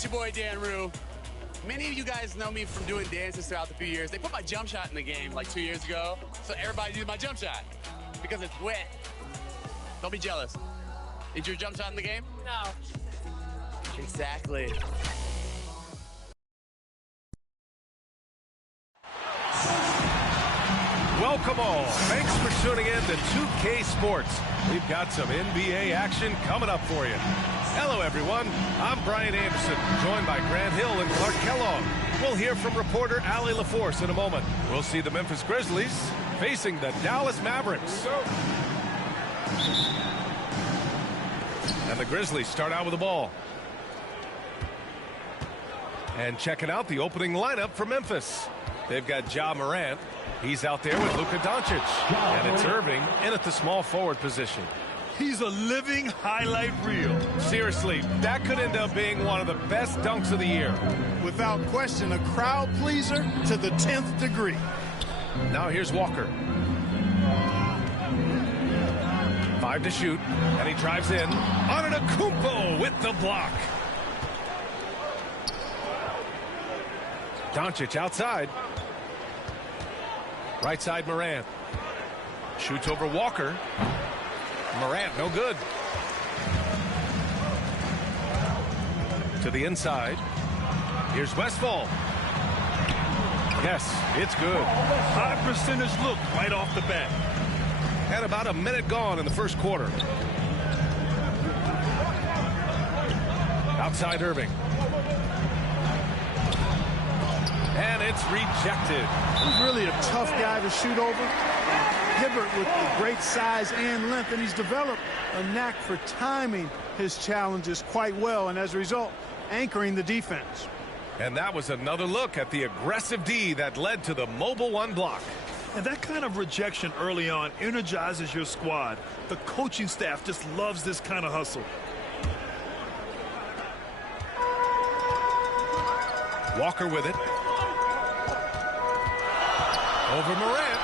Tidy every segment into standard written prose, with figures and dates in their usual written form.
It's your boy, Dan Rue. Many of you guys know me from doing dances throughout the few years. They put my jump shot in the game like 2 years ago, so everybody uses my jump shot because it's wet. Don't be jealous. Is your jump shot in the game? No. Exactly. Welcome all. Thanks for tuning in to 2K Sports. We've got some NBA action coming up for you. Hello, everyone. I'm Brian Anderson, joined by Grant Hill and Clark Kellogg. We'll hear from reporter Allie LaForce in a moment. We'll see the Memphis Grizzlies facing the Dallas Mavericks. And the Grizzlies start out with the ball. And checking out the opening lineup for Memphis. They've got Ja Morant. He's out there with Luka Doncic. And it's Irving in at the small forward position. He's a living highlight reel. Seriously, that could end up being one of the best dunks of the year. Without question, a crowd pleaser to the 10th degree. Now here's Walker. 5 to shoot, and he drives in. Antetokounmpo with the block. Doncic outside. Right side, Morant. Shoots over Walker. Morant, no good. To the inside. Here's Westfall. Yes, it's good. High percentage look right off the bat. And about a minute gone in the first quarter. Outside Irving. And it's rejected. He's really a tough guy to shoot over. Hibbert with the great size and length, and he's developed a knack for timing his challenges quite well, and as a result, anchoring the defense. And that was another look at the aggressive D that led to the mobile one block. And that kind of rejection early on energizes your squad. The coaching staff just loves this kind of hustle. Walker with it. Over Morant.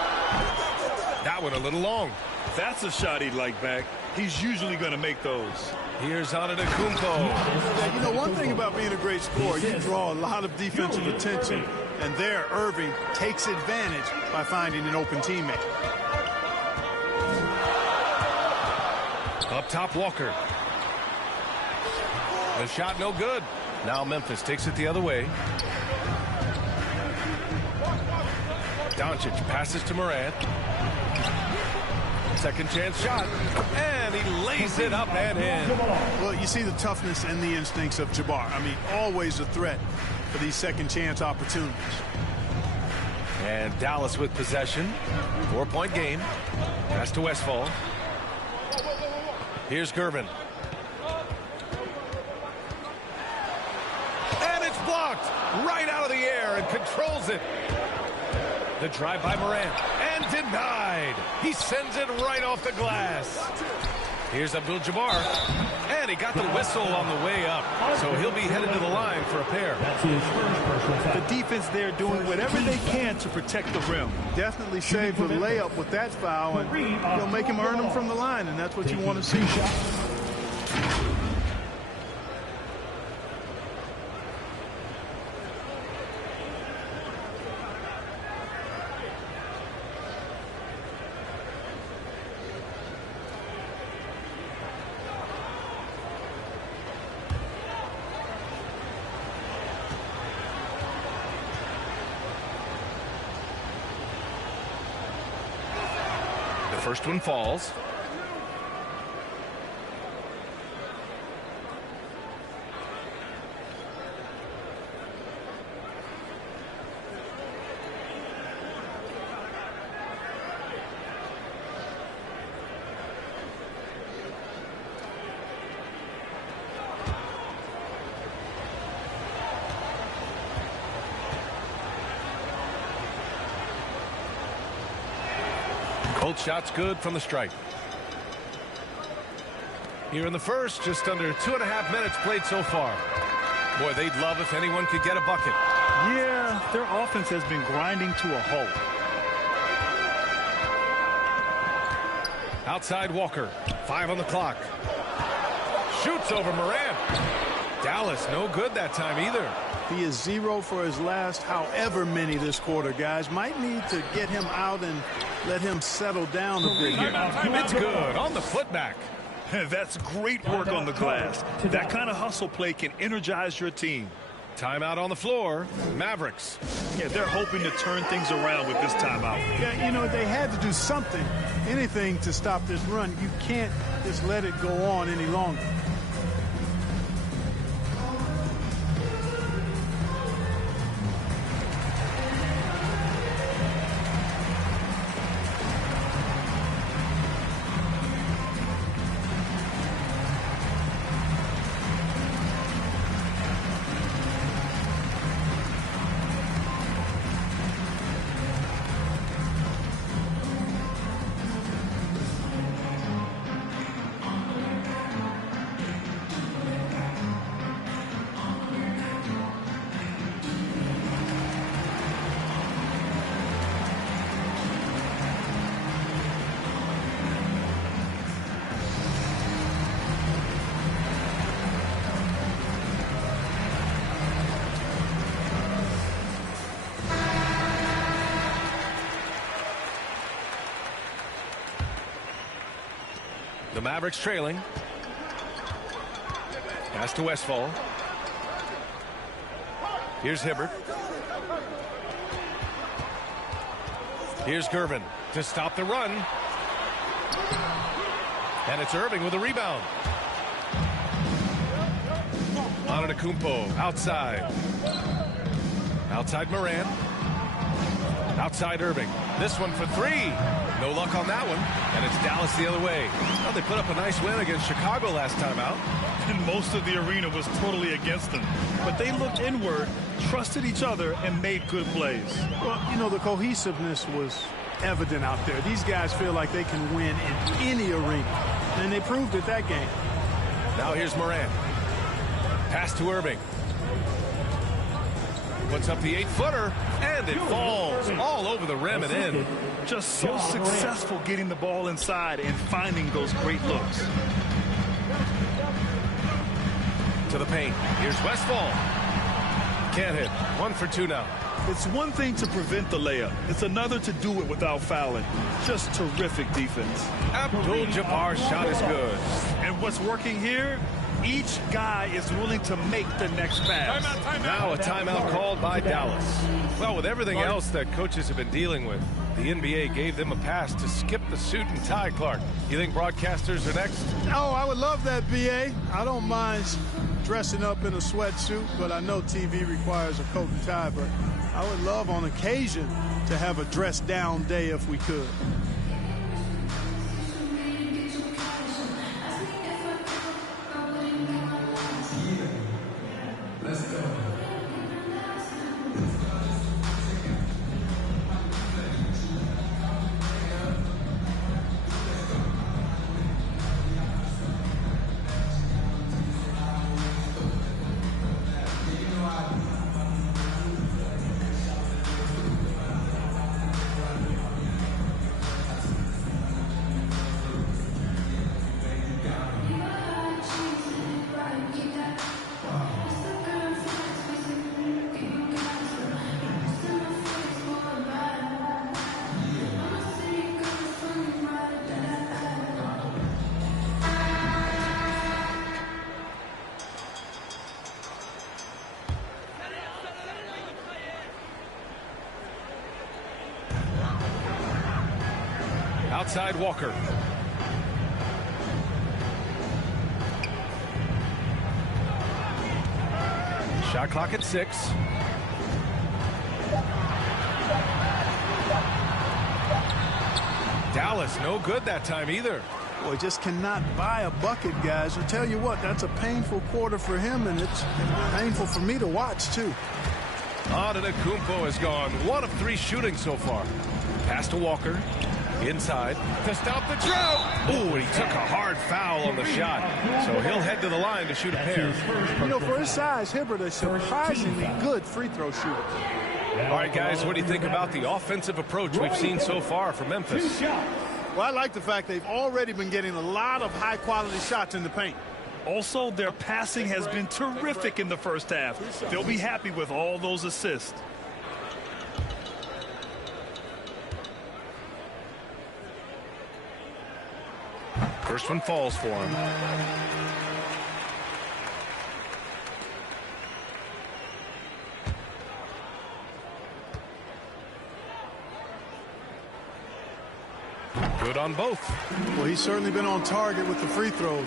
That one a little long. That's a shot he'd like back. He's usually going to make those. Here's Antetokounmpo. Yeah, you know, one thing about being a great scorer, you draw a lot of defensive attention. And there, Irving takes advantage by finding an open teammate. Up top, Walker. The shot no good. Now Memphis takes it the other way. Doncic passes to Morant. Second chance shot. And he lays it up and in. Well, you see the toughness and the instincts of Jabbar. I mean, always a threat for these second chance opportunities. And Dallas with possession. 4-point game. Pass to Westfall. Here's Gervin. And it's blocked right out of the air and controls it. The drive by Morant. And denied. He sends it right off the glass. Here's Abdul-Jabbar. And he got the whistle on the way up. So he'll be headed to the line for a pair. The defense there doing whatever they can to protect the rim. Definitely saved the layup with that foul, and he'll make him earn them from the line, and that's what you want to see. First one falls. Both shots good from the stripe. Here in the first, just under 2.5 minutes played so far. Boy, they'd love if anyone could get a bucket. Yeah, their offense has been grinding to a halt. Outside Walker. 5 on the clock. Shoots over Morant. Dallas, no good that time either. He is 0 for his last however many this quarter, guys. Might need to get him out and let him settle down a bit here. It's good on the putback. That's great work on the glass. That kind of hustle play can energize your team. Timeout on the floor. Mavericks. Yeah, they're hoping to turn things around with this timeout. Yeah, you know, they had to do something, anything to stop this run. You can't just let it go on any longer. The Mavericks trailing. Pass to Westphal. Here's Hibbert. Here's Gervin to stop the run. And it's Irving with a rebound. Antetokounmpo outside. Outside Moran. Outside Irving. This one for three. No luck on that one. And it's Dallas the other way. Well, they put up a nice win against Chicago last time out. And most of the arena was totally against them. But they looked inward, trusted each other, and made good plays. Well, you know, the cohesiveness was evident out there. These guys feel like they can win in any arena. And they proved it that game. Now here's Moran. Pass to Irving. Puts up the 8-footer, and it falls all over the rim and in. Just so successful getting the ball inside and finding those great looks. To the paint. Here's Westphal. Can't hit. 1 for 2 now. It's one thing to prevent the layup. It's another to do it without fouling. Just terrific defense. Abdul-Jabbar's shot is good. And what's working here? Each guy is willing to make the next pass. Now a timeout called by Dallas. Well, with everything else that coaches have been dealing with, the NBA gave them a pass to skip the suit and tie, Clark. You think broadcasters are next? Oh, I would love that, B.A. I don't mind dressing up in a sweatsuit, but I know TV requires a coat and tie, but I would love on occasion to have a dress-down day if we could. Outside Walker. Shot clock at 6. Dallas, no good that time either. Boy, just cannot buy a bucket, guys. I'll tell you what, that's a painful quarter for him, and it's painful for me to watch, too. Antetokounmpo has gone 1 of 3 shooting so far. Pass to Walker. Inside to stop the drought. Oh, and he took a hard foul on the shot. So he'll head to the line to shoot a pair. You know, for his size, Hibbert is surprisingly good free throw shooter. All right, guys, what do you think about the offensive approach we've seen so far from Memphis? Well, I like the fact they've already been getting a lot of high-quality shots in the paint. Also, their passing has been terrific in the first half. They'll be happy with all those assists. First one falls for him. Good on both. Well, he's certainly been on target with the free throws.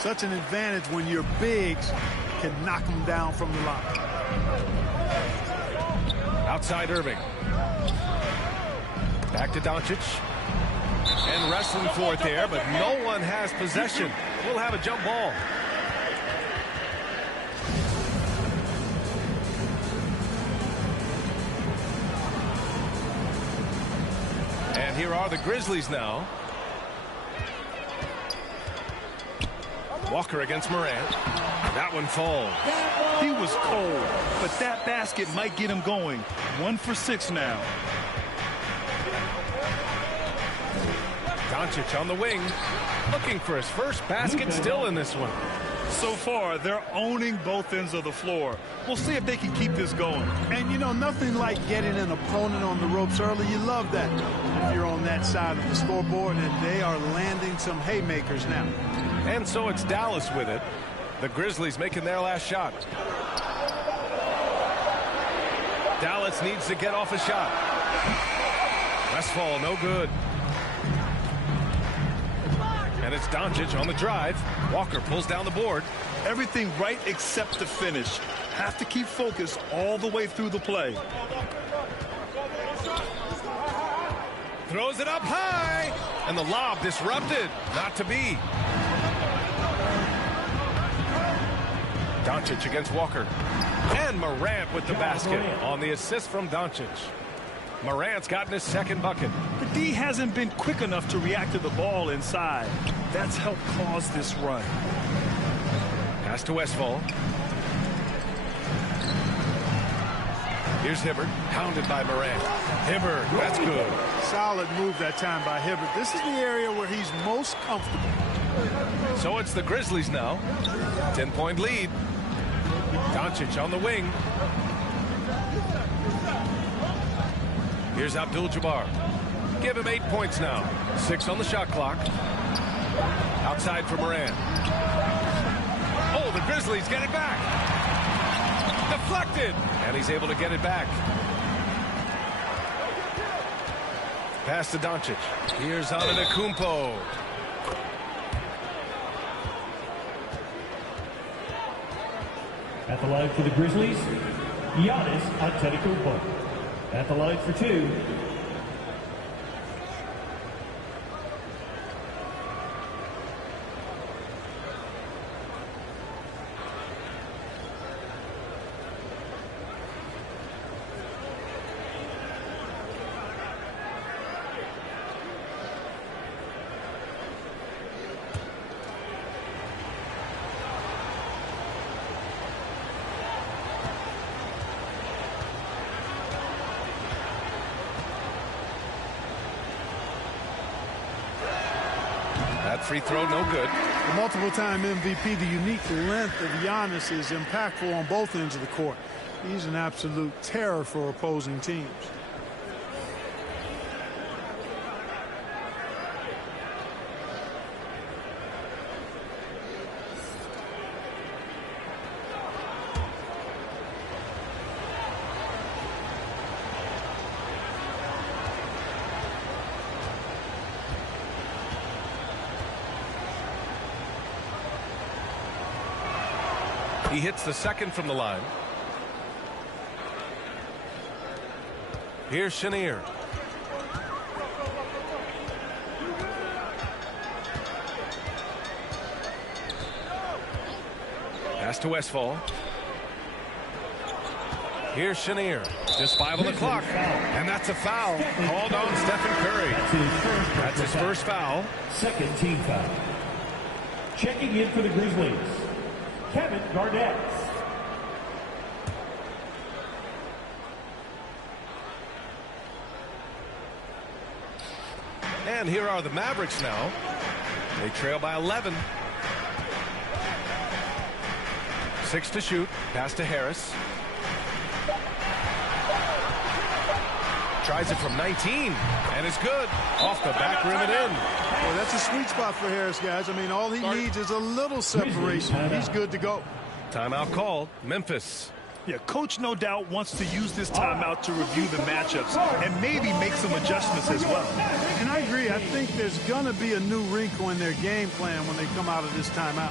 Such an advantage when your bigs can knock them down from the line. Outside Irving. Back to Doncic. And wrestling for it there, but no one has possession. We'll have a jump ball. And here are the Grizzlies now. Walker against Morant. That one falls. He was cold, but that basket might get him going. 1 for 6 now. Doncic on the wing, looking for his first basket, still in this one. So far, they're owning both ends of the floor. We'll see if they can keep this going. And, you know, nothing like getting an opponent on the ropes early. You love that if you're on that side of the scoreboard, and they are landing some haymakers now. And so it's Dallas with it. The Grizzlies making their last shot. Dallas needs to get off a shot. Westfall, no good. And it's Doncic on the drive. Walker pulls down the board. Everything right except the finish. Have to keep focused all the way through the play. Throws it up high. And the lob disrupted. Not to be. Doncic against Walker. And Morant with the basket on the assist from Doncic. Morant's gotten his second bucket. The D hasn't been quick enough to react to the ball inside. That's helped cause this run. Pass to Westfall. Here's Hibbert, hounded by Morant. Hibbert, that's good. Solid move that time by Hibbert. This is the area where he's most comfortable. So it's the Grizzlies now. 10-point lead. Doncic on the wing. Here's Abdul-Jabbar. Give him 8 points now. 6 on the shot clock. Outside for Morant. Oh, the Grizzlies get it back. Deflected. And he's able to get it back. Pass to Doncic. Here's Antetokounmpo. At the line for the Grizzlies, Giannis Antetokounmpo. At the line for 2. That free throw, no good. The multiple-time MVP, the unique length of Giannis is impactful on both ends of the court. He's an absolute terror for opposing teams. He hits the second from the line. Here's Chenier. Pass to Westfall. Here's Chenier. Just 5 on the clock. And that's a foul called on Stephen Curry. That's his first foul. Second team foul. Checking in for the Grizzlies, Kevin Garnett. And here are the Mavericks now. They trail by 11. 6 to shoot. Pass to Harris. Tries it from 19, and it's good. Off the back rim and in. Well, that's a sweet spot for Harris, guys. I mean, all he needs is a little separation. He's good to go. Timeout called. Memphis. Yeah, coach no doubt wants to use this timeout to review the matchups and maybe make some adjustments as well. And I agree. I think there's going to be a new wrinkle in their game plan when they come out of this timeout.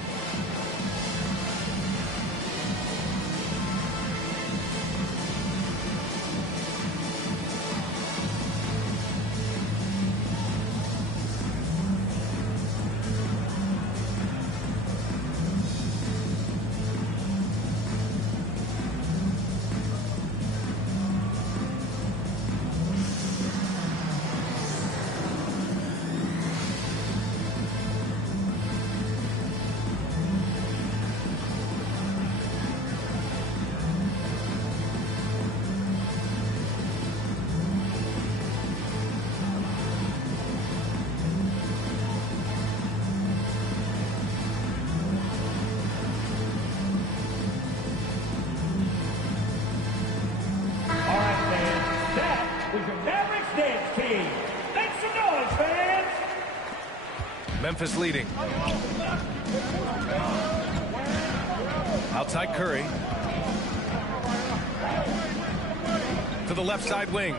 Memphis leading. Outside Curry. To the left side wing.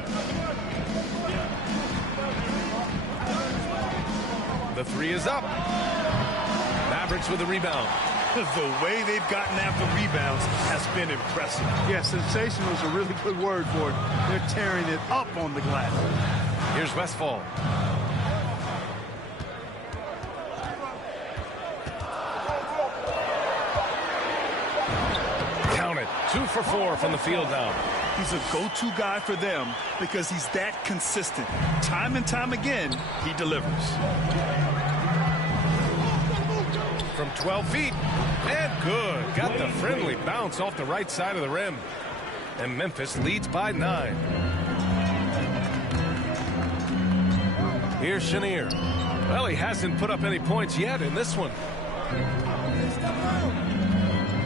The three is up. Mavericks with the rebound. The way they've gotten after rebounds has been impressive. Yeah, sensational is a really good word for it. They're tearing it up on the glass. Here's Westfall. Count it. 2 for 4 from the field now. He's a go-to guy for them because he's that consistent. Time and time again, he delivers. From 12 feet. And good. Got the friendly bounce off the right side of the rim. And Memphis leads by 9. Here's Chenier. Well, he hasn't put up any points yet in this one.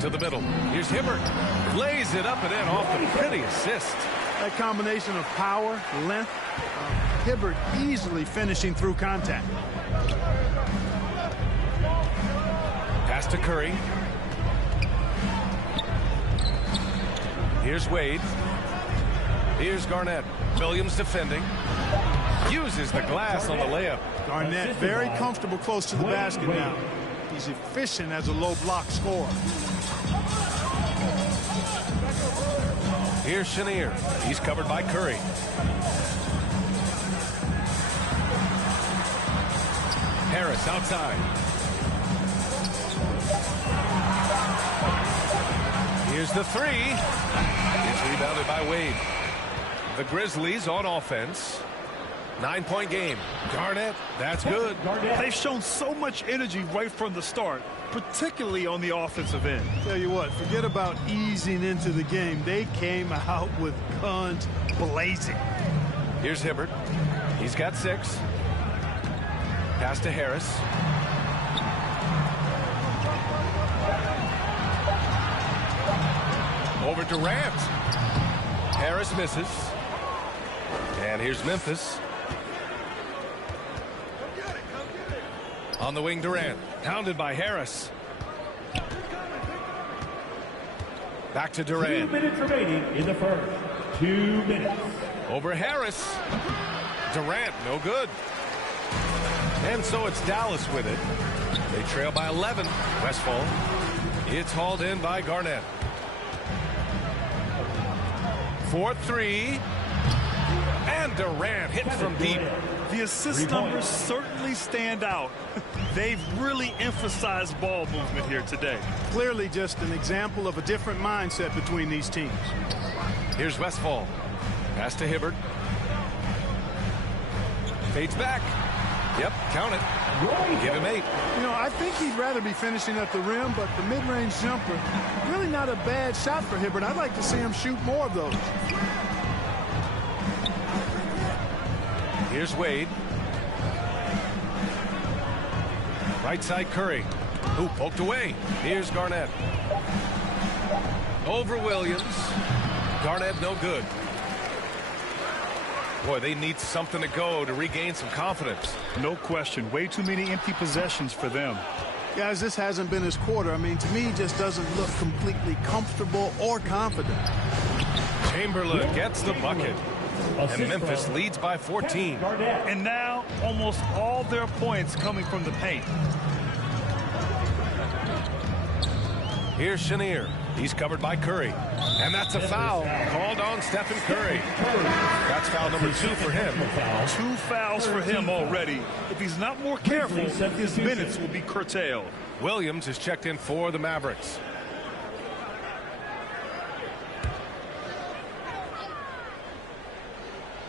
To the middle. Here's Hibbert. Lays it up and in off the pretty assist. That combination of power, length, Hibbert easily finishing through contact. Pass to Curry. Here's Wade. Here's Garnett. Williams defending. Uses the glass on the layup. Garnett very comfortable close to the basket now. He's efficient as a low block scorer. Here's Chenier. He's covered by Curry. Harris outside. Here's the three. It's rebounded by Wade. The Grizzlies on offense. 9-point game. Garnett, that's good. They've shown so much energy right from the start, particularly on the offensive end. Tell you what, forget about easing into the game. They came out with guns blazing. Here's Hibbert. He's got 6. Pass to Harris. Over Durant. Harris misses. And here's Memphis. On the wing, Durant. Pounded by Harris. Back to Durant. 2 minutes remaining in the first. 2 minutes. Over Harris. Durant, no good. And so it's Dallas with it. They trail by 11. Westfall. It's hauled in by Garnett. 4-3. And Durant hits from deep. The assist numbers certainly stand out. They've really emphasized ball movement here today. Clearly just an example of a different mindset between these teams. Here's Westfall. Pass to Hibbert. Fades back. Yep, count it. Give him 8. You know, I think he'd rather be finishing at the rim, but the mid-range jumper, really not a bad shot for Hibbert. I'd like to see him shoot more of those. Here's Wade. Right side Curry. Who poked away. Here's Garnett. Over Williams. Garnett no good. Boy, they need something to go to regain some confidence. No question. Way too many empty possessions for them. Guys, this hasn't been his quarter. I mean, to me, he just doesn't look completely comfortable or confident. Chamberlain gets the bucket. And Memphis leads by 14. And now almost all their points coming from the paint. Here's Chenier. He's covered by Curry. And that's a foul called on Stephen Curry. That's foul number 2 for him. 2 fouls for him already. If he's not more careful, his minutes will be curtailed. Williams is checked in for the Mavericks.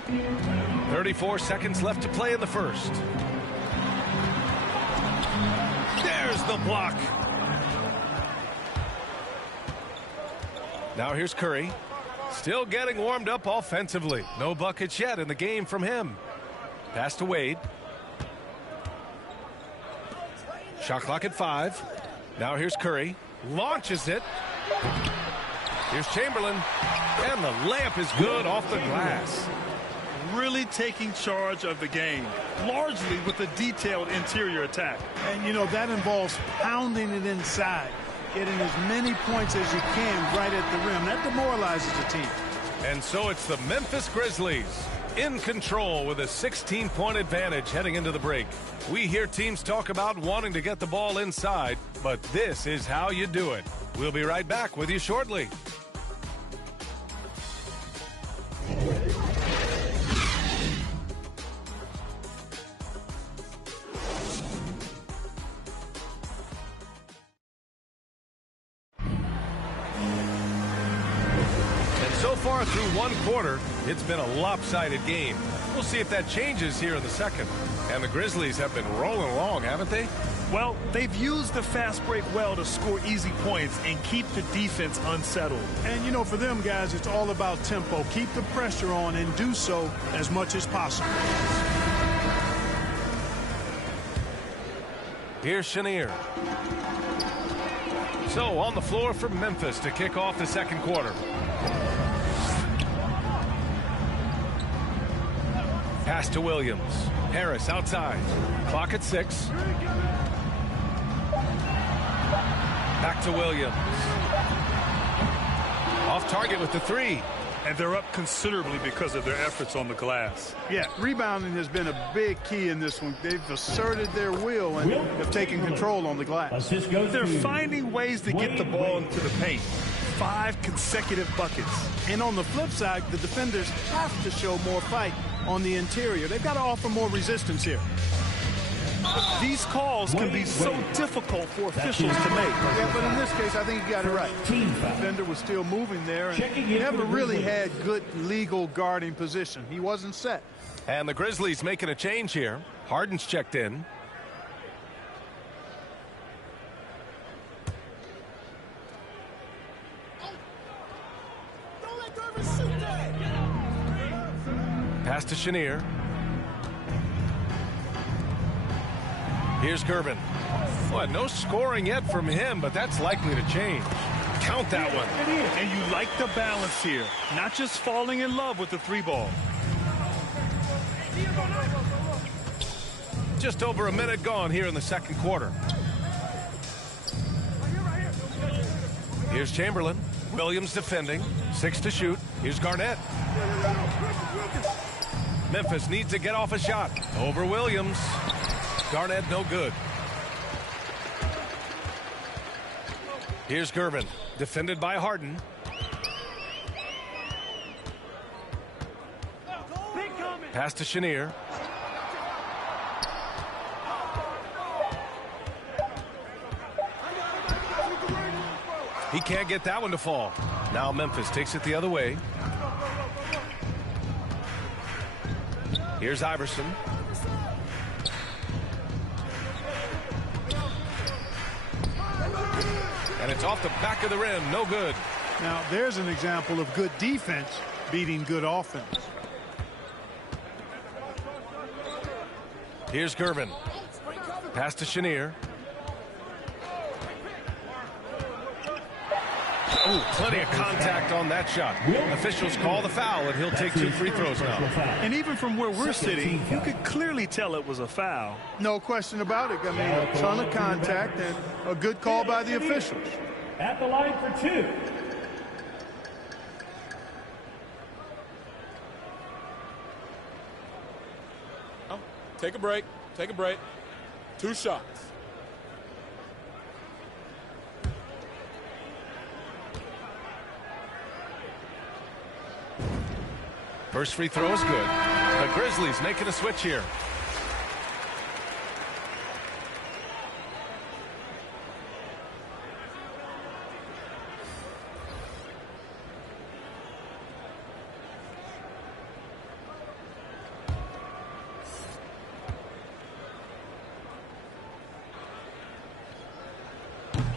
.34 seconds left to play in the first. There's the block. Now here's Curry. Still getting warmed up offensively. No buckets yet in the game from him. Pass to Wade. Shot clock at 5. Now here's Curry. Launches it. Here's Chamberlain. And the layup is good off the glass. Really taking charge of the game, largely with a detailed interior attack. And, you know, that involves pounding it inside, getting as many points as you can right at the rim. That demoralizes the team. And so it's the Memphis Grizzlies in control with a 16-point advantage heading into the break. We hear teams talk about wanting to get the ball inside, but this is how you do it. We'll be right back with you shortly. So far through one quarter, it's been a lopsided game. We'll see if that changes here in the second. And the Grizzlies have been rolling along, haven't they? Well, they've used the fast break well to score easy points and keep the defense unsettled. And, you know, for them guys, it's all about tempo. Keep the pressure on and do so as much as possible. Here's Chenier. So on the floor for Memphis to kick off the second quarter. Pass to Williams. Harris outside. Clock at 6. Back to Williams. Off target with the 3. And they're up considerably because of their efforts on the glass. Yeah, rebounding has been a big key in this one. They've asserted their will and have taken control on the glass. They're finding ways to get the ball into the paint. 5 consecutive buckets. And on the flip side, the defenders have to show more fight on the interior. They've got to offer more resistance here. These calls can be so difficult for officials to make. Yeah, but in this case, I think he got it right. The defender was still moving there and never really had good legal guarding position. He wasn't set. And the Grizzlies making a change here. Harden's checked in. Pass to Chenier. Here's Gervin. Well, no scoring yet from him, but that's likely to change. Count that one. And you like the balance here. Not just falling in love with the 3-ball. Just over a minute gone here in the second quarter. Here's Chamberlain. Williams defending. 6 to shoot. Here's Garnett. Memphis needs to get off a shot. Over Williams. Garnett no good. Here's Gervin. Defended by Harden. Pass to Chenier. He can't get that one to fall. Now Memphis takes it the other way. Here's Iverson. And it's off the back of the rim. No good. Now, there's an example of good defense beating good offense. Here's Gervin. Pass to Chenier. Oh, plenty of contact on that shot. Officials call the foul, and he'll take 2 free throws now. And even from where we're sitting, you could clearly tell it was a foul. No question about it. I mean, a ton of contact and a good call by the officials. At the line for 2. Take a break. Take a break. 2 shots. First free throw is good. The Grizzlies making a switch here.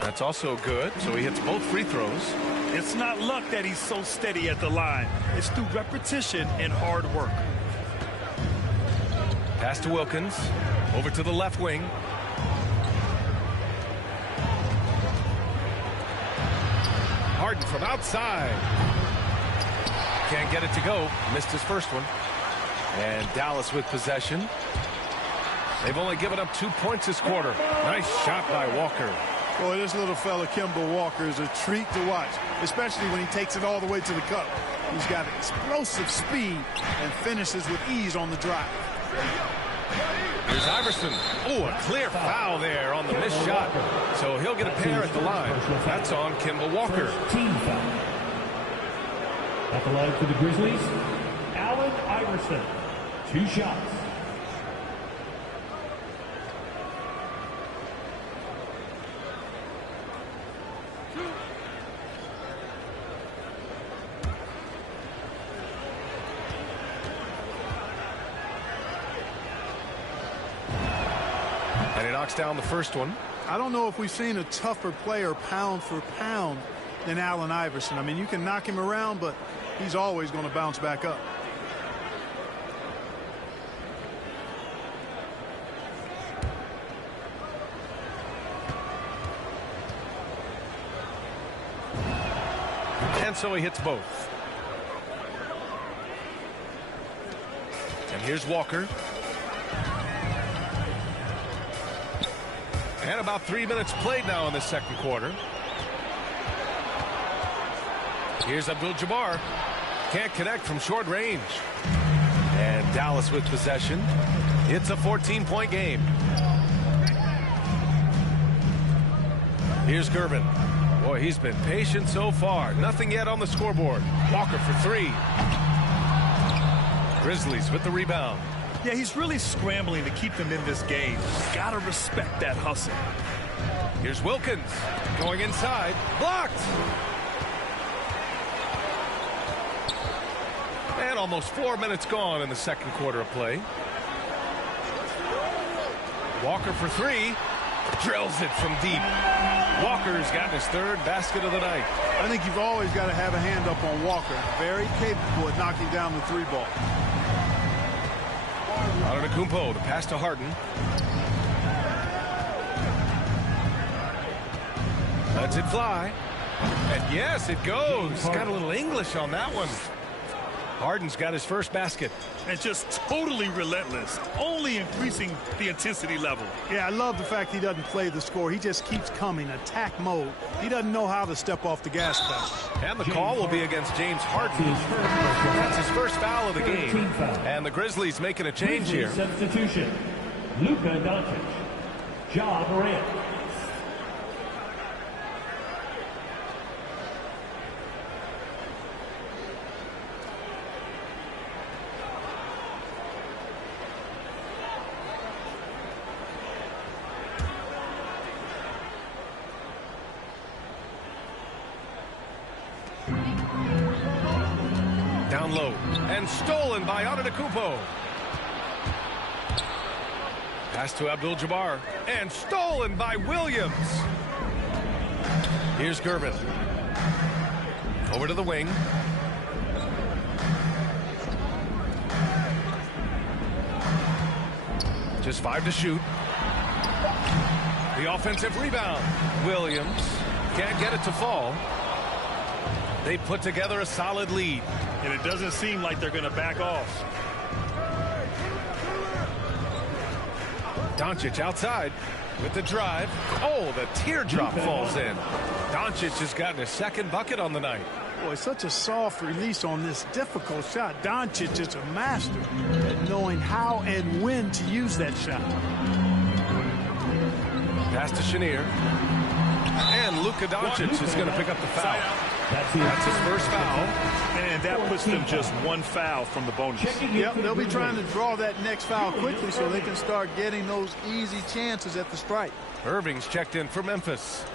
That's also good, so he hits both free throws. It's not luck that he's so steady at the line. It's through repetition and hard work. Pass to Wilkins. Over to the left wing. Harden from outside. Can't get it to go. Missed his first one. And Dallas with possession. They've only given up 2 points this quarter. Nice shot by Walker. Boy, this little fella, Kemba Walker, is a treat to watch, especially when he takes it all the way to the cup. He's got explosive speed and finishes with ease on the drive. Here's Iverson. Oh, a clear foul there on the missed shot. So he'll get a pair at the line. That's on Kemba Walker. Team foul. At the line for the Grizzlies, Allen Iverson. 2 shots. And he knocks down the first one. I don't know if we've seen a tougher player pound for pound than Allen Iverson. I mean, you can knock him around, but he's always going to bounce back up. And so he hits both. And here's Walker. And about 3 minutes played now in the second quarter. Here's Abdul-Jabbar. Can't connect from short range. And Dallas with possession. It's a 14-point game. Here's Gervin. Boy, he's been patient so far. Nothing yet on the scoreboard. Walker for 3. Grizzlies with the rebound. Yeah, he's really scrambling to keep them in this game. Gotta respect that hustle. Here's Wilkins going inside. Blocked. And almost 4 minutes gone in the second quarter of play. Walker for 3. Drills it from deep. Walker's gotten his 3rd basket of the night. I think you've always got to have a hand up on Walker. Very capable at knocking down the 3 ball. Antetokounmpo, the pass to Harden. Lets it fly. And yes, it goes. Got a little English on that one. Harden's got his first basket. And just totally relentless, only increasing the intensity level. Yeah, I love the fact he doesn't play the score. He just keeps coming, attack mode. He doesn't know how to step off the gas pedal. And the call will be against James Harden. That's his first foul of the game. And the Grizzlies making a change here. Substitution. Luka Doncic. Ja Morant. Down low and stolen by Antetokounmpo. Pass to Abdul-Jabbar and stolen by Williams. Here's Gervin. Over to the wing. Just 5 to shoot. The offensive rebound. Williams can't get it to fall. They put together a solid lead. And it doesn't seem like they're going to back off. Doncic outside with the drive. Oh, the teardrop falls in. Doncic has gotten his second bucket on the night. Boy, such a soft release on this difficult shot. Doncic is a master at knowing how and when to use that shot. Pass to Chenier. And Luka Doncic is going to pick up the foul. That's his first foul. And that puts them just one foul from the bonus. Yep, they'll be trying to draw that next foul quickly so they can start getting those easy chances at the strike. Irving's checked in for Memphis.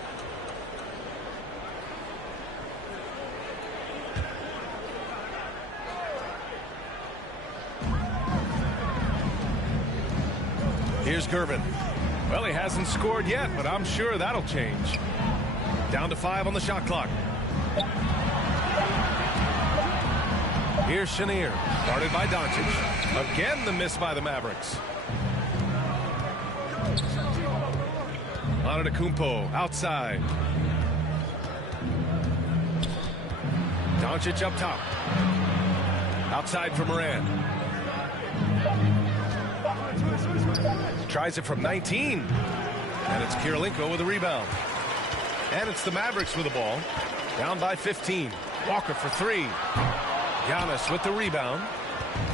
Here's Gervin. Well, he hasn't scored yet, but I'm sure that'll change. Down to 5 on the shot clock. Here's Chenier, guarded by Doncic. Again, the miss by the Mavericks. Antetokounmpo outside. Doncic up top. Outside for Moran. Tries it from 19. And it's Kirilenko with a rebound. And it's the Mavericks with the ball. Down by 15. Walker for 3. Giannis with the rebound.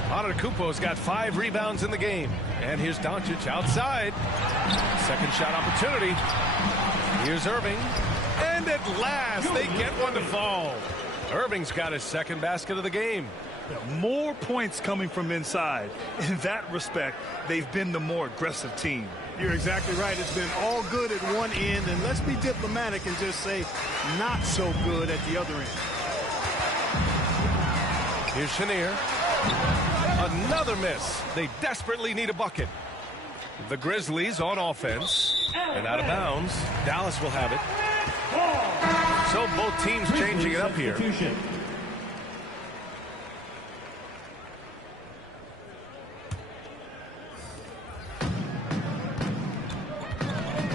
Antetokounmpo's got 5 rebounds in the game. And here's Doncic outside. Second shot opportunity. Here's Irving. And at last, they get one to fall. Irving's got his second basket of the game. More points coming from inside. In that respect, they've been the more aggressive team. You're exactly right. It's been all good at one end, and let's be diplomatic and just say not so good at the other end. Here's Chenier. Another miss. They desperately need a bucket. The Grizzlies on offense. And out of bounds. Dallas will have it. So both teams changing it up here.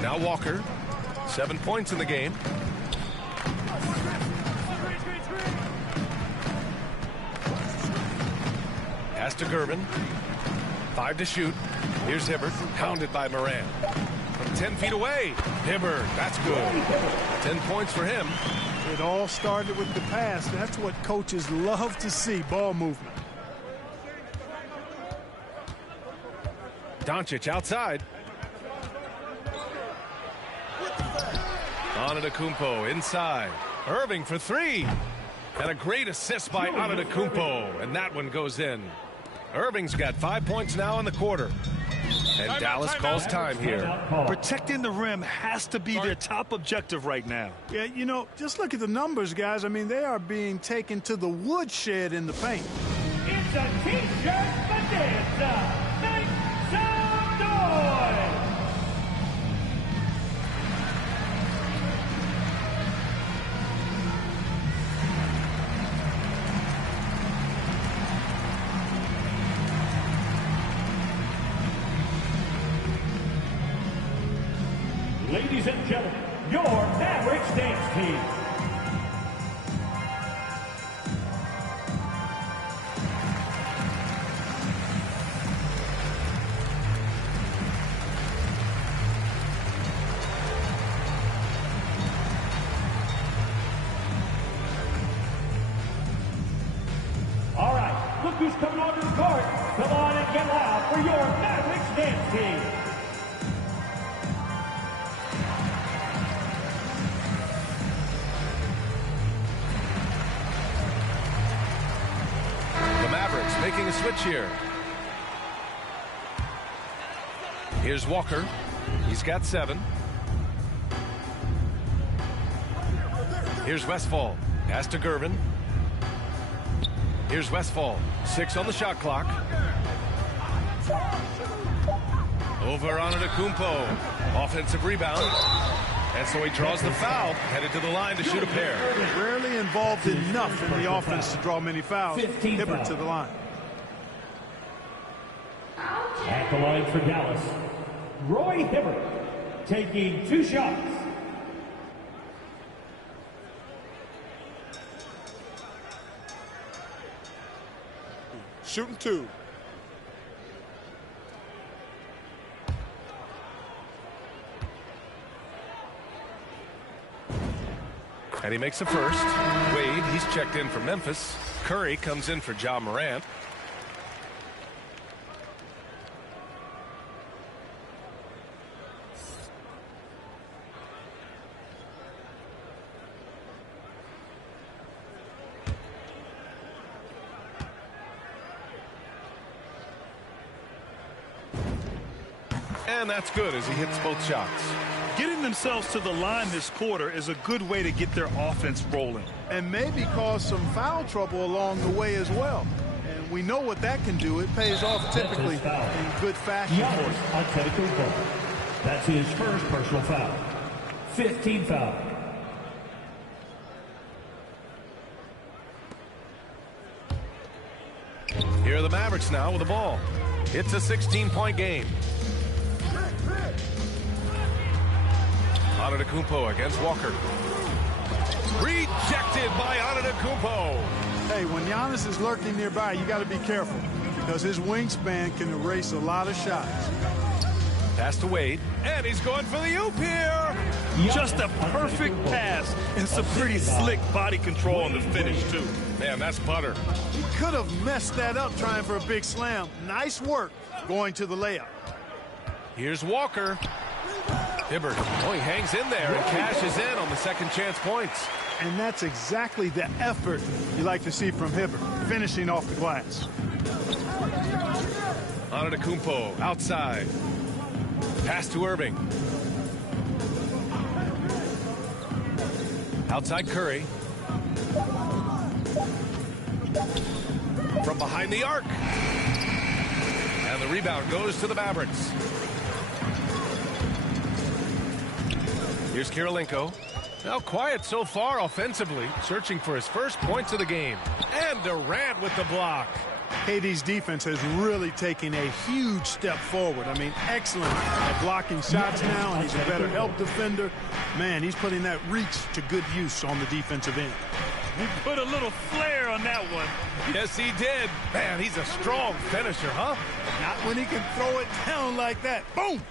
Now Walker. 7 points in the game. Pass to Gervin. 5 to shoot. Here's Hibbert, pounded by Moran. From 10 feet away. Hibbert, that's good. 10 points for him. It all started with the pass. That's what coaches love to see, ball movement. Doncic outside. Antetokounmpo inside. Irving for 3. And a great assist by Antetokounmpo. And that one goes in. Irving's got 5 points now in the quarter. And Dallas calls time here. Protecting the rim has to be their top objective right now. Yeah, you know, just look at the numbers, guys. I mean, they are being taken to the woodshed in the paint. It's a T-shirt bonanza. Make some noise. Ladies and gentlemen, your Mavericks dance team. All right, look who's coming onto the court. Come on and get loud for your Mavericks dance team. Making a switch here. Here's Walker. He's got 7. Here's Westfall. Pass to Gervin. Here's Westfall. 6 on the shot clock. Over on Antetokounmpo. Offensive rebound. And so he draws the foul, headed to the line to shoot a pair. Rarely involved enough in the offense to draw many fouls. Hibbert to the line. At the line for Dallas, Roy Hibbert taking 2 shots. shooting 2. And he makes the first. Wade, he's checked in for Memphis. Curry comes in for Ja Morant. And that's good as he hits both shots. Getting themselves to the line this quarter is a good way to get their offense rolling. And maybe cause some foul trouble along the way as well. And we know what that can do. It pays off typically in good fashion for Giannis us. Antetokounmpo. That's his first personal foul. 15 foul. Here are the Mavericks now with the ball. It's a 16-point game. Antetokounmpo against Walker. Rejected by Antetokounmpo. Hey, when Giannis is lurking nearby, you got to be careful because his wingspan can erase a lot of shots. Pass to Wade, and he's going for the oop here. Just a perfect pass and some pretty slick body control on the finish, too. Man, that's butter. He could have messed that up trying for a big slam. Nice work going to the layup. Here's Walker. Hibbert, oh, he hangs in there and cashes in on the second chance points. And that's exactly the effort you like to see from Hibbert, finishing off the glass. Antetokounmpo outside. Pass to Irving. Outside Curry. From behind the arc. And the rebound goes to the Mavericks. Here's Kirilenko. Now quiet so far offensively, searching for his first points of the game. And Durant with the block. KD's defense has really taken a huge step forward. I mean, excellent at blocking shots now, and he's a better help defender. Man, he's putting that reach to good use on the defensive end. He put a little flair on that one. Yes, he did. Man, he's a strong finisher, huh? Not when he can throw it down like that. Boom!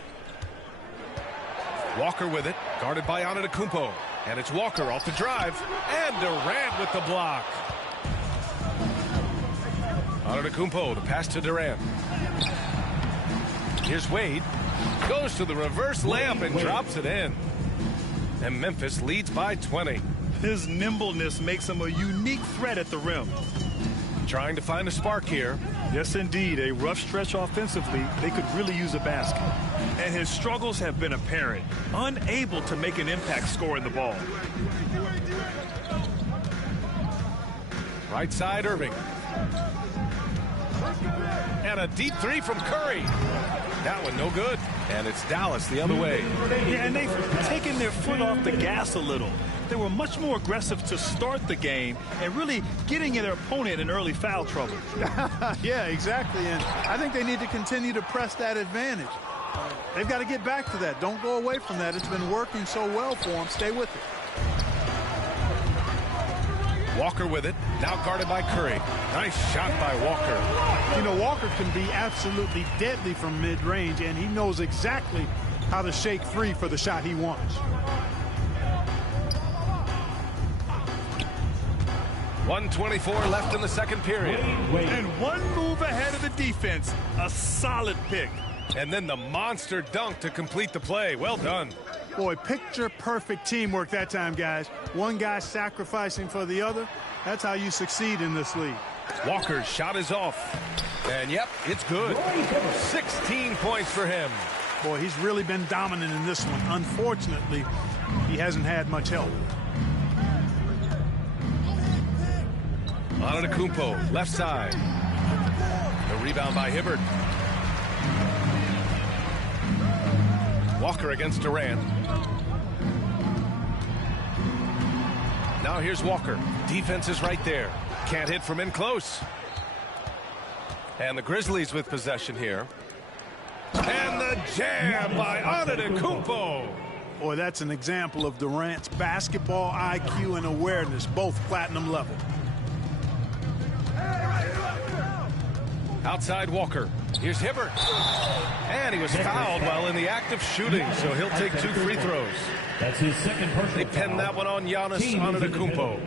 Walker with it, guarded by Antetokounmpo. And it's Walker off the drive. And Durant with the block. Antetokounmpo, the pass to Durant. Here's Wade. Goes to the reverse layup and drops it in. And Memphis leads by 20. His nimbleness makes him a unique threat at the rim. Trying to find a spark here. Yes, indeed. A rough stretch offensively. They could really use a basket. And his struggles have been apparent. Unable to make an impact scoring the ball. Right side, Irving. And a deep three from Curry. That one no good. And it's Dallas the other way. Yeah, and they've taken their foot off the gas a little. They were much more aggressive to start the game and really getting their opponent in early foul trouble. Yeah, exactly. And I think they need to continue to press that advantage. They've got to get back to that. Don't go away from that. It's been working so well for them. Stay with it. Walker with it. Now guarded by Curry. Nice shot by Walker. You know, Walker can be absolutely deadly from mid-range, and he knows exactly how to shake free for the shot he wants. 1:24 left in the second period. And one move ahead of the defense. A solid pick. And then the monster dunk to complete the play. Well done. Boy, picture-perfect teamwork that time, guys. One guy sacrificing for the other. That's how you succeed in this league. Walker's shot is off. And, yep, it's good. 16 points for him. Boy, he's really been dominant in this one. Unfortunately, he hasn't had much help. Antetokounmpo, left side. The rebound by Hibbert. Walker against Durant. Now here's Walker. Defense is right there. Can't hit from in close. And the Grizzlies with possession here. And the jam by Antetokounmpo. Boy, that's an example of Durant's basketball IQ and awareness, both platinum level. Outside Walker. Here's Hibbert. And he was fouled while in the act of shooting, so he'll take 2 free throws. That's his second personal They pinned that one on Giannis Antetokounmpo.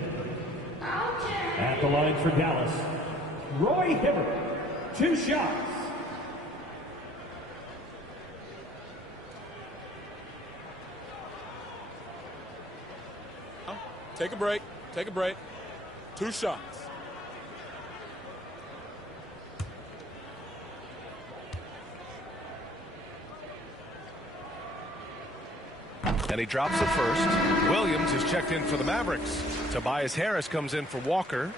At the line for Dallas, Roy Hibbert. 2 shots. Take a break. Take a break. 2 shots. And he drops it first. Williams is checked in for the Mavericks. Tobias Harris comes in for Walker.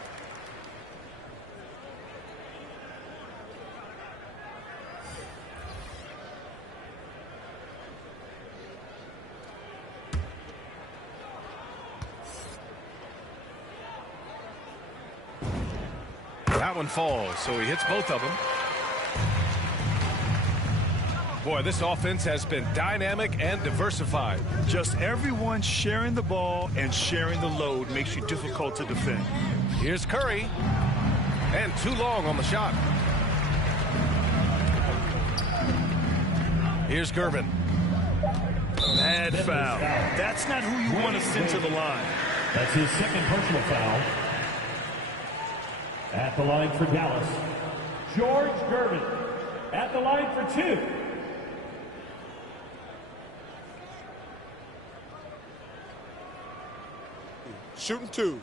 That one falls, so he hits both of them. Boy, this offense has been dynamic and diversified. Just everyone sharing the ball and sharing the load makes you difficult to defend. Here's Curry. And too long on the shot. Here's Gervin. Bad foul. That's not who you want to send to the line. That's his second personal foul. At the line for Dallas, George Gervin. At the line for 2. Shooting 2.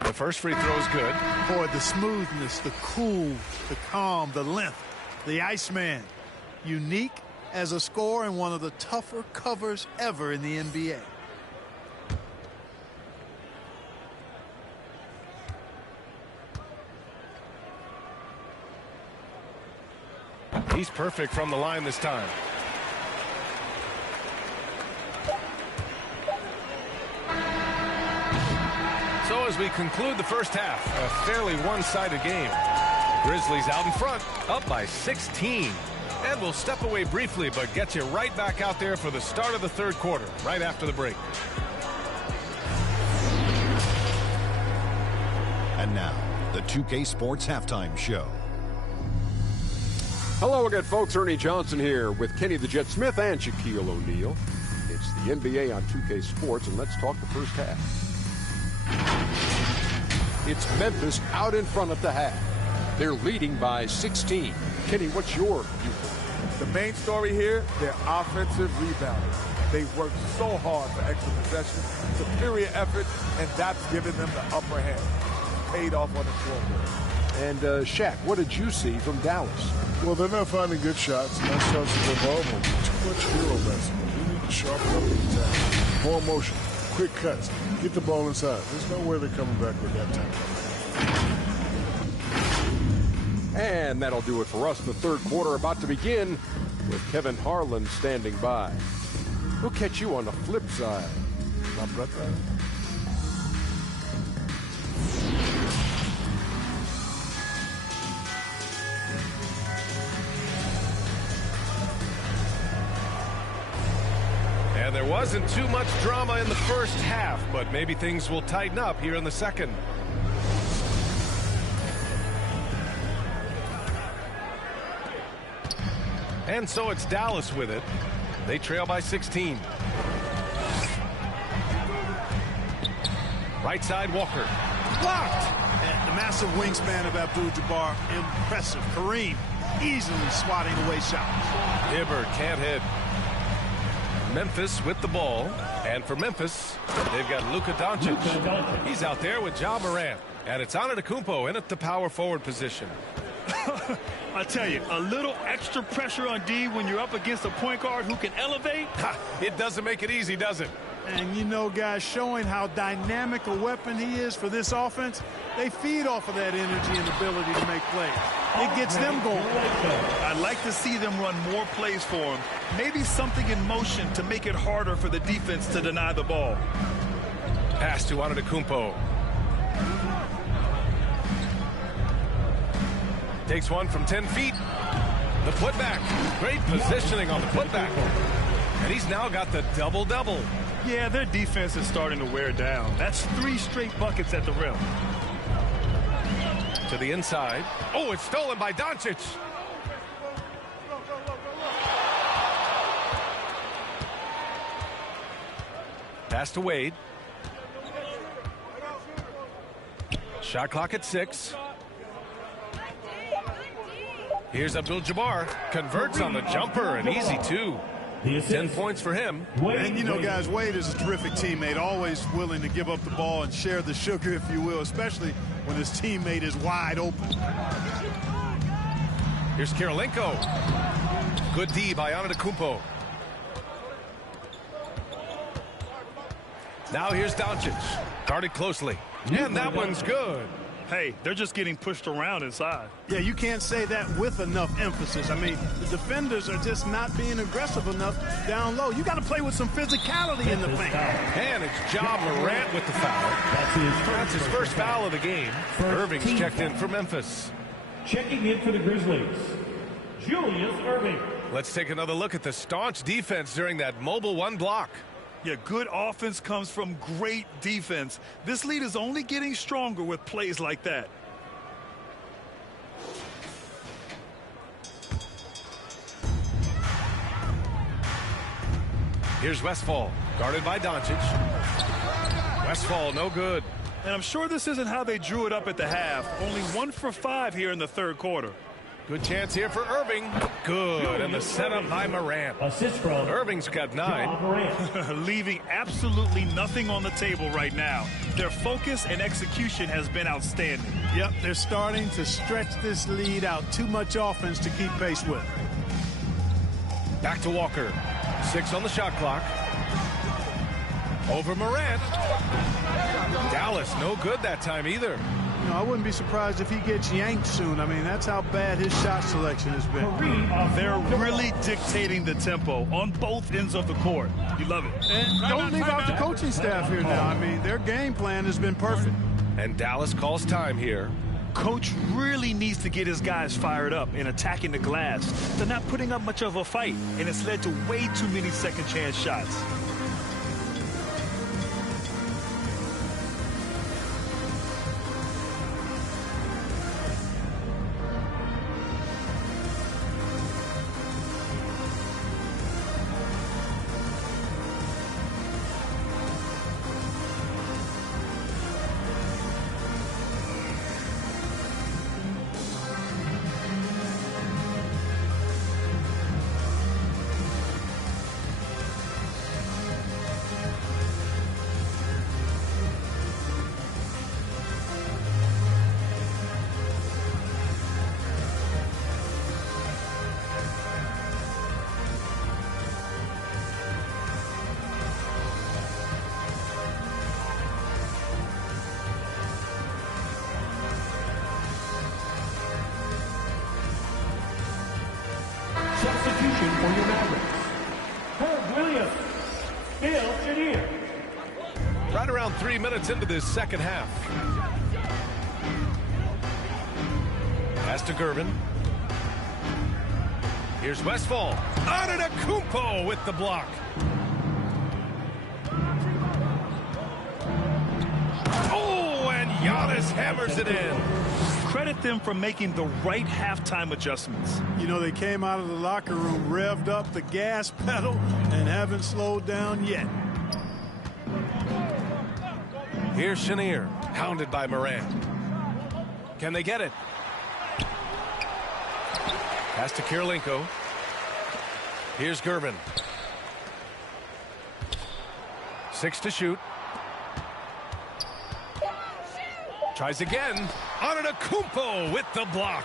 The first free throw is good. Boy, the smoothness, the cool, the calm, the length, the Iceman. Unique as a scorer and one of the tougher covers ever in the NBA. He's perfect from the line this time. So as we conclude the first half, a fairly one-sided game. Grizzlies out in front, up by 16. And we'll step away briefly, but get you right back out there for the start of the third quarter, right after the break. And now, the 2K Sports Halftime Show. Hello again, folks. Ernie Johnson here with Kenny the Jet Smith and Shaquille O'Neal. It's the NBA on 2K Sports, and let's talk the first half. It's Memphis out in front at the half. They're leading by 16. Kenny, what's your viewpoint? The main story here, their offensive rebounding. They worked so hard for extra possession, superior effort, and that's given them the upper hand. Paid off on the scoreboard. And Shaq, what did you see from Dallas? Well, they're not finding good shots, and that starts with their ball movement. Too much hero basketball. We need to sharpen up the attack. More motion, quick cuts, get the ball inside. There's no way they're coming back with that time. And that'll do it for us. The third quarter about to begin with Kevin Harlan standing by. We'll catch you on the flip side. My brother. And there wasn't too much drama in the first half, but maybe things will tighten up here in the second. And so it's Dallas with it. They trail by 16. Right side, Walker. Blocked! And the massive wingspan of Abdul-Jabbar, impressive. Kareem easily swatting away shots. Hibbert can't hit. Memphis with the ball. And for Memphis, they've got Luka Doncic. He's out there with Ja Morant. And it's Antetokounmpo in at the power forward position. I tell you, a little extra pressure on D when you're up against a point guard who can elevate. It doesn't make it easy, does it? And you know, guys, showing how dynamic a weapon he is for this offense, they feed off of that energy and ability to make plays. It gets them going. I'd like to see them run more plays for him. Maybe something in motion to make it harder for the defense to deny the ball. Pass to Antetokounmpo. Takes one from 10 feet. The putback. Great positioning on the putback. And he's now got the double-double. Yeah, their defense is starting to wear down. That's 3 straight buckets at the rim. To the inside. Oh, it's stolen by Doncic. Pass to Wade. Shot clock at 6. Here's Abdul-Jabbar. Converts on the jumper. An easy 2. 10 points for him. And, you know, guys, Wade is a terrific teammate, always willing to give up the ball and share the sugar, if you will, especially when his teammate is wide open. Here's Kirilenko. Good D by Antetokounmpo. Now here's Doncic. Guarded closely. And that one's good. Hey, they're just getting pushed around inside. Yeah, you can't say that with enough emphasis. I mean, the defenders are just not being aggressive enough down low. You got to play with some physicality in the paint. And it's Ja Morant with the foul. That's his first foul of the game. Irving's checked in for Memphis. Checking in for the Grizzlies, Julius Erving. Let's take another look at the staunch defense during that mobile 1 block. Yeah, good offense comes from great defense. This lead is only getting stronger with plays like that. Here's Westphal, guarded by Doncic. Westphal, no good. And I'm sure this isn't how they drew it up at the half. Only 1 for 5 here in the third quarter. Good chance here for Irving. Good, and the setup by Morant. Assist from Irving's got 9. Leaving absolutely nothing on the table right now. Their focus and execution has been outstanding. Yep, they're starting to stretch this lead out. Too much offense to keep pace with. Back to Walker. 6 on the shot clock. Over Morant. Dallas, no good that time either. You know, I wouldn't be surprised if he gets yanked soon. I mean, that's how bad his shot selection has been. They're really dictating the tempo on both ends of the court. You love it. And don't leave out the coaching staff here now. I mean, their game plan has been perfect. And Dallas calls time here. Coach really needs to get his guys fired up and attacking the glass. They're not putting up much of a fight, and it's led to way too many second chance shots. Substitution for your Mavericks, Herb Williams, Phil Chenier. Right around 3 minutes into this second half. Pass to Gervin. Here's Westphal. Antetokounmpo with the block. Oh, and Giannis hammers it in. Credit them for making the right halftime adjustments. You know, they came out of the locker room, revved up the gas pedal, and haven't slowed down yet. Here's Chenier, hounded by Morant. Can they get it? Pass to Kirilenko. Here's Gervin. 6 to shoot. Tries again. Antetokounmpo with the block.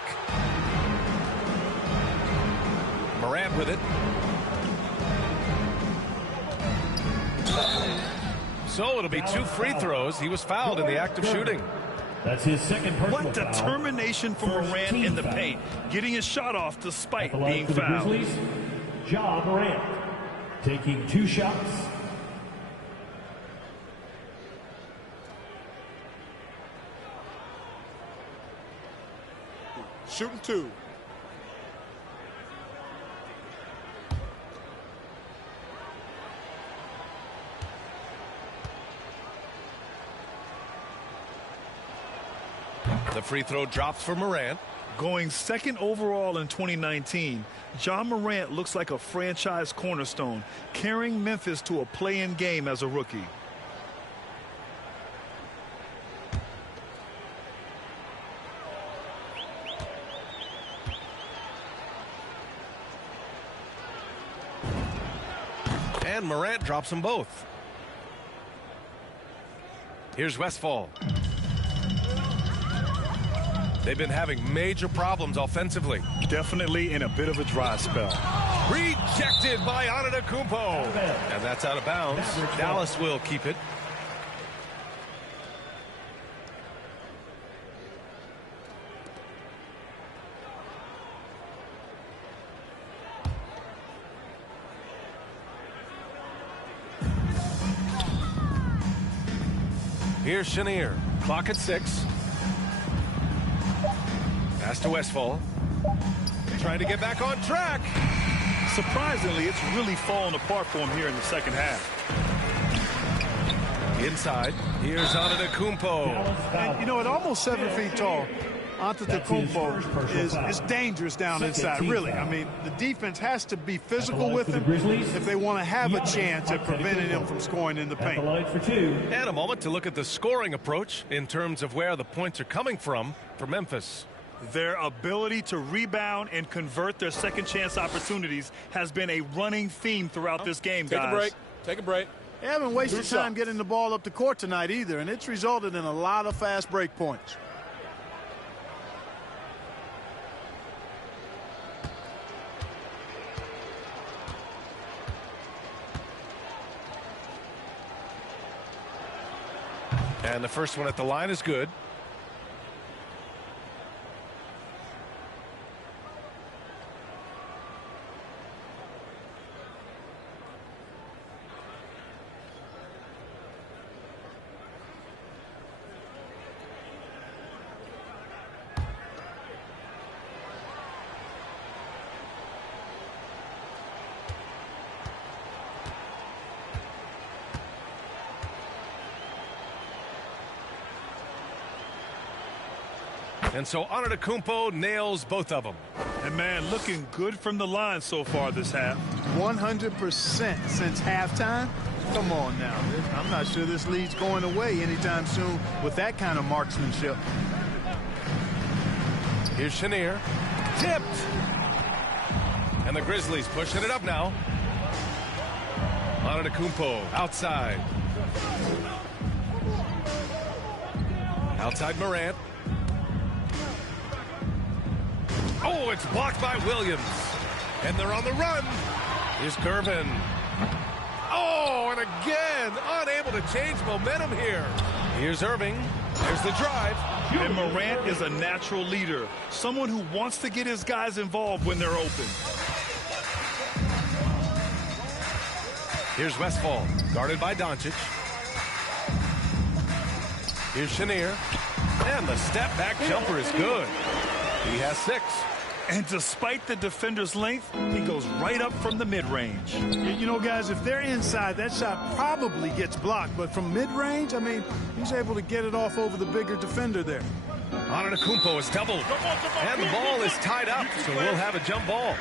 Morant with it. So it'll be 2 free throws. He was fouled in the act of shooting. That's his second personal What determination from Morant in the paint, getting his shot off despite being fouled. Grizzlies, Ja Morant taking 2 shots. Shooting 2. The free throw drops for Morant. Going second overall in 2019, Ja Morant looks like a franchise cornerstone, carrying Memphis to a play-in game as a rookie. And Morant drops them both. Here's Westphal. They've been having major problems offensively. Definitely in a bit of a dry spell. Rejected by Antetokounmpo. And that's out of bounds. Dallas will keep it. Here's Chenier. Clock at 6. Pass to Westphal. Trying to get back on track. Surprisingly, it's really fallen apart for him here in the second half. Inside. Here's Antetokounmpo. And, you know, at almost 7 feet tall, Antetokounmpo is dangerous down inside, really. I mean, the defense has to be physical with him if they want to have a chance at preventing him from scoring in the paint. And a moment to look at the scoring approach in terms of where the points are coming from for Memphis. Their ability to rebound and convert their second chance opportunities has been a running theme throughout this game, guys. Take a break. Take a break. They haven't wasted time getting the ball up the court tonight either, and it's resulted in a lot of fast break points. And the first one at the line is good. And so Antetokounmpo nails both of them. And man, looking good from the line so far this half. 100% since halftime. Come on now. I'm not sure this lead's going away anytime soon with that kind of marksmanship. Here's Chenier. Tipped. And the Grizzlies pushing it up now. Antetokounmpo outside. Outside Morant. Oh, it's blocked by Williams. And they're on the run. Here's Gervin. Oh, and again, unable to change momentum here. Here's Irving. There's the drive. And Morant is a natural leader. Someone who wants to get his guys involved when they're open. Here's Westphal, guarded by Doncic. Here's Chenier. And the step-back jumper is good. He has 6. And despite the defender's length, he goes right up from the mid-range. You know, guys, if they're inside, that shot probably gets blocked. But from mid-range, I mean, he's able to get it off over the bigger defender there. Antetokounmpo is doubled. And the ball is tied up, so we'll have a jump ball.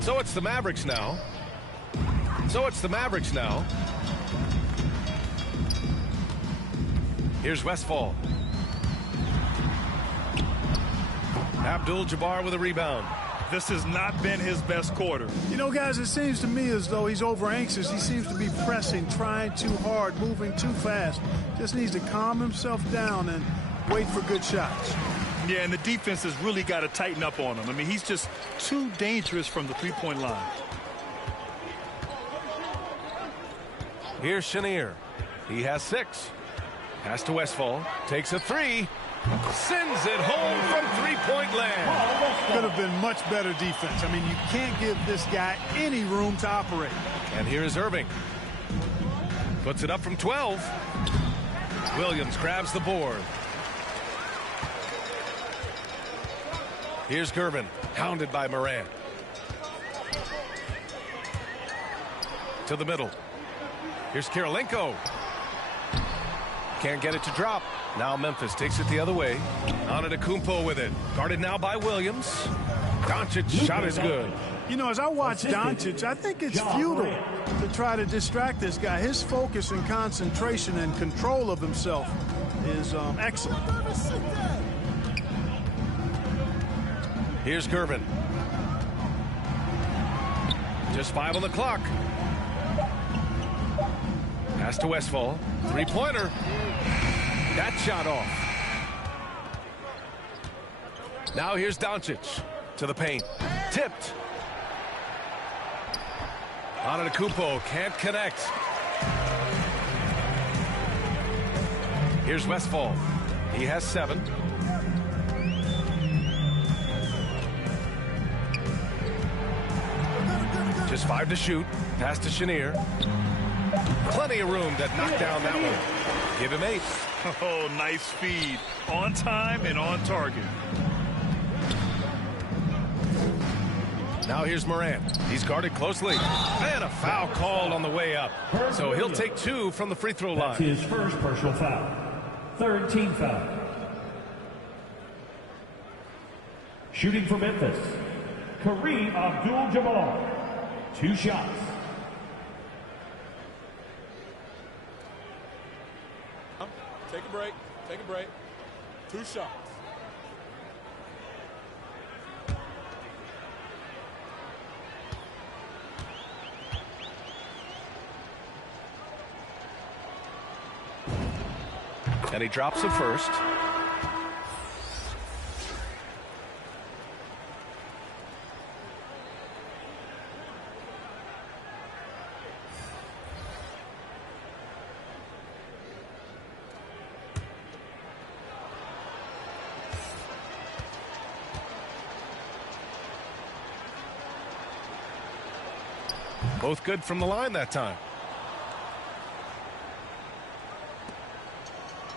So it's the Mavericks now. Here's Westphal. Abdul-Jabbar with a rebound. This has not been his best quarter. You know, guys, it seems to me as though he's over anxious. He seems to be pressing, trying too hard, moving too fast. Just needs to calm himself down and wait for good shots. Yeah, and the defense has really got to tighten up on him. I mean, he's just too dangerous from the three-point line. Here's Chenier. He has 6. Pass to Westphal. Takes a 3. Sends it home from three-point land. Could have been much better defense. I mean, you can't give this guy any room to operate. And here's Irving. Puts it up from 12. Williams grabs the board. Here's Gervin, hounded by Morant. to the middle. Here's Kirilenko. Can't get it to drop. Now Memphis takes it the other way. Antetokounmpo with it. Guarded now by Williams. Doncic shot is good. You know, as I watch Doncic, I think it's futile to try to distract this guy. His focus and concentration and control of himself is excellent. Here's Gervin. Just 5 on the clock. Pass to Westphal. Three-pointer. That shot off. Now here's Doncic to the paint. Tipped. Antetokounmpo can't connect. Here's Westphal. He has 7. Just 5 to shoot. Pass to Chenier. Plenty of room to knock down that one. Give him 8. Oh, nice feed. On time and on target. Now here's Morant. He's guarded closely. And a foul called on the way up. So he'll take 2 from the free throw line. That's his first personal foul. Third team foul. Shooting for Memphis, Kareem Abdul-Jabbar. 2 shots. Take a break. Take a break. 2 shots. And he drops the first. Both good from the line that time.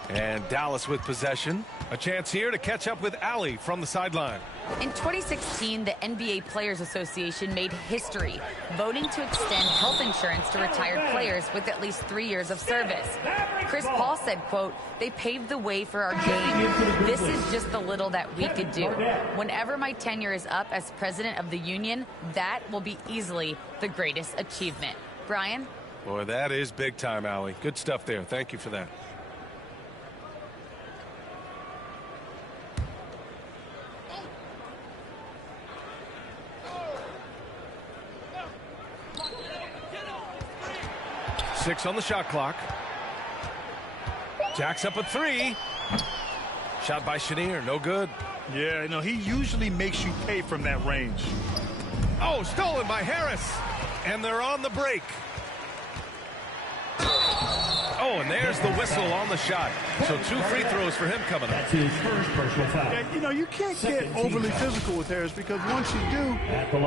And Dallas with possession. A chance here to catch up with Allie from the sideline. In 2016, the NBA Players Association made history, voting to extend health insurance to retired players with at least 3 years of service. Chris Paul said, quote, "They paved the way for our game. This is just the little that we could do. Whenever my tenure is up as president of the union, that will be easily the greatest achievement." Brian? Boy, that is big time, Allie. Good stuff there. Thank you for that. Six on the shot clock. Jacks up a 3. Shot by Chenier, no good. Yeah, you know, he usually makes you pay from that range. Oh, stolen by Harris. And they're on the break. Oh, and there's the whistle on the shot. So 2 free throws for him coming up. That's his first personal foul. Yeah, you know, you can't get overly physical with Harris because once you do,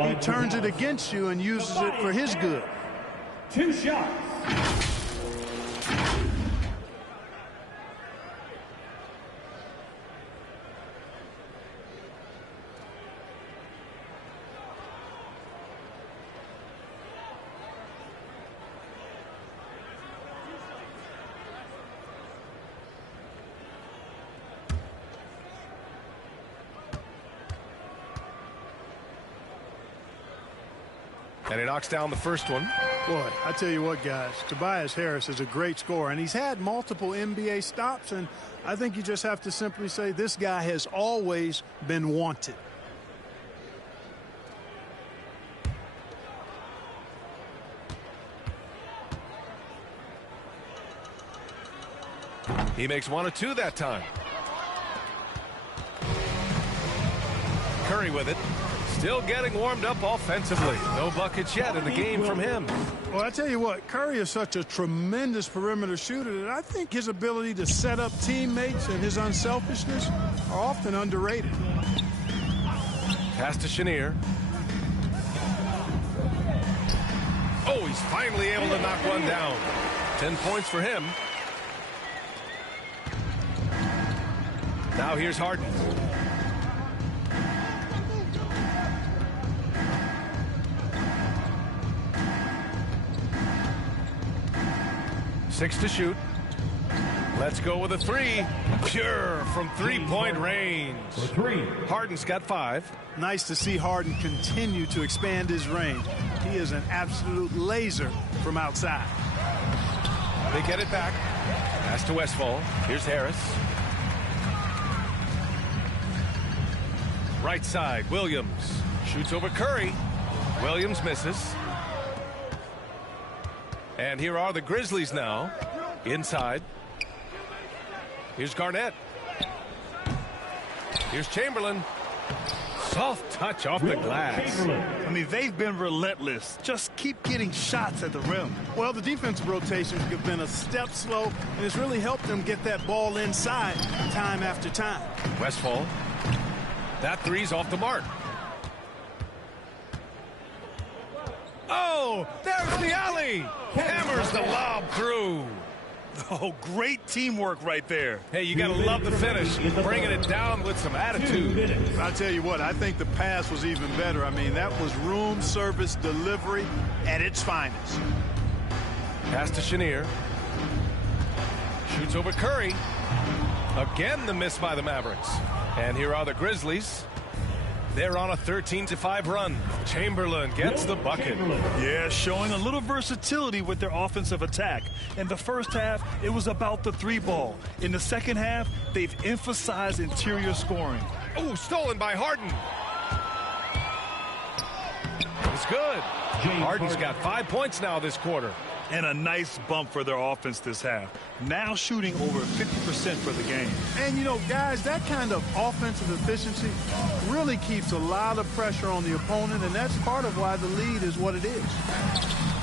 he turns it against you and uses it for his good. 2 shots. And he knocks down the first one. Boy, I tell you what, guys, Tobias Harris is a great scorer, and he's had multiple NBA stops, and I think you just have to simply say this guy has always been wanted. He makes 1 of 2 that time. Curry with it. Still getting warmed up offensively. No buckets yet in the game from him. Well, I tell you what, Curry is such a tremendous perimeter shooter that I think his ability to set up teammates and his unselfishness are often underrated. Pass to Chenier. Oh, he's finally able to knock one down. 10 points for him. Now here's Harden. 6 to shoot. Let's go with a 3. Pure from three-point range. Harden's got 5. Nice to see Harden continue to expand his range. He is an absolute laser from outside. They get it back. Pass to Westfall. Here's Harris. Right side, Williams. Shoots over Curry. Williams misses. And here are the Grizzlies now. Inside. Here's Garnett. Here's Chamberlain. Soft touch off the glass. I mean, they've been relentless. Just keep getting shots at the rim. Well, the defensive rotations have been a step slow, and it's really helped them get that ball inside time after time. Westfall. That 3's off the mark. Oh, there's the alley. Hammers the lob through. Oh, great teamwork right there. Hey, you got to love the finish. Bringing it down with some attitude. I'll tell you what, I think the pass was even better. I mean, that was room service delivery at its finest. Pass to Chenier. Shoots over Curry. Again, the miss by the Mavericks. And here are the Grizzlies. They're on a 13-5 run. Chamberlain gets the bucket. Yeah, showing a little versatility with their offensive attack. In the first half, it was about the 3-ball. In the second half, they've emphasized interior scoring. Oh, stolen by Harden. It's good. Harden's got 5 points now this quarter. And a nice bump for their offense this half. Now shooting over 50% for the game. And, you know, guys, that kind of offensive efficiency really keeps a lot of pressure on the opponent, and that's part of why the lead is what it is.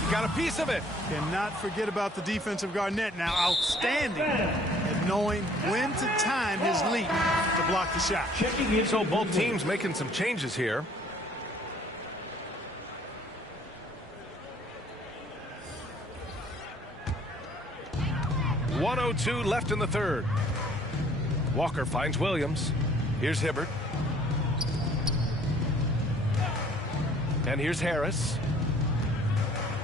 You got a piece of it. Cannot forget about the defensive Garnett now. Outstanding at knowing when to time his leap to block the shot. So both teams making some changes here. .102 left in the third. Walker finds Williams. Here's Hibbert. And here's Harris.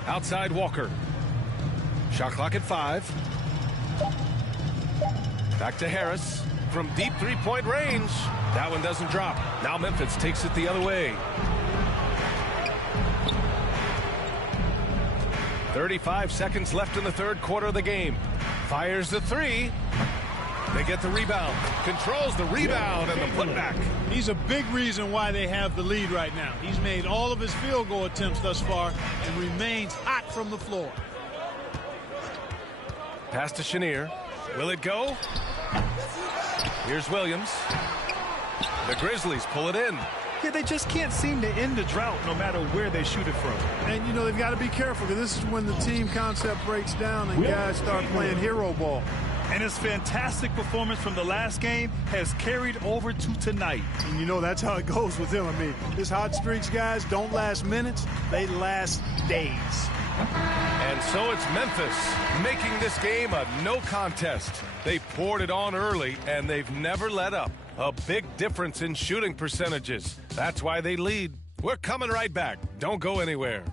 Outside Walker. Shot clock at 5. Back to Harris. From deep three-point range. That one doesn't drop. Now Memphis takes it the other way. 35 seconds left in the third quarter of the game. Fires the 3. They get the rebound. Controls the rebound and the putback. He's a big reason why they have the lead right now. He's made all of his field goal attempts thus far and remains hot from the floor. Pass to Chenier. Will it go? Here's Williams. The Grizzlies pull it in. Yeah, they just can't seem to end the drought no matter where they shoot it from. And, you know, they've got to be careful because this is when the team concept breaks down and guys start playing hero ball. And his fantastic performance from the last game has carried over to tonight. And, you know, that's how it goes with him. I mean, his hot streaks, guys, don't last minutes. They last days. And so it's Memphis making this game a no contest. They poured it on early, and they've never let up. A big difference in shooting percentages. That's why they lead. We're coming right back. Don't go anywhere.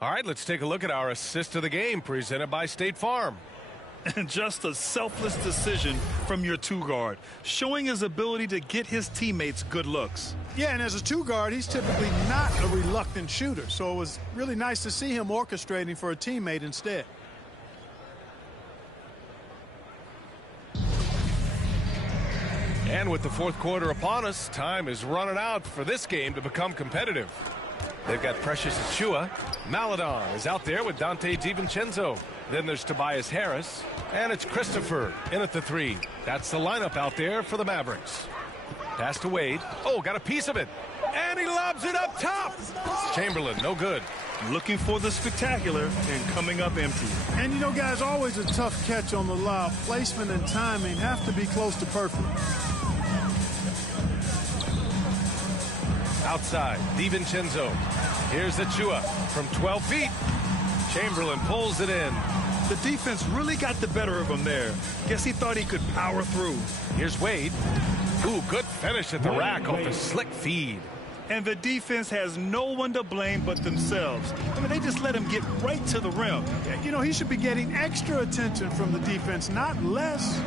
All right, let's take a look at our assist of the game presented by State Farm. And just a selfless decision from your 2-guard, showing his ability to get his teammates good looks. Yeah, and as a 2-guard, he's typically not a reluctant shooter, so it was really nice to see him orchestrating for a teammate instead. And with the fourth quarter upon us, time is running out for this game to become competitive. They've got Precious Achiuwa. Maledon is out there with Dante DiVincenzo. Then there's Tobias Harris. And it's Christopher in at the 3. That's the lineup out there for the Mavericks. Pass to Wade. Oh, got a piece of it. And he lobs it up top. Chamberlain, no good. Looking for the spectacular and coming up empty. And, you know, guys, always a tough catch on the lob. Placement and timing have to be close to perfect. Outside, DiVincenzo. Here's Achiuwa from 12 feet. Chamberlain pulls it in. The defense really got the better of him there. Guess he thought he could power through. Here's Wade. Ooh, good finish at the rack off the slick feed. And the defense has no one to blame but themselves. I mean, they just let him get right to the rim. You know, he should be getting extra attention from the defense, not less.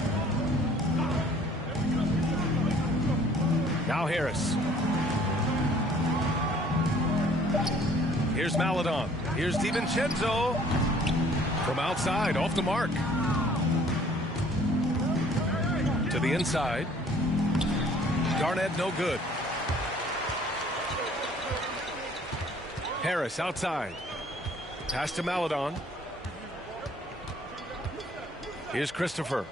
Now Harris. Here's Maledon. Here's DiVincenzo. From outside, off the mark. To the inside. Garnett, no good. Harris outside. Pass to Maledon. Here's Christopher.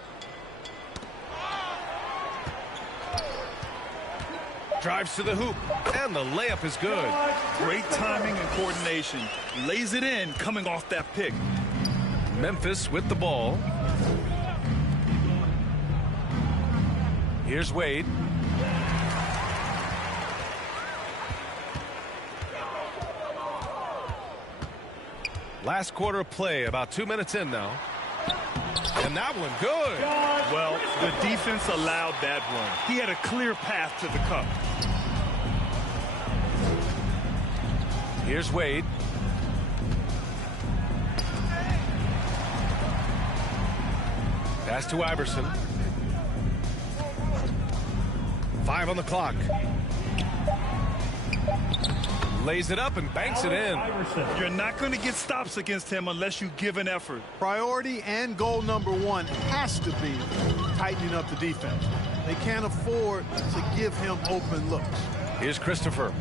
Drives to the hoop, and the layup is good. Great timing and coordination. Lays it in, coming off that pick. Memphis with the ball. Here's Wade. Last quarter of play, about 2 minutes in now. And that one good. Well, the defense allowed that one. He had a clear path to the cup. Here's Wade. Pass to Iverson. 5 on the clock. Lays it up and banks it in. You're not going to get stops against him unless you give an effort. Priority and goal number one has to be tightening up the defense. They can't afford to give him open looks. Here's Christopher.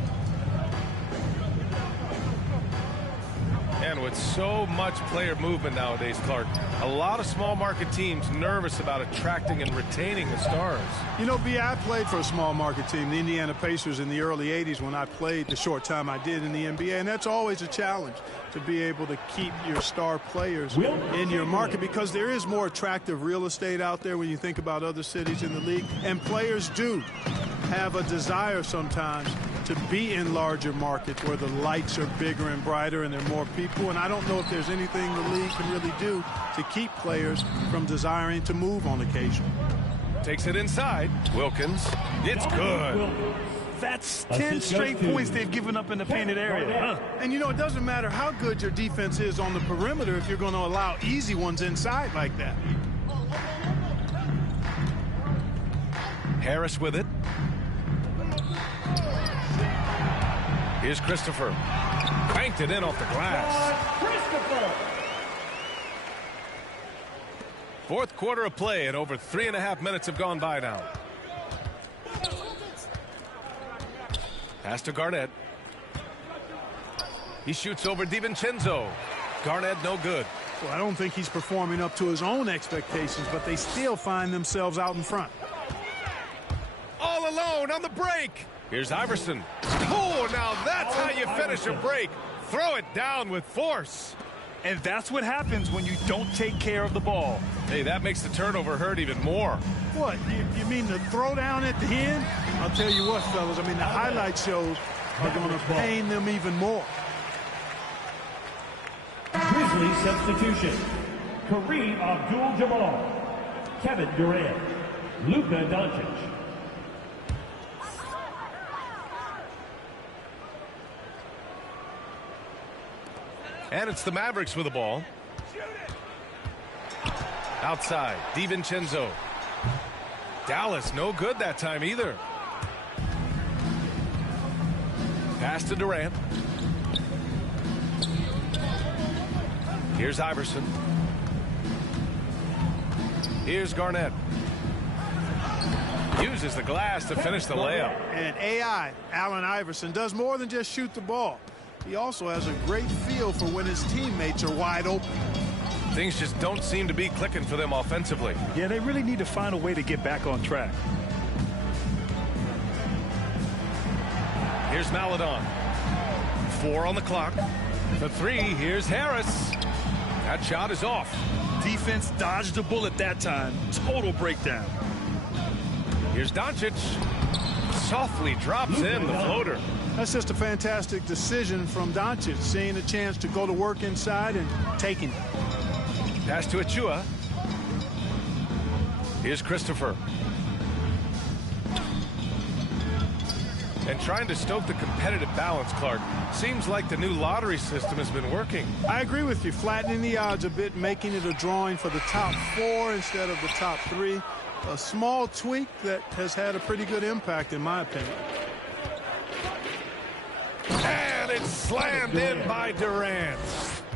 And with so much player movement nowadays, Clark, a lot of small market teams nervous about attracting and retaining the stars. You know, B, I played for a small market team, the Indiana Pacers, in the early 80s when I played the short time I did in the NBA, and that's always a challenge to be able to keep your star players in your market because there is more attractive real estate out there when you think about other cities in the league, and players do have a desire sometimes to be in larger markets where the lights are bigger and brighter and there are more people. And I don't know if there's anything the league can really do to keep players from desiring to move on occasion. Takes it inside. Wilkins. It's good. That's 10 straight points they've given up in the painted area. And, you know, it doesn't matter how good your defense is on the perimeter if you're going to allow easy ones inside like that. Harris with it. Here's Christopher. Banked it in off the glass. Christopher. Fourth quarter of play and over 3.5 minutes have gone by now. Pass to Garnett. He shoots over DiVincenzo. Garnett no good. Well, I don't think he's performing up to his own expectations, but they still find themselves out in front. All alone on the break. Here's Iverson. Oh, now that's how you finish a break. Throw it down with force. And that's what happens when you don't take care of the ball. Hey, that makes the turnover hurt even more. What, you mean the throw down at the end? I'll tell you what, fellas, I mean, the highlight shows are going to pain them even more. Grizzlies substitution. Kareem Abdul-Jabbar. Kevin Durant. Luka Doncic. And it's the Mavericks with the ball. Outside, DiVincenzo. Dallas, no good that time either. Pass to Durant. Here's Iverson. Here's Garnett. Uses the glass to finish the layup. And AI, Allen Iverson, does more than just shoot the ball. He also has a great feel for when his teammates are wide open. Things just don't seem to be clicking for them offensively. Yeah, they really need to find a way to get back on track. Here's Maledon. 4 on the clock. The 3, here's Harris. That shot is off. Defense dodged a bullet that time. Total breakdown. Here's Doncic. Softly drops in the floater. That's just a fantastic decision from Doncic, seeing a chance to go to work inside and taking it. Pass to Achua. Here's Christopher. And trying to stoke the competitive balance, Clark. Seems like the new lottery system has been working. I agree with you. Flattening the odds a bit, making it a drawing for the top 4 instead of the top 3. A small tweak that has had a pretty good impact, in my opinion. And it's slammed in by Durant.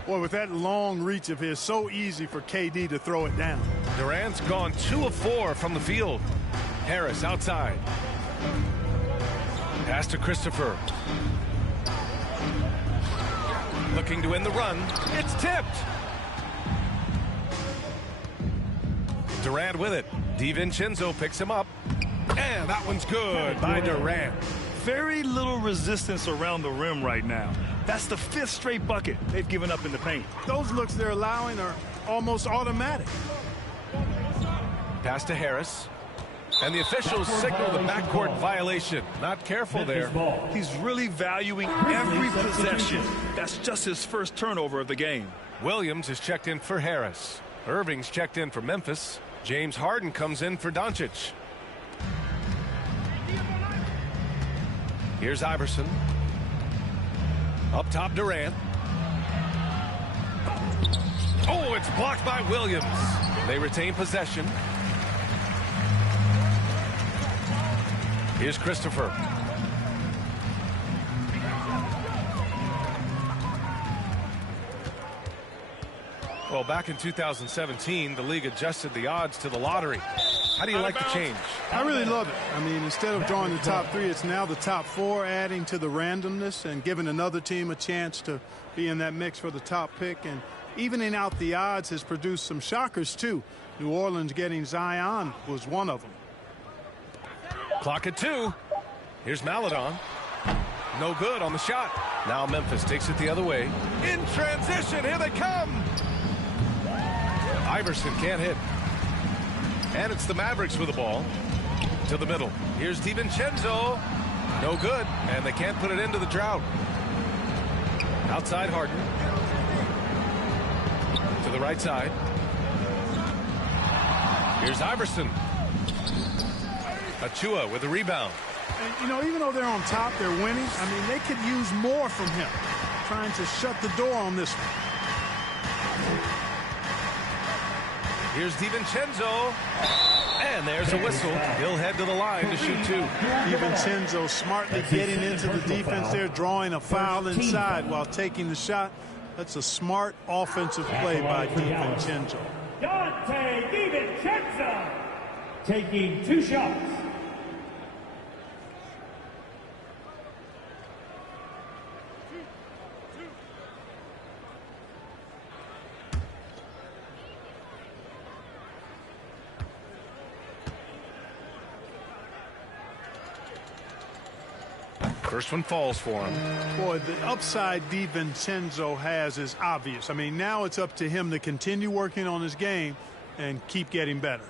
Boy, with that long reach of his, so easy for KD to throw it down. Durant's gone 2 of 4 from the field. Harris outside. Pass to Christopher. Looking to win the run. It's tipped. Durant with it. DiVincenzo picks him up. And that one's good by Durant. Very little resistance around the rim right now. That's the 5th straight bucket they've given up in the paint. Those looks they're allowing are almost automatic. Pass to Harris. And the officials signal the backcourt violation. Not careful there. He's really valuing every possession. That's just his first turnover of the game. Williams is checked in for Harris. Irving's checked in for Memphis. James Harden comes in for Doncic. Here's Iverson. Up top, Durant. Oh, it's blocked by Williams. They retain possession. Here's Christopher. Well, back in 2017, the league adjusted the odds to the lottery. How do you like the change? I really love it. I mean, instead of drawing the top 3, it's now the top 4, adding to the randomness and giving another team a chance to be in that mix for the top pick. And evening out the odds has produced some shockers, too. New Orleans getting Zion was one of them. Clock at 2. Here's Maledon. No good on the shot. Now Memphis takes it the other way. In transition, here they come. Iverson can't hit. And it's the Mavericks with the ball. To the middle. Here's DiVincenzo. No good. And they can't put it into the drought. Outside Harden. To the right side. Here's Iverson. Achua with the rebound. And, you know, even though they're on top, they're winning. I mean, they could use more from him. Trying to shut the door on this one. Here's DiVincenzo. And there's a whistle. He'll head to the line to shoot 2. DiVincenzo smartly getting into the defense there, drawing a foul inside while taking the shot. That's a smart offensive play by DiVincenzo. Dante DiVincenzo taking 2 shots. First one falls for him. Boy, the upside DiVincenzo has is obvious. I mean, now it's up to him to continue working on his game and keep getting better.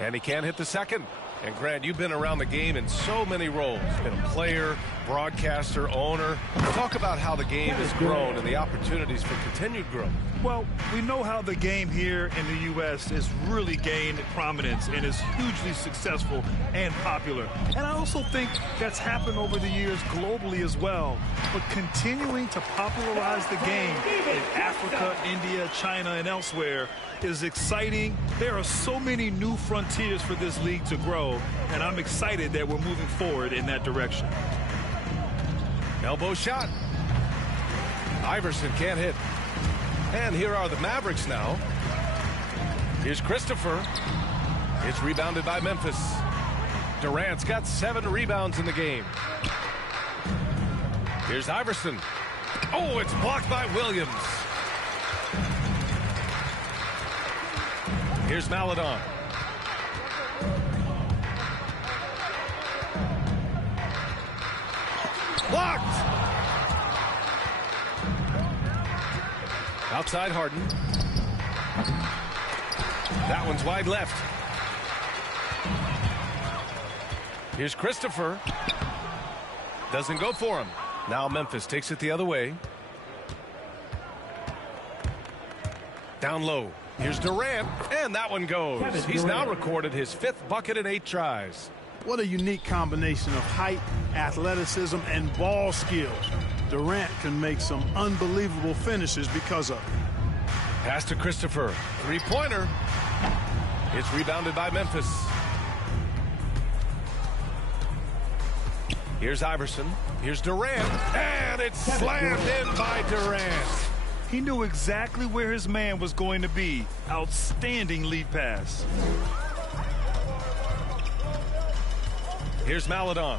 And he can't hit the second. And Grant, you've been around the game in so many roles. Been a player, broadcaster, owner. Talk about how the game has grown and the opportunities for continued growth. Well, we know how the game here in the U.S. has really gained prominence and is hugely successful and popular. And I also think that's happened over the years globally as well. But continuing to popularize the game in Africa, India, China, and elsewhere is exciting. There are so many new frontiers for this league to grow, and I'm excited that we're moving forward in that direction. Elbow shot. Iverson can't hit. And here are the Mavericks now. Here's Christopher. It's rebounded by Memphis. Durant's got 7 rebounds in the game. Here's Iverson. Oh, it's blocked by Williams. Here's Maledon. Blocked. Outside Harden. That one's wide left. Here's Christopher. Doesn't go for him. Now Memphis takes it the other way. Down low. Here's Durant, and that one goes. He's now recorded his 5th bucket in 8 tries. What a unique combination of height, athleticism, and ball skills. Durant can make some unbelievable finishes because of it. Pass to Christopher. Three-pointer. It's rebounded by Memphis. Here's Iverson. Here's Durant. And it's slammed in by Durant. He knew exactly where his man was going to be. Outstanding lead pass. Here's Maledon.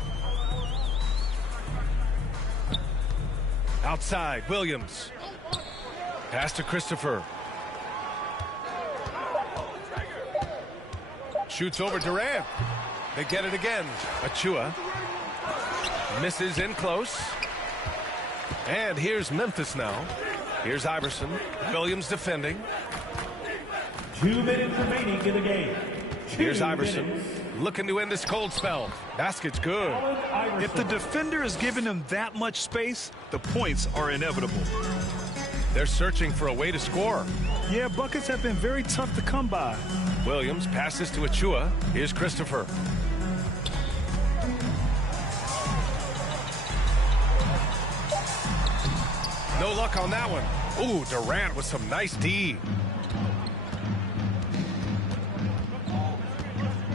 Outside, Williams. Pass to Christopher. Shoots over Durant. They get it again. Achua. Misses in close. And here's Memphis now. Here's Iverson. Williams defending. 2 minutes remaining in the game. Here's Iverson. Looking to end this cold spell. Basket's good. If the defender is giving him that much space, the points are inevitable. They're searching for a way to score. Yeah, buckets have been very tough to come by. Williams passes to Achua. Here's Christopher. No luck on that one. Ooh, Durant with some nice D.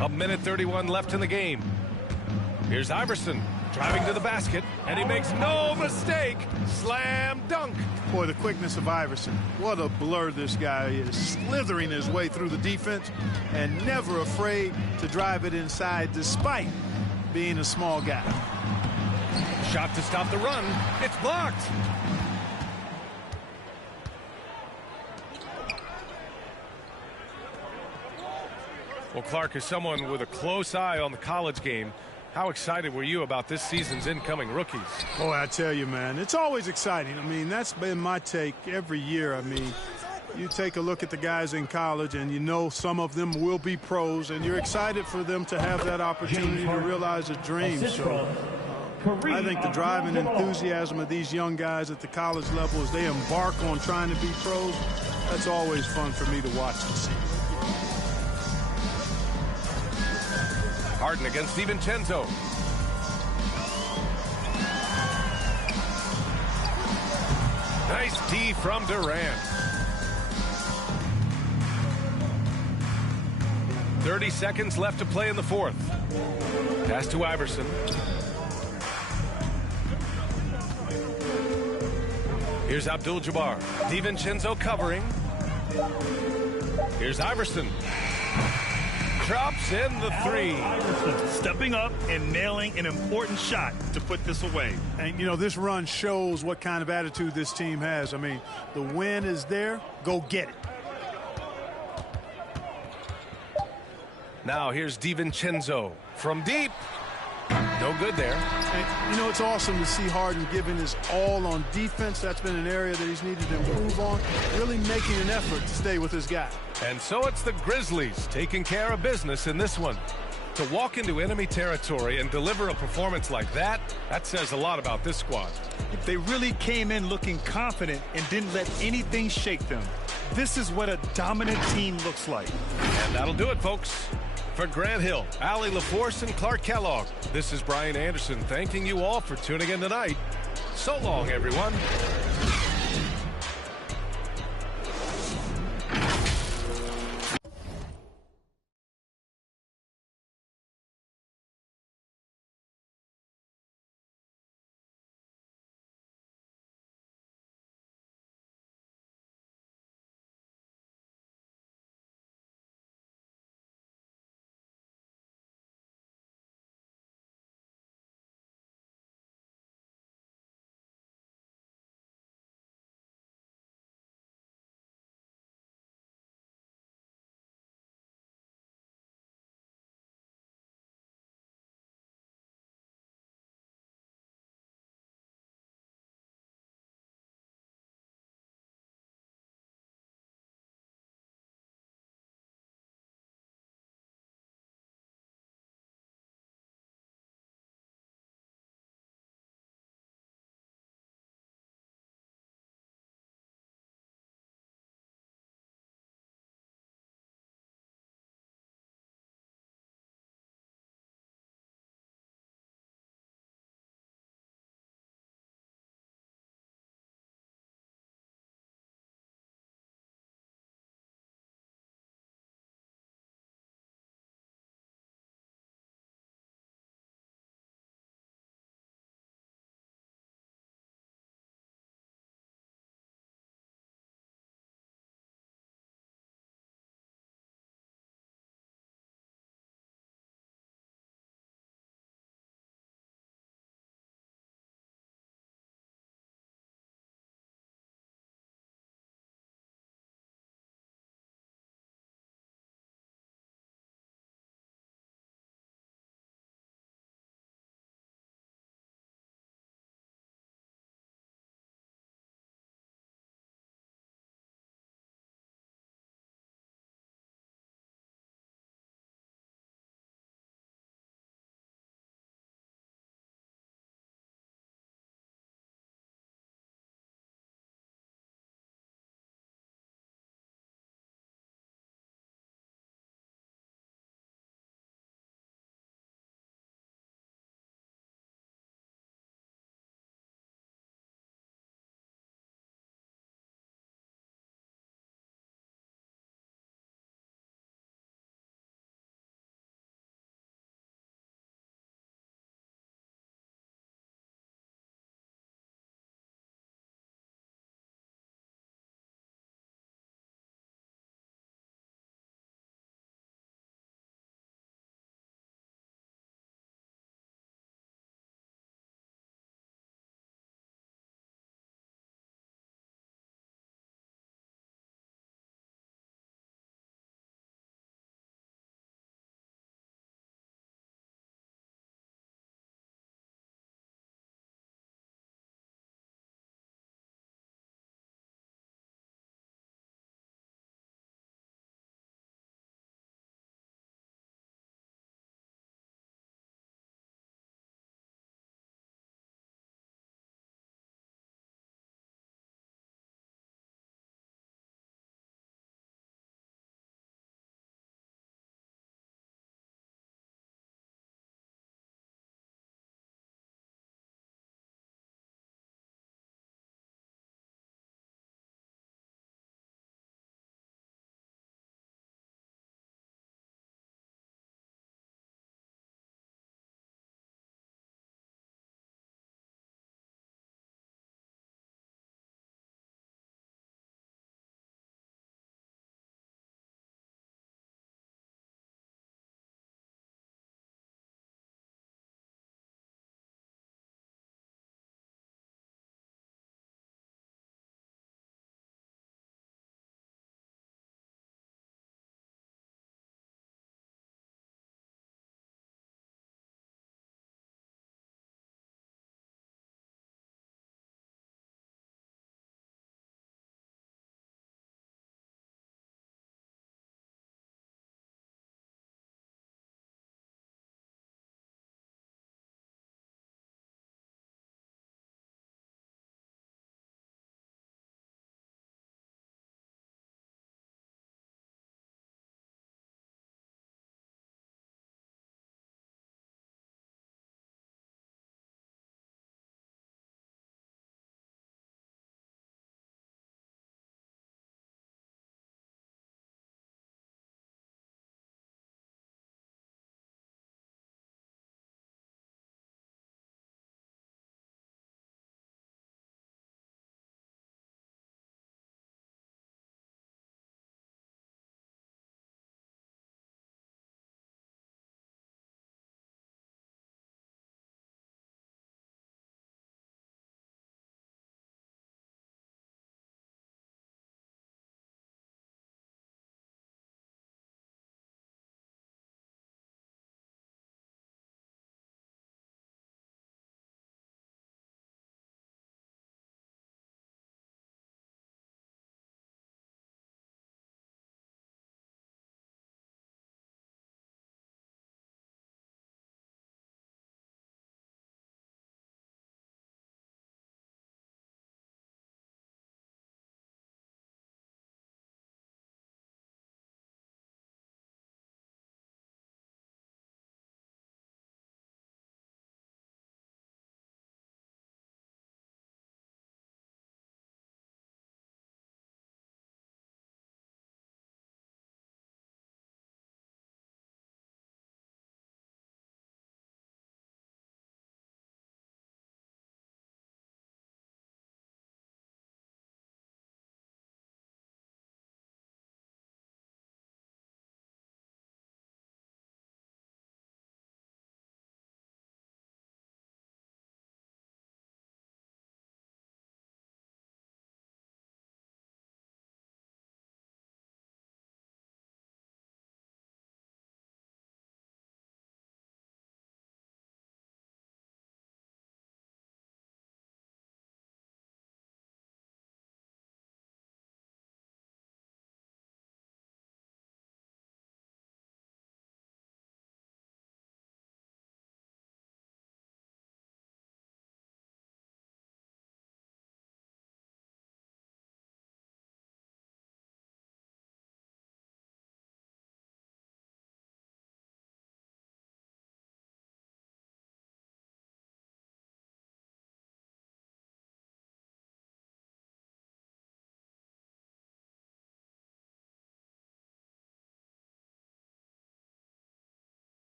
A minute 31 left in the game. Here's Iverson driving to the basket, and he makes no mistake. Slam dunk. Boy, the quickness of Iverson. What a blur this guy is. Slithering his way through the defense and never afraid to drive it inside despite being a small guy. Shot to stop the run. It's blocked. Well, Clark, as someone with a close eye on the college game, how excited were you about this season's incoming rookies? Boy, I tell you, man, it's always exciting. I mean, that's been my take every year. I mean, you take a look at the guys in college and you know some of them will be pros, and you're excited for them to have that opportunity to realize a dream. So I think the drive and enthusiasm of these young guys at the college level as they embark on trying to be pros, that's always fun for me to watch and see. Harden against DiVincenzo. Nice D from Durant. 30 seconds left to play in the 4th. Pass to Iverson. Here's Abdul-Jabbar. DiVincenzo covering. Here's Iverson. Drops in the 3. Stepping up and nailing an important shot to put this away. And, you know, this run shows what kind of attitude this team has. I mean, the win is there. Go get it. Now here's DiVincenzo from deep. No good there. And, you know, it's awesome to see Harden giving his all on defense. That's been an area that he's needed to improve on. Really making an effort to stay with his guy. And so it's the Grizzlies taking care of business in this one. To walk into enemy territory and deliver a performance like that, that says a lot about this squad. They really came in looking confident and didn't let anything shake them. This is what a dominant team looks like. And that'll do it, folks. For Grant Hill, Allie LaForce, and Clark Kellogg, this is Brian Anderson thanking you all for tuning in tonight. So long, everyone.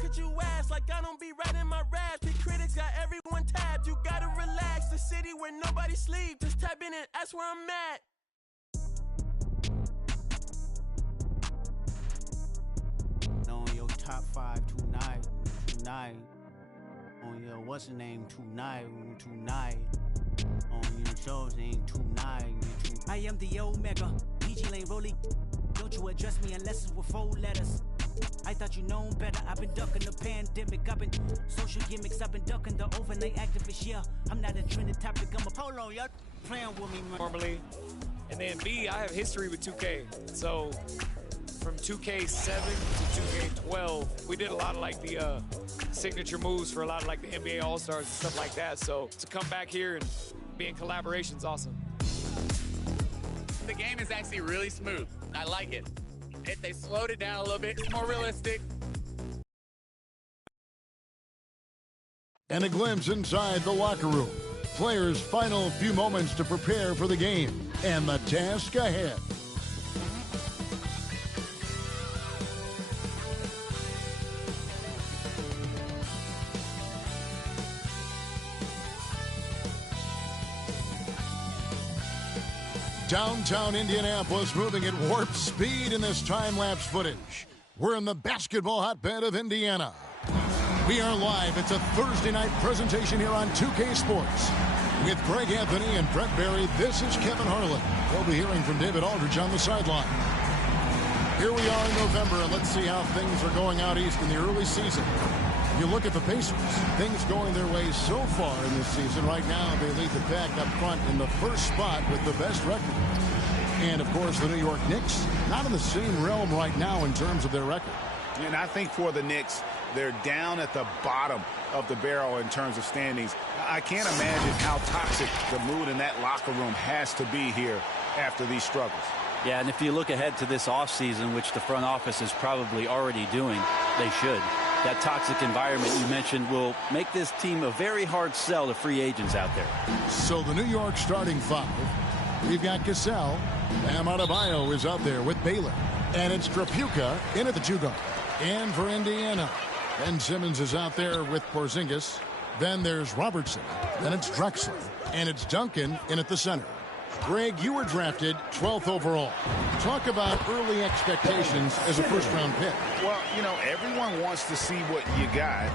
could you ask? Like I don't be writing my raps. The critics got everyone tabbed. You gotta relax. The city where nobody sleeps. Just type in and ask where I'm at. On your top 5 tonight. On your what's the name tonight. On your shows ain't tonight. I am the Omega. PG Lane Rolly. Don't you address me unless it's with 4 letters. I thought you known better. I've been ducking the pandemic. I've been social gimmicks. I've been ducking the overnight activists. Yeah, I'm not a trending topic. I'm a polo. Y'all playing with me, man. Normally. And then B, I have history with 2K. So from 2K7 to 2K12, we did a lot of like the signature moves for a lot of like the NBA All-Stars and stuff like that. So to come back here and be in collaboration is awesome. The game is actually really smooth. I like it. They slowed it down a little bit. It's more realistic. And a glimpse inside the locker room. Players' final few moments to prepare for the game and the task ahead. Downtown Indianapolis moving at warp speed in this time-lapse footage. We're in the basketball hotbed of Indiana. We are live. It's a Thursday night presentation here on 2K Sports. With Greg Anthony and Brent Barry, this is Kevin Harlan. We'll be hearing from David Aldridge on the sideline. Here we are in November, and let's see how things are going out east in the early season. You look at the Pacers, things going their way so far in this season. Right now, they lead the pack up front in the first spot with the best record. And, of course, the New York Knicks, not in the same realm right now in terms of their record. And I think for the Knicks, they're down at the bottom of the barrel in terms of standings. I can't imagine how toxic the mood in that locker room has to be here after these struggles. Yeah, and if you look ahead to this offseason, which the front office is probably already doing, they should. That toxic environment you mentioned will make this team a very hard sell to free agents out there. So the New York starting 5, we've got Cassell. Bam Adebayo is out there with Baylor. And it's Trapuka in at the 2-guard. And for Indiana, Ben Simmons is out there with Porzingis. Then there's Robertson. Then it's Drexler. And it's Duncan in at the center. Greg, you were drafted 12th overall. Talk about early expectations as a first-round pick. Well, you know, everyone wants to see what you got.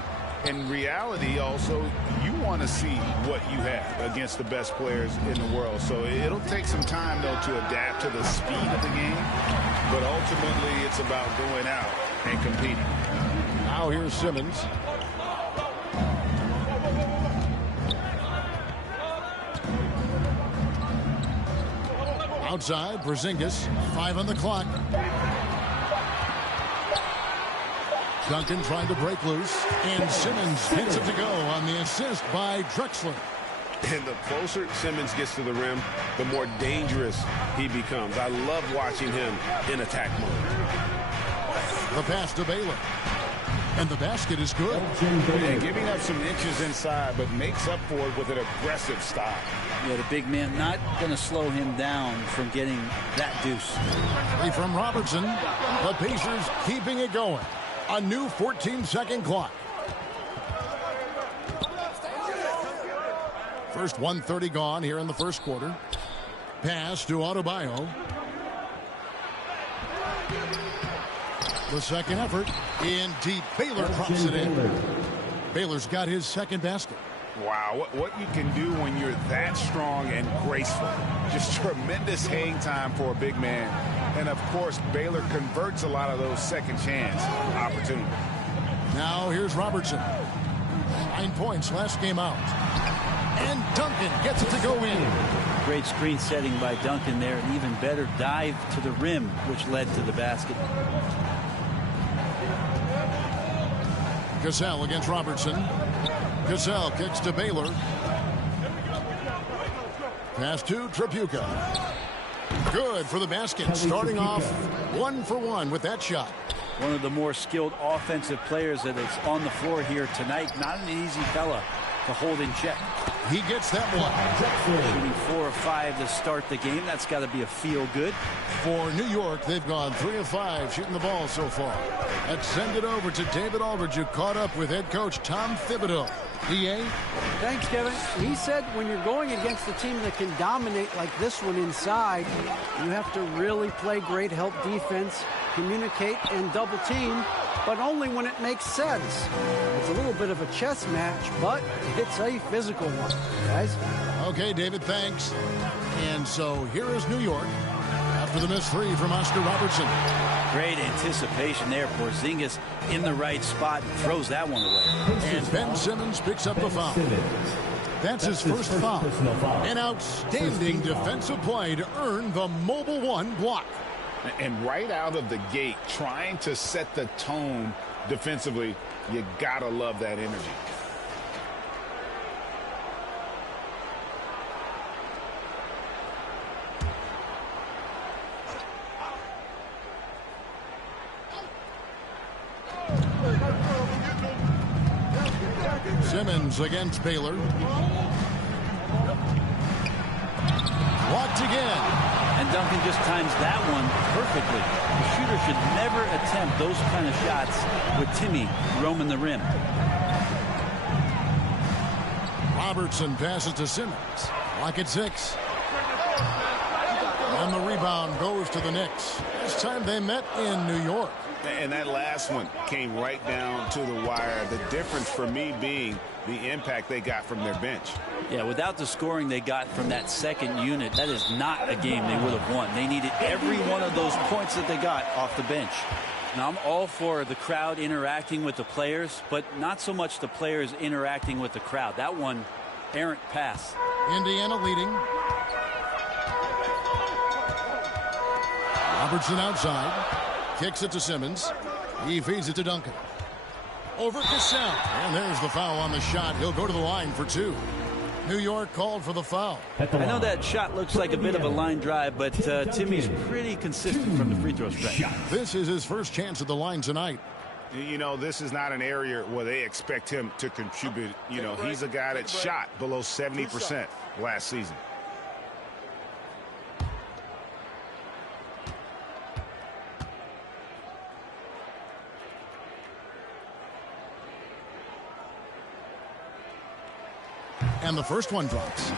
In reality, also, you want to see what you have against the best players in the world. So it'll take some time, though, to adapt to the speed of the game. But ultimately, it's about going out and competing. Now here's Simmons. Outside, Porzingis, 5 on the clock. Duncan trying to break loose, and Simmons gets it to go on the assist by Drexler. And the closer Simmons gets to the rim, the more dangerous he becomes. I love watching him in attack mode. The pass to Baylor. And the basket is good. Yeah, giving up some inches inside, but makes up for it with an aggressive style. Yeah, the big man not going to slow him down from getting that deuce. 3 from Robertson. The Pacers keeping it going. A new 14-second clock. First 1:30 gone here in the first quarter. Pass to Adebayo. The second effort in deep. Baylor drops it in. Baylor's got his second basket. Wow, what you can do when you're that strong and graceful. Just tremendous hang time for a big man. And, of course, Baylor converts a lot of those second chance opportunities. Now here's Robertson. 9 points last game out. And Duncan gets it to go in. Great screen setting by Duncan there. An even better dive to the rim, which led to the basket. Cassell against Robertson. Cassell kicks to Baylor. Pass to Trapuka. Good for the basket. Starting off 1 for 1 with that shot. One of the more skilled offensive players that is on the floor here tonight. Not an easy fella to hold in check. He gets that one. Shooting 4 of 5 to start the game. That's got to be a feel good. For New York, they've gone 3 of 5 shooting the ball so far. Let's send it over to David Aldridge, who caught up with head coach Tom Thibodeau. DA? Thanks, Kevin. He said when you're going against a team that can dominate like this one inside, you have to really play great help defense, communicate, and double team, but only when it makes sense. It's a little bit of a chess match, but it's a physical one, guys. Okay, David, thanks. And so here is New York after the missed 3 from Oscar Robertson. Great anticipation there. Porzingis in the right spot and throws that one away. And Ben Simmons picks up the foul. That's his first foul. An outstanding defensive play to earn the Mobile One block. And right out of the gate, trying to set the tone defensively, you gotta love that energy. Simmons against Baylor. Blocked again. And Duncan just times that one perfectly. The shooter should never attempt those kind of shots with Timmy roaming the rim. Robertson passes to Simmons. Lock at 6. And the rebound goes to the Knicks. This time they met in New York. And that last one came right down to the wire. The difference for me being the impact they got from their bench. Yeah, without the scoring they got from that second unit, that is not a game they would have won. They needed every one of those points that they got off the bench. Now, I'm all for the crowd interacting with the players, but not so much the players interacting with the crowd. That one, errant pass. Indiana leading. Robertson outside. Kicks it to Simmons. He feeds it to Duncan. Over Cassell. And there's the foul on the shot. He'll go to the line for 2. New York called for the foul. I know that shot looks like a bit of a line drive, but Timmy's pretty consistent from the free throw stretch. This is his first chance at the line tonight. You know, this is not an area where they expect him to contribute. You know, he's a guy that shot below 70% last season. And the first one drops.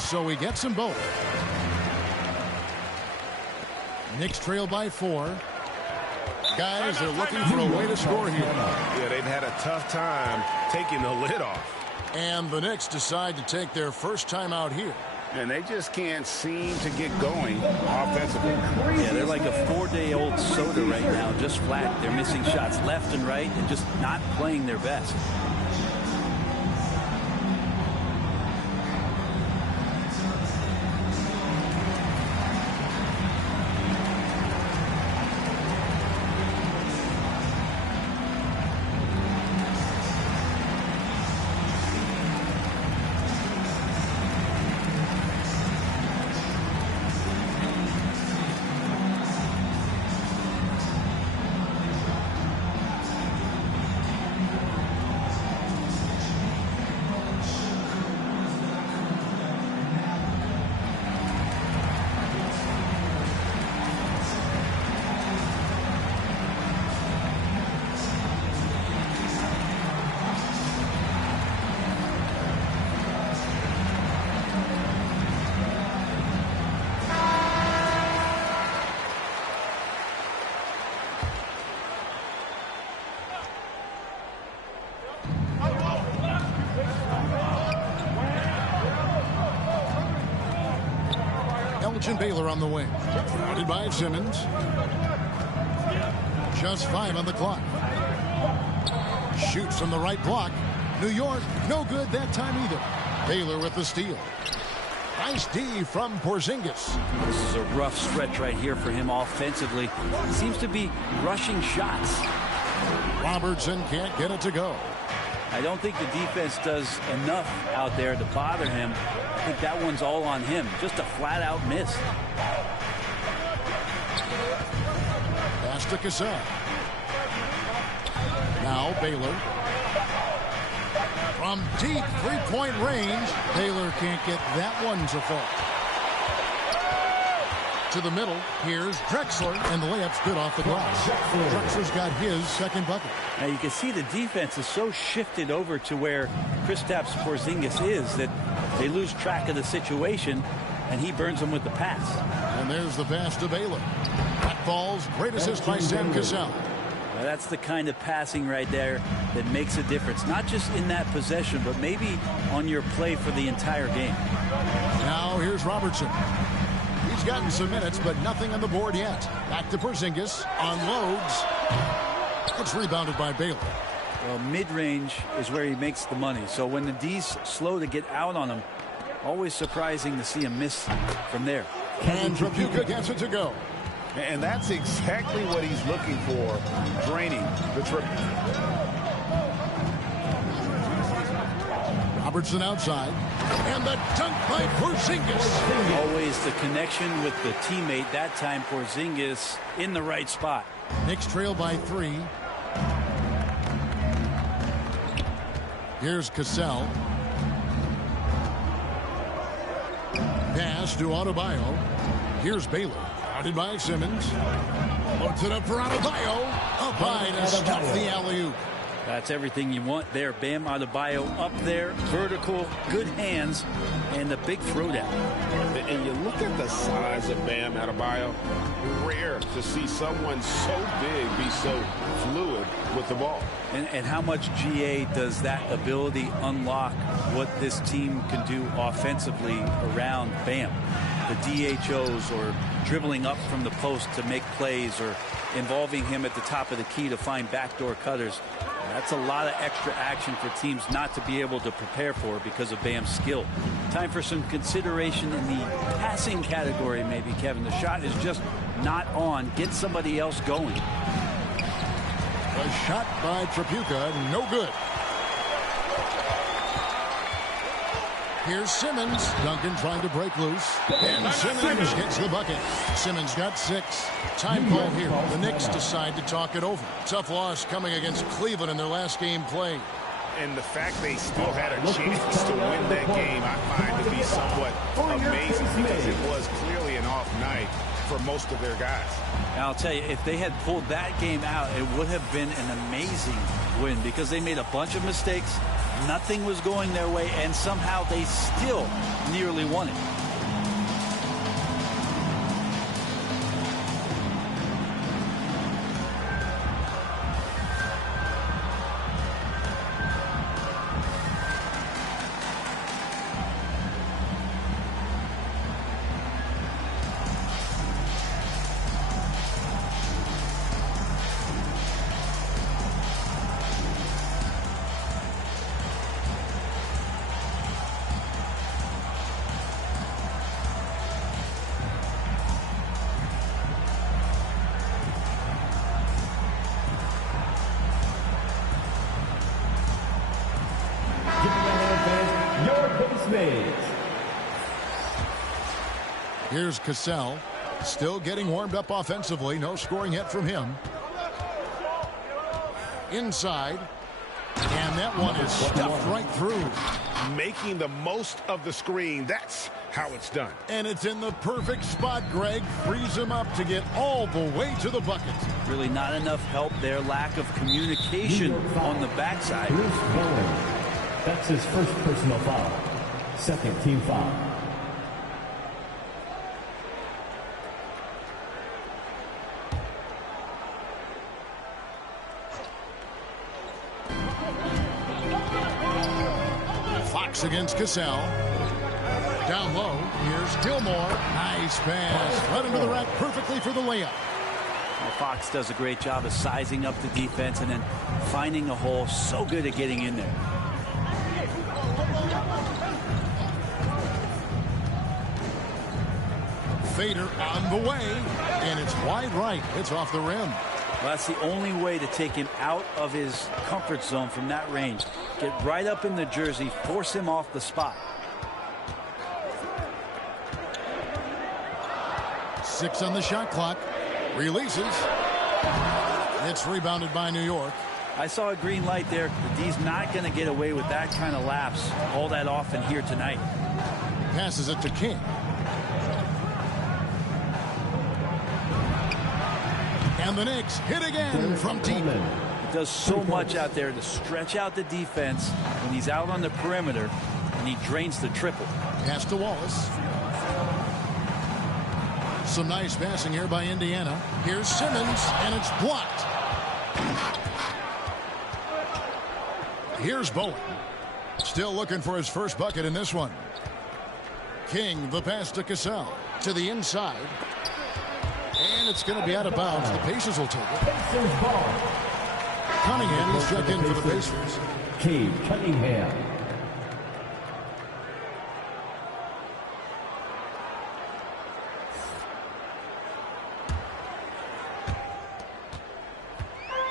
So he gets them both. Knicks trail by 4. Guys, they're looking for a way to score here. Yeah, they've had a tough time taking the lid off. And the Knicks decide to take their first time out here. And they just can't seem to get going offensively. Yeah, they're like a 4-day-old soda right now, just flat. They're missing shots left and right and just not playing their best. And Baylor on the wing. Guarded by Simmons. Just 5 on the clock. Shoots from the right block. New York, no good that time either. Baylor with the steal. Nice D from Porzingis. This is a rough stretch right here for him offensively. He seems to be rushing shots. Robertson can't get it to go. I don't think the defense does enough out there to bother him. I think that one's all on him. Just a flat-out miss. Pass to Cassell. Now Baylor. From deep three-point range, Baylor can't get that one to fall. To the middle, here's Drexler, and the layup's good off the glass. Drexler's got his second bucket. Now you can see the defense is so shifted over to where Kristaps Porzingis is that they lose track of the situation, and he burns them with the pass. And there's the pass to Baylor. That falls. Great assist by Sam Cassell. Now that's the kind of passing right there that makes a difference, not just in that possession, but maybe on your play for the entire game. Now here's Robertson. He's gotten some minutes, but nothing on the board yet. Back to Porzingis. Unloads. It's rebounded by Baylor. Well, mid-range is where he makes the money. So when the D's slow to get out on him, always surprising to see him miss from there. And Tripucka gets it to go. And that's exactly what he's looking for, draining the triple. Robertson outside. And the dunk by Porzingis. Always the connection with the teammate. That time Porzingis in the right spot. Knicks trail by 3. Here's Cassell. Pass to Adebayo. Here's Baylor. Guarded by Simmons. Loads it up for Adebayo. Up high to stop the alley-oop. That's everything you want there. Bam Adebayo up there, vertical, good hands, and a big throwdown. And you look at the size of Bam Adebayo, rare to see someone so big be so fluid with the ball. And how much GA does that ability unlock what this team can do offensively around Bam? The DHOs or dribbling up from the post to make plays or involving him at the top of the key to find backdoor cutters. That's a lot of extra action for teams not to be able to prepare for because of Bam's skill. Time for some consideration in the passing category, maybe, Kevin. The shot is just not on. Get somebody else going. A shot by Tripucka, no good. Here's Simmons. Duncan trying to break loose. And Simmons gets the bucket. Simmons got 6. Time call here. The Knicks decide to talk it over. Tough loss coming against Cleveland in their last game played. And the fact they still had a chance to win that game, I find to be somewhat amazing because it was clearly an off night for most of their guys. And I'll tell you, if they had pulled that game out, it would have been an amazing win because they made a bunch of mistakes. Nothing was going their way, and somehow they still nearly won it. Here's Cassell, still getting warmed up offensively. No scoring yet from him. Inside, and that one is stuffed right through. Making the most of the screen. That's how it's done. And it's in the perfect spot, Greg. Frees him up to get all the way to the bucket. Really not enough help there. Lack of communication on the backside. That's his first personal foul. Second team foul. Fox against Cassell. Down low, here's Gilmore. Nice pass. Right into the rack perfectly for the layup. Well, Fox does a great job of sizing up the defense and then finding a hole. So good at getting in there. Fader on the way, and it's wide right. It's off the rim. Well, that's the only way to take him out of his comfort zone from that range. Get right up in the jersey, force him off the spot. 6 on the shot clock. Releases. It's rebounded by New York. I saw a green light there. The D's not going to get away with that kind of lapse all that often here tonight. Passes it to King. And the Knicks hit again from deep. He does so much out there to stretch out the defense when he's out on the perimeter, and he drains the triple. Pass to Wallace. Some nice passing here by Indiana. Here's Simmons, and it's blocked. Here's Bowen. Still looking for his first bucket in this one. King, the pass to Cassell. To the inside. And it's going to be out of bounds. The Pacers will take it. Cunningham is checked in for the Pacers. Cade Cunningham.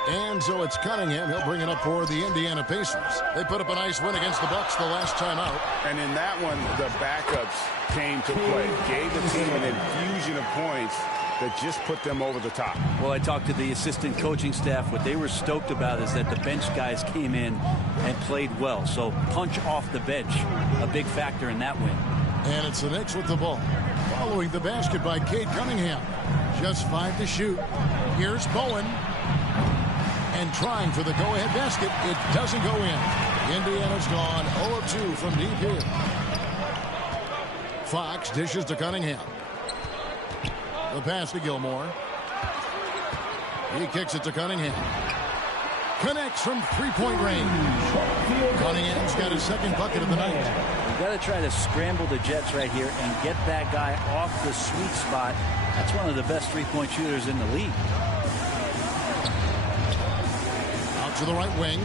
And so it's Cunningham. He'll bring it up for the Indiana Pacers. They put up a nice win against the Bucks the last time out. And in that one, the backups came to play. Gave the team an infusion of points that just put them over the top. Well, I talked to the assistant coaching staff. What they were stoked about is that the bench guys came in and played well. So punch off the bench, a big factor in that win. And it's the Knicks with the ball. Following the basket by Cade Cunningham. Just 5 to shoot. Here's Bowen. And trying for the go-ahead basket. It doesn't go in. Indiana's gone 0 of 2 from deep here. Fox dishes to Cunningham. The pass to Gilmore. He kicks it to Cunningham. Connects from three-point range. Cunningham's got his second bucket of the night. You've got to try to scramble the Jets right here and get that guy off the sweet spot. That's one of the best three-point shooters in the league. To the right wing.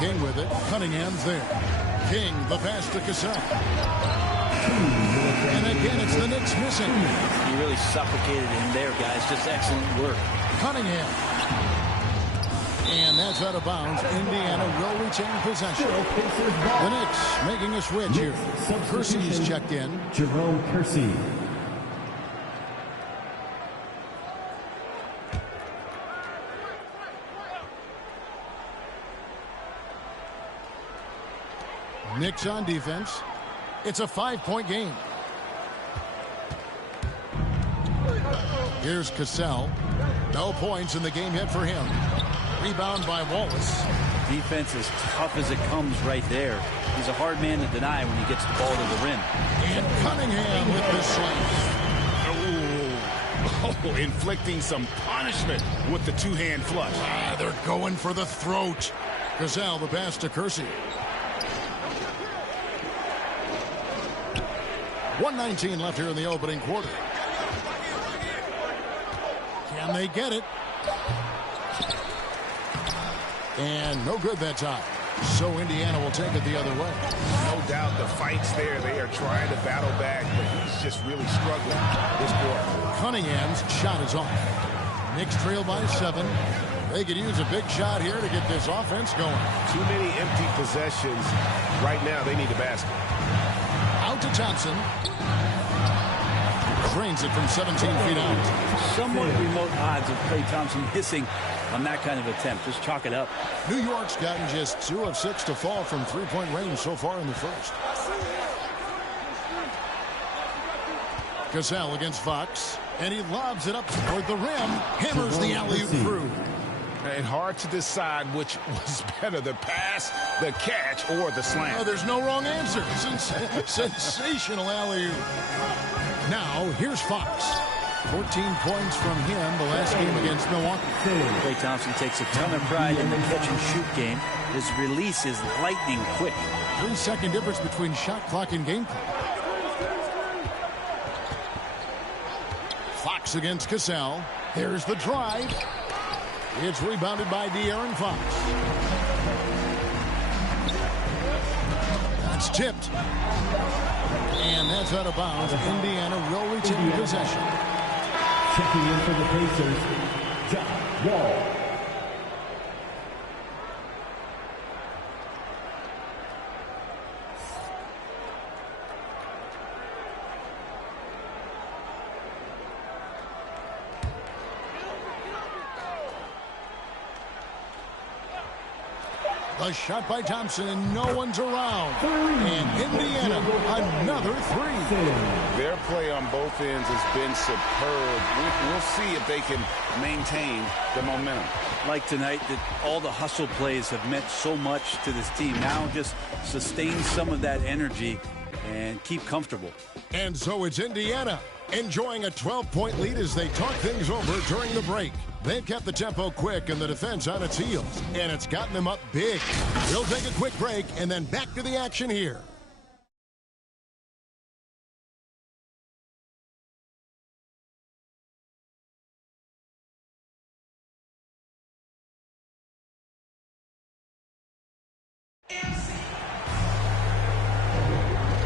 King with it. Cunningham's there. King, the pass to Cassell. And again, it's the Knicks missing. He really suffocated him there, guys. Just excellent work. Cunningham. And that's out of bounds. Indiana will retain possession. The Knicks making a switch here. Kersey's checked in. Jerome Kersey. Knicks on defense. It's a 5-point game. Here's Cassell. No points in the game yet for him. Rebound by Wallace. Defense as tough as it comes right there. He's a hard man to deny when he gets the ball to the rim. And Cunningham with the slam. Oh, inflicting some punishment with the two-hand flush. They're going for the throat. Cassell, the pass to Kersey. 1:19 left here in the opening quarter. Can they get it? And no good that time. So Indiana will take it the other way. No doubt the fight's there. They are trying to battle back, but he's just really struggling this quarter. Cunningham's shot is off. Knicks trail by 7. They could use a big shot here to get this offense going. Too many empty possessions. Right now, they need a basket. Out to Thompson. Drains it from 17 feet out. Somewhat remote odds of Klay Thompson missing on that kind of attempt. Just chalk it up. New York's gotten just 2 of 6 to fall from three-point range so far in the first. Cassell against Fox. And he lobs it up toward the rim. Hammers the alley-oop through. And hard to decide which was better, the pass, the catch, or the slam. Oh, there's no wrong answer. Sensational alley-oop. Now, here's Fox. 14 points from him the last game against Milwaukee. Klay Thompson takes a ton of pride in the catch-and-shoot game. His release is lightning quick. 3-second difference between shot clock and game clock. Fox against Cassell. There's the drive. It's rebounded by De'Aaron Fox. That's tipped. And that's out of bounds. Indiana will retain possession. Checking in for the Pacers, John Wall. A shot by Thompson, and no one's around. And Indiana, another three. Their play on both ends has been superb. We'll see if they can maintain the momentum. Like tonight, that all the hustle plays have meant so much to this team. Now just sustain some of that energy and keep comfortable. And so it's Indiana enjoying a 12-point lead as they talk things over during the break. They've kept the tempo quick and the defense on its heels, and it's gotten them up big. We'll take a quick break and then back to the action here.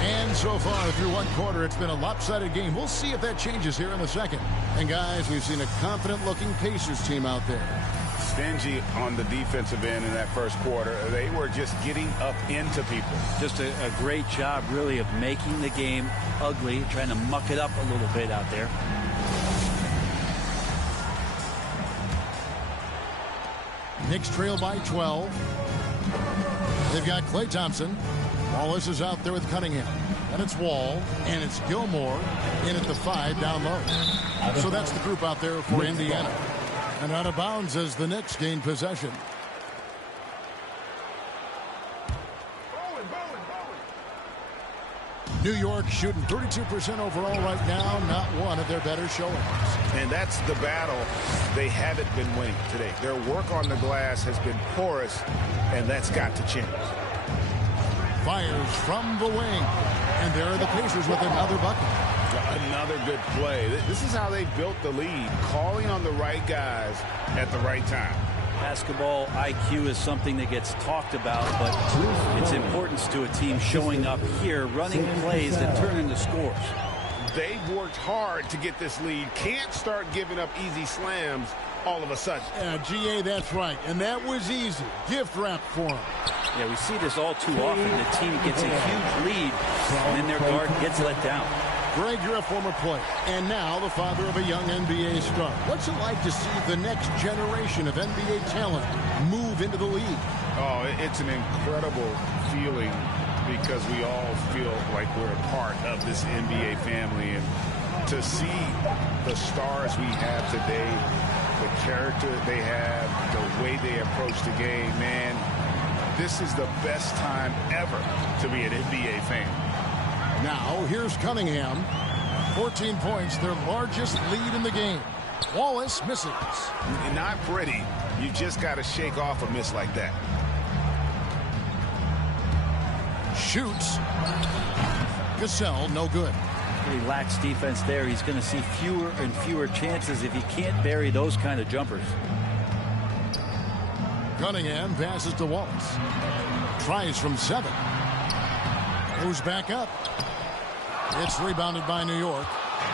And so far through one quarter, it's been a lopsided game. We'll see if that changes here in the second. And guys, we've seen a confident-looking Pacers team out there. Stingy on the defensive end in that first quarter. They were just getting up into people. Just a great job, really, of making the game ugly, trying to muck it up a little bit out there. Knicks trail by 12. They've got Klay Thompson. Wallace is out there with Cunningham. And it's Wall, and it's Gilmore in at the 5 down low. So that's the group out there for Indiana. And out of bounds as the Knicks gain possession. New York shooting 32% overall right now, not one of their better showings. And that's the battle they haven't been winning today. Their work on the glass has been porous, and that's got to change. Fires from the wing. And there are the Pacers with another bucket. Another good play. This is how they built the lead, calling on the right guys at the right time. Basketball IQ is something that gets talked about, but its importance to a team showing up here, running plays that turn into scores. They've worked hard to get this lead. Can't start giving up easy slams all of a sudden. Yeah, GA, that's right. And that was easy. Gift wrap for them. Yeah, we see this all too often. The team gets a huge lead, and then their guard gets let down. Greg, you're a former player, and now the father of a young NBA star. What's it like to see the next generation of NBA talent move into the league? Oh, it's an incredible feeling because we all feel like we're a part of this NBA family. And to see the stars we have today, the character they have, the way they approach the game, man, this is the best time ever to be an NBA fan. Now, here's Cunningham. 14 points, their largest lead in the game. Wallace misses. Not pretty. You just got to shake off a miss like that. Shoots. Gasol, no good. Pretty lax defense there. He's going to see fewer and fewer chances if he can't bury those kind of jumpers. Cunningham passes to Wallace. Tries from 7. Goes back up. It's rebounded by New York.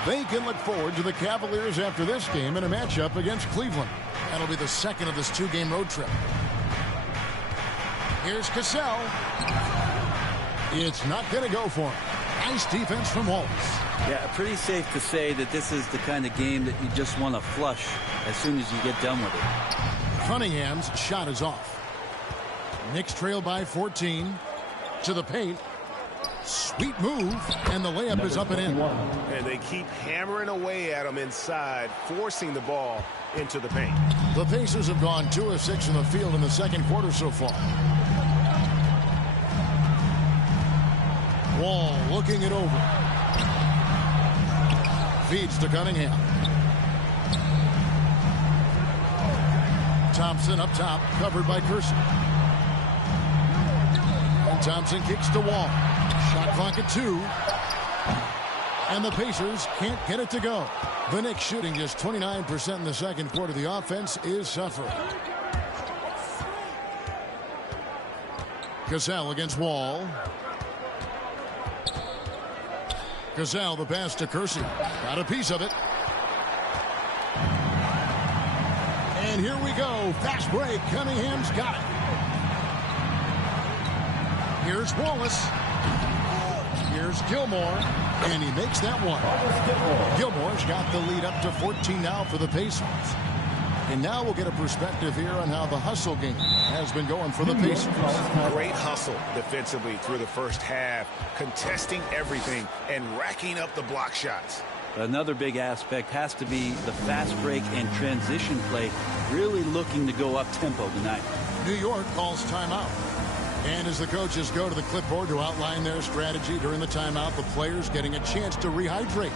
They can look forward to the Cavaliers after this game in a matchup against Cleveland. That'll be the second of this 2-game road trip. Here's Cassell. It's not going to go for him. Nice defense from Wallace. Yeah, pretty safe to say that this is the kind of game that you just want to flush as soon as you get done with it. Cunningham's shot is off. Knicks trail by 14. To the paint. Sweet move, and the layup is up and in. And they keep hammering away at him inside, forcing the ball into the paint. The Pacers have gone 2 of 6 in the field in the second quarter so far. Wall looking it over. Feeds to Cunningham. Thompson up top, covered by Kersey. And Thompson kicks to Wall. Shot clock at 2. And the Pacers can't get it to go. The Knicks shooting just 29% in the second quarter. The offense is suffering. Gasol against Wall. Gasol, the pass to Kersey. Got a piece of it. And here we go. Fast break. Cunningham's got it. Here's Wallace. Here's Gilmore. And he makes that one. Gilmore's got the lead up to 14 now for the Pacers. And now we'll get a perspective here on how the hustle game has been going for the Pacers. Great hustle defensively through the first half, contesting everything and racking up the block shots. Another big aspect has to be the fast break and transition play, really looking to go up tempo tonight. New York calls timeout. And as the coaches go to the clipboard to outline their strategy during the timeout, the players getting a chance to rehydrate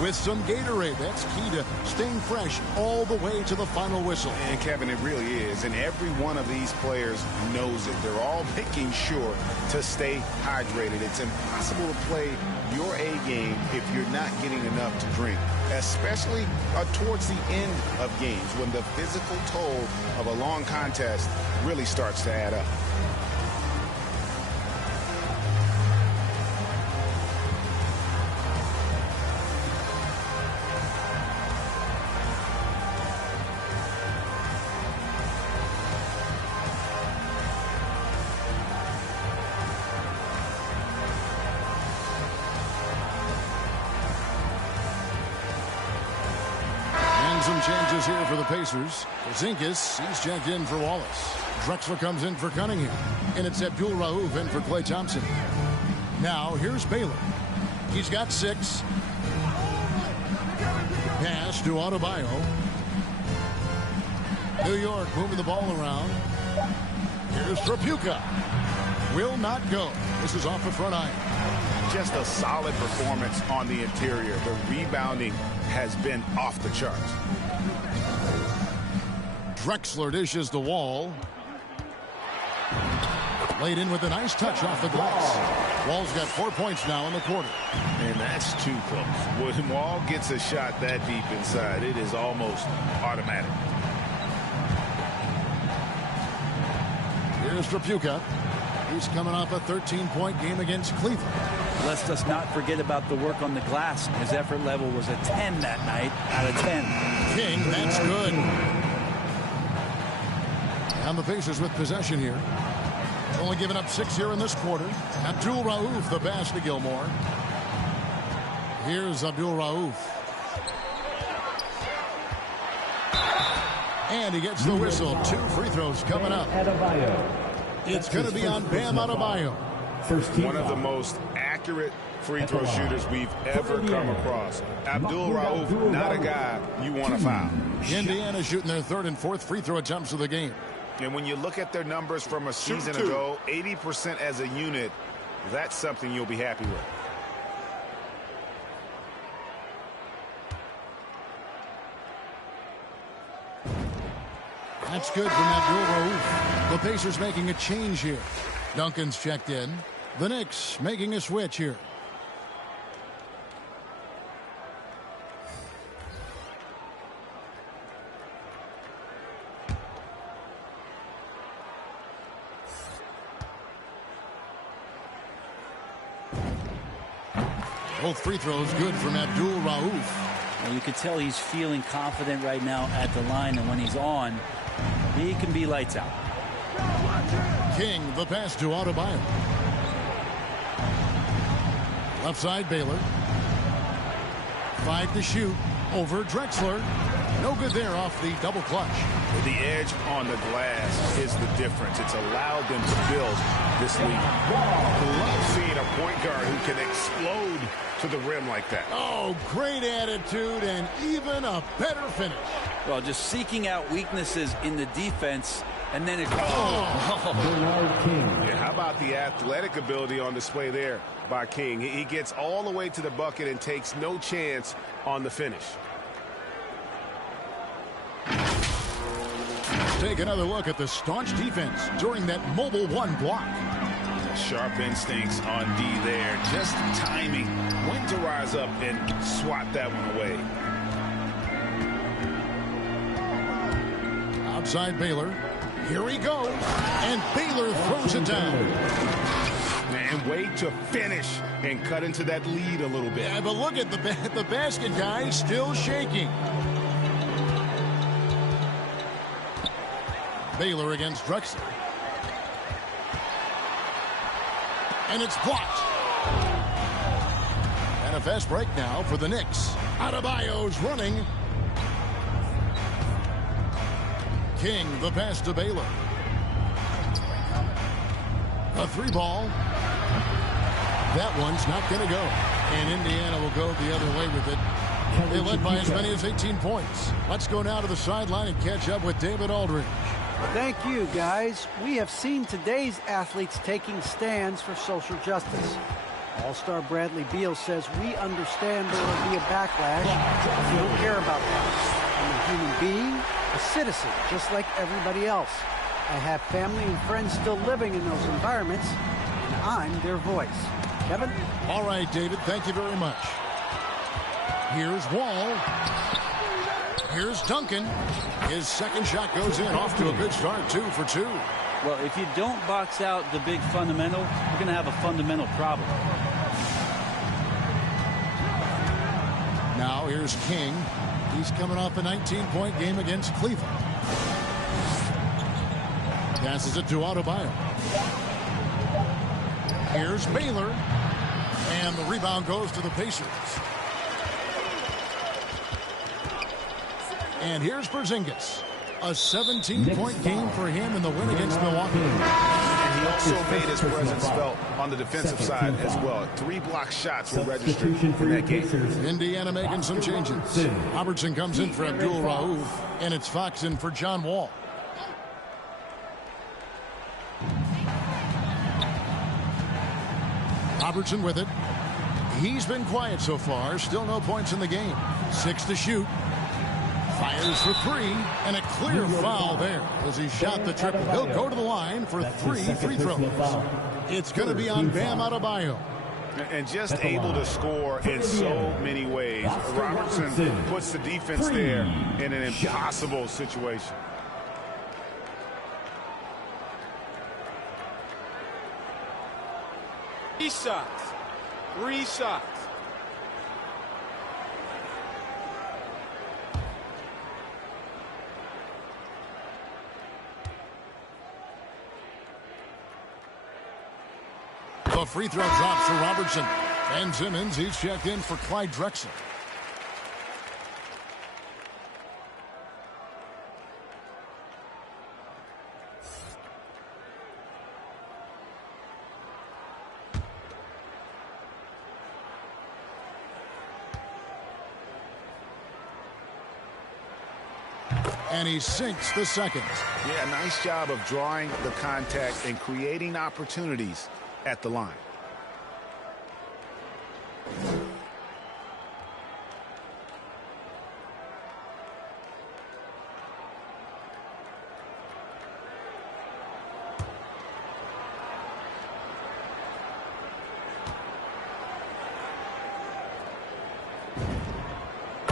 with some Gatorade. That's key to staying fresh all the way to the final whistle. And Kevin, it really is. And every one of these players knows it. They're all making sure to stay hydrated. It's impossible to play your A game if you're not getting enough to drink, especially towards the end of games when the physical toll of a long contest really starts to add up. Some changes here for the Pacers. Porzingis, he's checked in for Wallace. Drexler comes in for Cunningham. And it's Abdul Rauf in for Klay Thompson. Now, here's Baylor. He's got 6. Pass to Adebayo. New York moving the ball around. Here's Tripucka. Will not go. This is off the front iron. Just a solid performance on the interior. The rebounding has been off the charts. Drexler dishes the Wall. Laid in with a nice touch off the glass. Wall's got 4 points now in the quarter. And that's too close. When Wall gets a shot that deep inside, it is almost automatic. Here's Tripucka. He's coming off a 13-point game against Cleveland. Let's just not forget about the work on the glass. His effort level was a 10 that night out of 10. King, that's good. And the Pacers with possession here. Only giving up 6 here in this quarter. Abdul Rauf, the pass to Gilmore. Here's Abdul Rauf. And he gets the whistle. 2 free throws coming up. It's going to be on Bam Adebayo. One of the most accurate free throw shooters we've ever come across. Abdul Rauf, not a guy you want to foul. Indiana shooting their 3rd and 4th free throw attempts of the game. And when you look at their numbers from a season ago, 80% as a unit, that's something you'll be happy with. That's good from Abdul Rauf. The Pacers making a change here. Duncan's checked in. The Knicks making a switch here. Both free throws good from Abdul Rauf. Well, you could tell he's feeling confident right now at the line, and when he's on, he can be lights out. King, the pass to Adebayo. Left side, Baylor. 5 to shoot over Drexler. No good there off the double clutch. The edge on the glass is the difference. It's allowed them to build this lead. Love seeing a point guard who can explode to the rim like that. Oh, great attitude and even a better finish. Well, just seeking out weaknesses in the defense, and then it... Yeah, how about the athletic ability on display there by King? He gets all the way to the bucket and takes no chance on the finish. Take another look at the staunch defense during that mobile 1 block. Sharp instincts on D there. Just timing when to rise up and swat that one away. Outside Baylor. Here he goes. And Baylor throws it down. And wait to finish and cut into that lead a little bit. Yeah, but look at the basket guy still shaking. Baylor against Drexel. And it's blocked. And a fast break now for the Knicks. Adebayo's running. King, the pass to Baylor. A 3-ball. That one's not going to go. And Indiana will go the other way with it. They led by as many as 18 points. Let's go now to the sideline and catch up with David Aldridge. Thank you, guys. We have seen today's athletes taking stands for social justice. All-star Bradley Beal says, we understand there will be a backlash. We don't care about that. I'm a human being, a citizen, just like everybody else. I have family and friends still living in those environments, and I'm their voice. Kevin? All right, David, thank you very much. Here's Wall. Here's Duncan. His second shot goes in, off to a good start, 2 for 2. Well, if you don't box out the big fundamental, you're going to have a fundamental problem. Now here's King. He's coming off a 19-point game against Cleveland. Passes it to Adebayo. Here's Baylor. And the rebound goes to the Pacers. And here's Porzingis. A 17-point game for him in the win against Milwaukee. And he also made his presence felt on the defensive side as well. 3 block shots were registered in that game. Indiana making some changes. Robertson comes in for Abdul Rauf, and it's Fox in for John Wall. Robertson with it. He's been quiet so far. Still no points in the game. 6 to shoot. Fires for 3, and a clear foul there as he shot the triple. He'll go to the line for 3 free throws. It's going to be on Bam Adebayo. And just able to score in so many ways. Robertson puts the defense there in an impossible situation. Three shots. The free throw drops for Robertson. Ben Simmons, he's checked in for Clyde Drexel. And he sinks the second. Yeah, nice job of drawing the contact and creating opportunities at the line.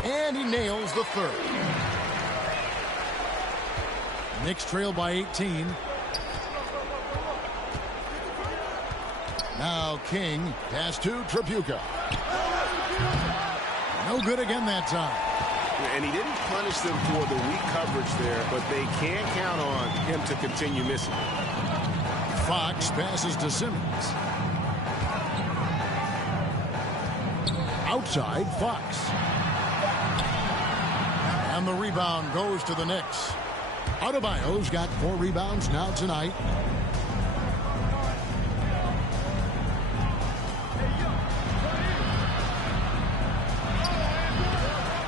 And he nails the third. Knicks trail by 18. Now King, pass to Tripucka. No good again that time. And he didn't punish them for the weak coverage there, but they can't count on him to continue missing. Fox passes to Simmons. Outside, Fox. And the rebound goes to the Knicks. Adebayo's got 4 rebounds now tonight.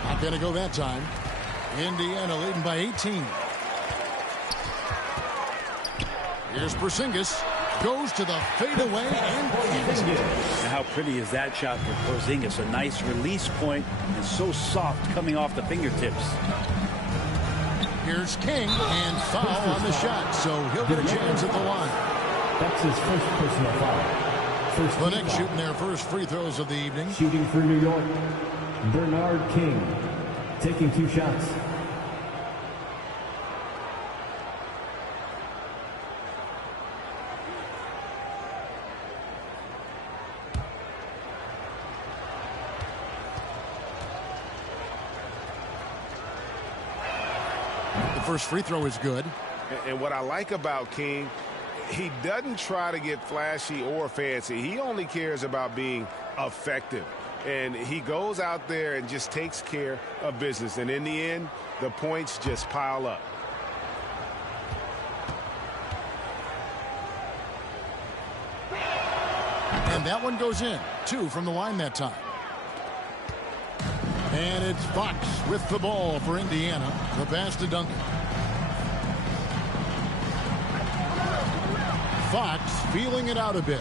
Not going to go that time. Indiana leading by 18. Here's Porzingis. Goes to the fadeaway and cans it. And how pretty is that shot for Porzingis? A nice release point and so soft coming off the fingertips. Here's King and foul on the shot, so he'll get a chance at the line. That's his first personal foul. The Knicks shooting their first free throws of the evening. Shooting for New York, Bernard King, taking 2 shots. First free throw is good. And what I like about King, he doesn't try to get flashy or fancy. He only cares about being effective. And he goes out there and just takes care of business. And in the end, the points just pile up. And that one goes in. 2 from the line that time. And it's Fox with the ball for Indiana. The pass to Duncan. Fox feeling it out a bit.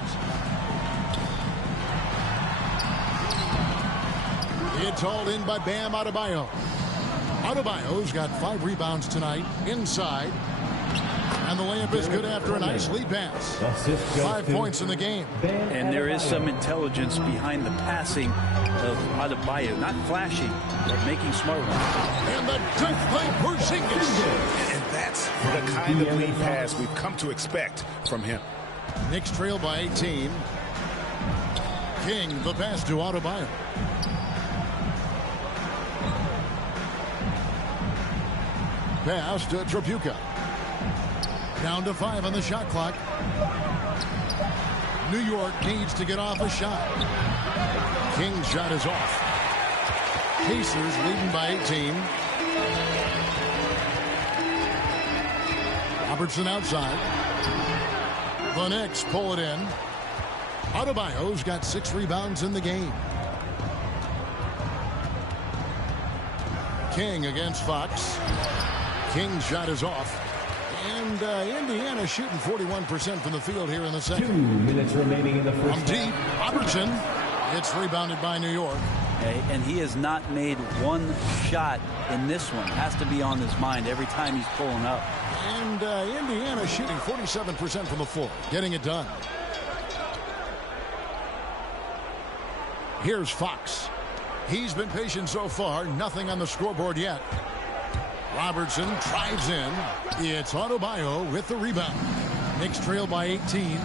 It's hauled in by Bam Adebayo. Adebayo's got 5 rebounds tonight inside. And the layup is good after a nice lead pass. 5 points in the game. And there is some intelligence behind the passing of Adebayo. Not flashy, but making smart ones. And the dunk by Porzingis. And that's the kind of lead pass we've come to expect from him. Knicks trail by 18. King, the pass to Adebayo. Pass to Tripucka. Down to 5 on the shot clock. New York needs to get off a shot. King's shot is off. Pacers leading by 18. Robertson outside. The Knicks pull it in. Adebayo's got 6 rebounds in the game. King against Fox. King's shot is off. And Indiana shooting 41% from the field here in the second. 2 minutes remaining in the first. From deep, Robertson. It's rebounded by New York. Okay, and he has not made one shot in this one. Has to be on his mind every time he's pulling up. And Indiana shooting 47% from the floor. Getting it done. Here's Fox. He's been patient so far. Nothing on the scoreboard yet. Robertson drives in. It's Adebayo with the rebound. Knicks trail by 18.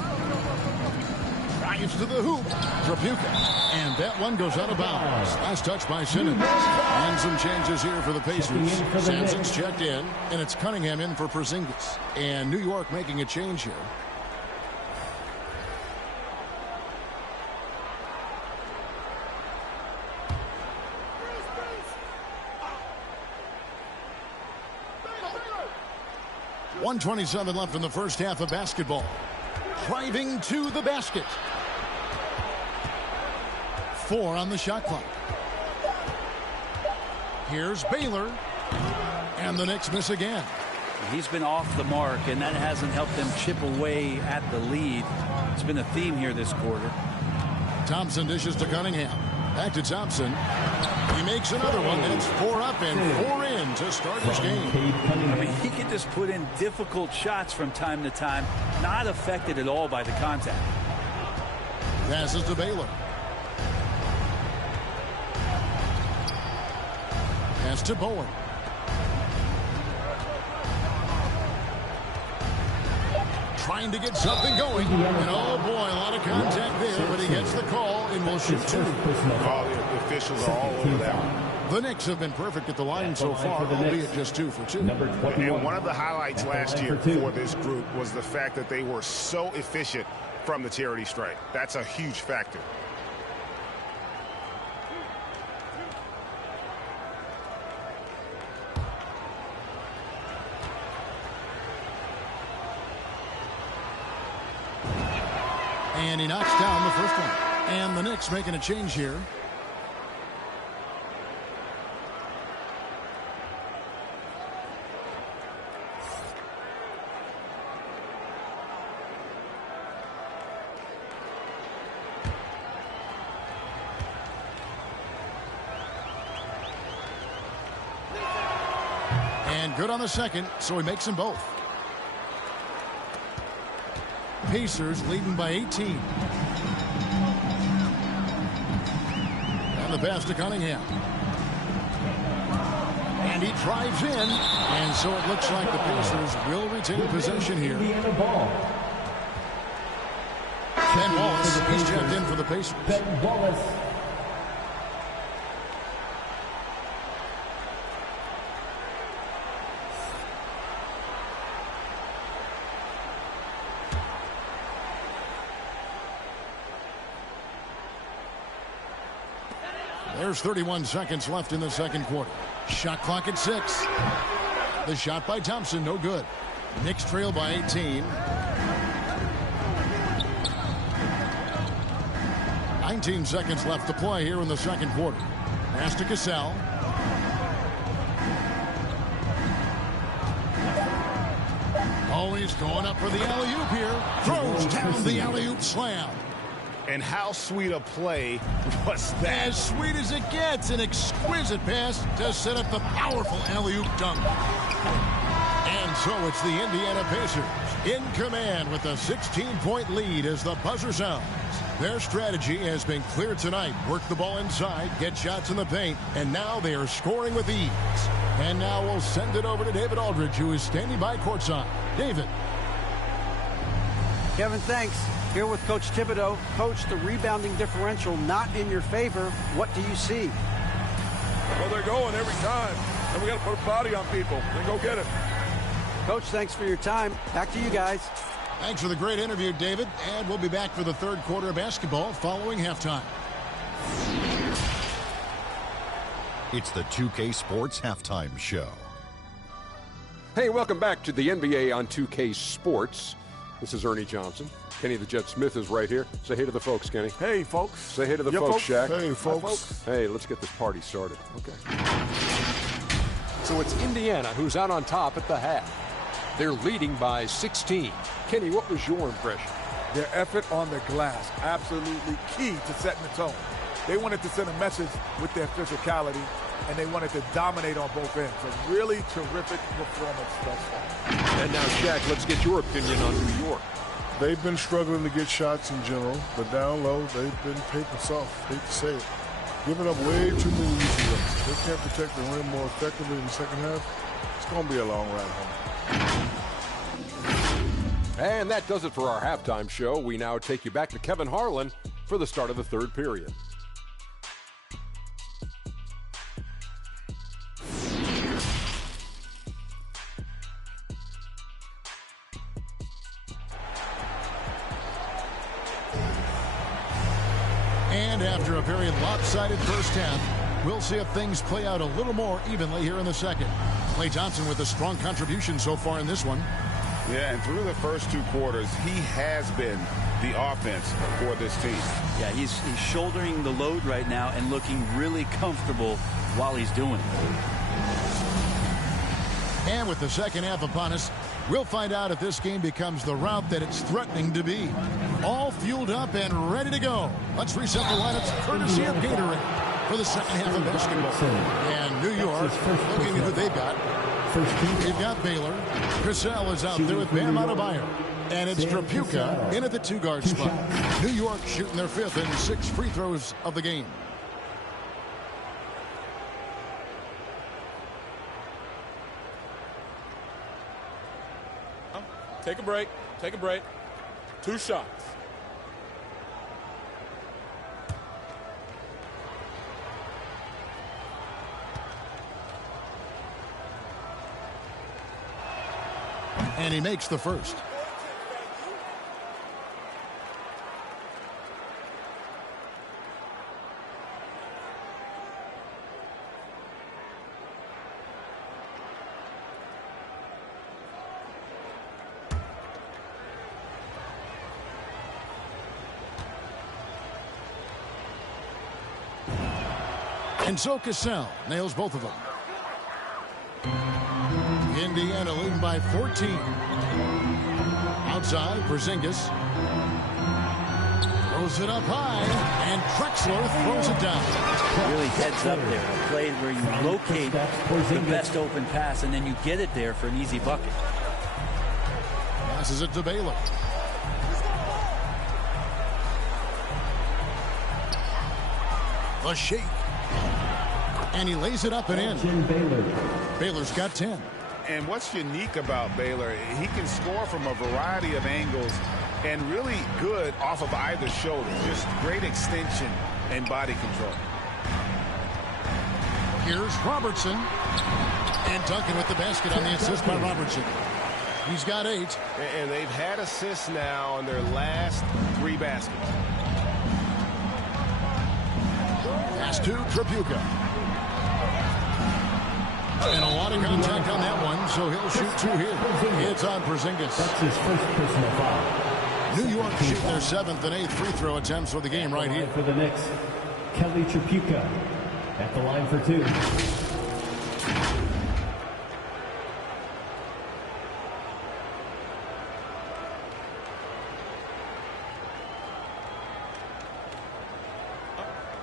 Drives to the hoop. Tripucka. And that one goes out of bounds. Last touch by Simmons. And some changes here for the Pacers. Sanson's checked in. And it's Cunningham in for Porzingis. And New York making a change here. .127 left in the first half of basketball. Driving to the basket. 4 on the shot clock. Here's Baylor. And the Knicks miss again. He's been off the mark, and that hasn't helped them chip away at the lead. It's been a theme here this quarter. Thompson dishes to Cunningham. Back to Thompson. He makes another one. It's 4 up and 4 in to start his game. I mean, he can just put in difficult shots from time to time, not affected at all by the contact. Passes to Baylor. Pass to Bowen. Trying to get something going. And oh boy, a lot of contact there, but he gets the call and will shoot 2. The officials are all over that one. The Knicks have been perfect at the line so far, albeit just 2 for 2. And one of the highlights last year for this group was the fact that they were so efficient from the charity stripe. That's a huge factor. And he knocks down the first one. And the Knicks making a change here. And good on the second, so he makes them both. Pacers leading by 18. And the pass to Cunningham. And he drives in. And so it looks like the Pacers will retain possession here. Ben Wallace, he's checked in for the Pacers. Ben Wallace. There's 31 seconds left in the second quarter. Shot clock at 6. The shot by Thompson, no good. Knicks trail by 18. 19 seconds left to play here in the second quarter. Pass to Cassell. Oh, he's going up for the alley-oop here. Throws down the alley-oop slam. And how sweet a play was that? As sweet as it gets. An exquisite pass to set up the powerful alley-oop dunk. And so it's the Indiana Pacers in command with a 16-point lead as the buzzer sounds. Their strategy has been clear tonight. Work the ball inside, get shots in the paint, and now they are scoring with ease. And now we'll send it over to David Aldridge, who is standing by courtside. David. Kevin, thanks. Here with Coach Thibodeau. Coach, the rebounding differential not in your favor. What do you see? Well, they're going every time, and we got to put a body on people and go get it. Coach, thanks for your time. Back to you guys. Thanks for the great interview, David. And we'll be back for the third quarter of basketball following halftime. It's the 2K Sports Halftime Show. Hey, welcome back to the NBA on 2K Sports. This is Ernie Johnson. Kenny the Jet Smith is right here. Say hey to the folks, Kenny. Hey, folks. Say hey to the folks, Shaq. Hey, folks. Hi, folks. Hey, let's get this party started. Okay. So it's Indiana who's out on top at the half. They're leading by 16. Kenny, what was your impression? Their effort on the glass, absolutely key to setting the tone. They wanted to send a message with their physicality, and they wanted to dominate on both ends. A really terrific performance thus far. And now, Shaq, let's get your opinion on New York. They've been struggling to get shots in general, but down low, they've been paper soft. Hate to say it. Giving up way too many easy runs. They can't protect the rim more effectively in the second half. It's going to be a long ride home. And that does it for our halftime show. We now take you back to Kevin Harlan for the start of the third period. And after a very lopsided first half, we'll see if things play out a little more evenly here in the second. Klay Thompson with a strong contribution so far in this one. Yeah, and through the first two quarters, he has been the offense for this team. Yeah, he's shouldering the load right now and looking really comfortable while he's doing it. And with the second half upon us, we'll find out if this game becomes the route that it's threatening to be. All fueled up and ready to go. Let's reset the lineups courtesy of Gatorade for the second half of basketball. And New York, looking at who they've got. They've got Baylor. Cassell is out there with Bam Adebayo. And it's Trapuka in at the two-guard spot. New York shooting their fifth and 6 free throws of the game. Take a break. Take a break. 2 shots. And he makes the first. And so Cassell nails both of them. Indiana leading by 14. Outside, Porzingis throws it up high, and Drexler throws it down. Really heads up there. A play where you locate the best open pass, and then you get it there for an easy bucket. Passes it to Baylor. A shake. And he lays it up and in. Baylor's got 10. And what's unique about Baylor, he can score from a variety of angles and really good off of either shoulder. Just great extension and body control. Here's Robertson. And Duncan with the basket on the assist by Robertson. He's got 8. And they've had assists now on their last 3 baskets. Pass to Tripucka. And a lot of contact on that one, so he'll shoot 2 here. It's on Porzingis. That's his first personal foul. New York shoot their 7th and 8th free throw attempts for the game right here. For the Knicks, Kelly Tripucka at the line for 2.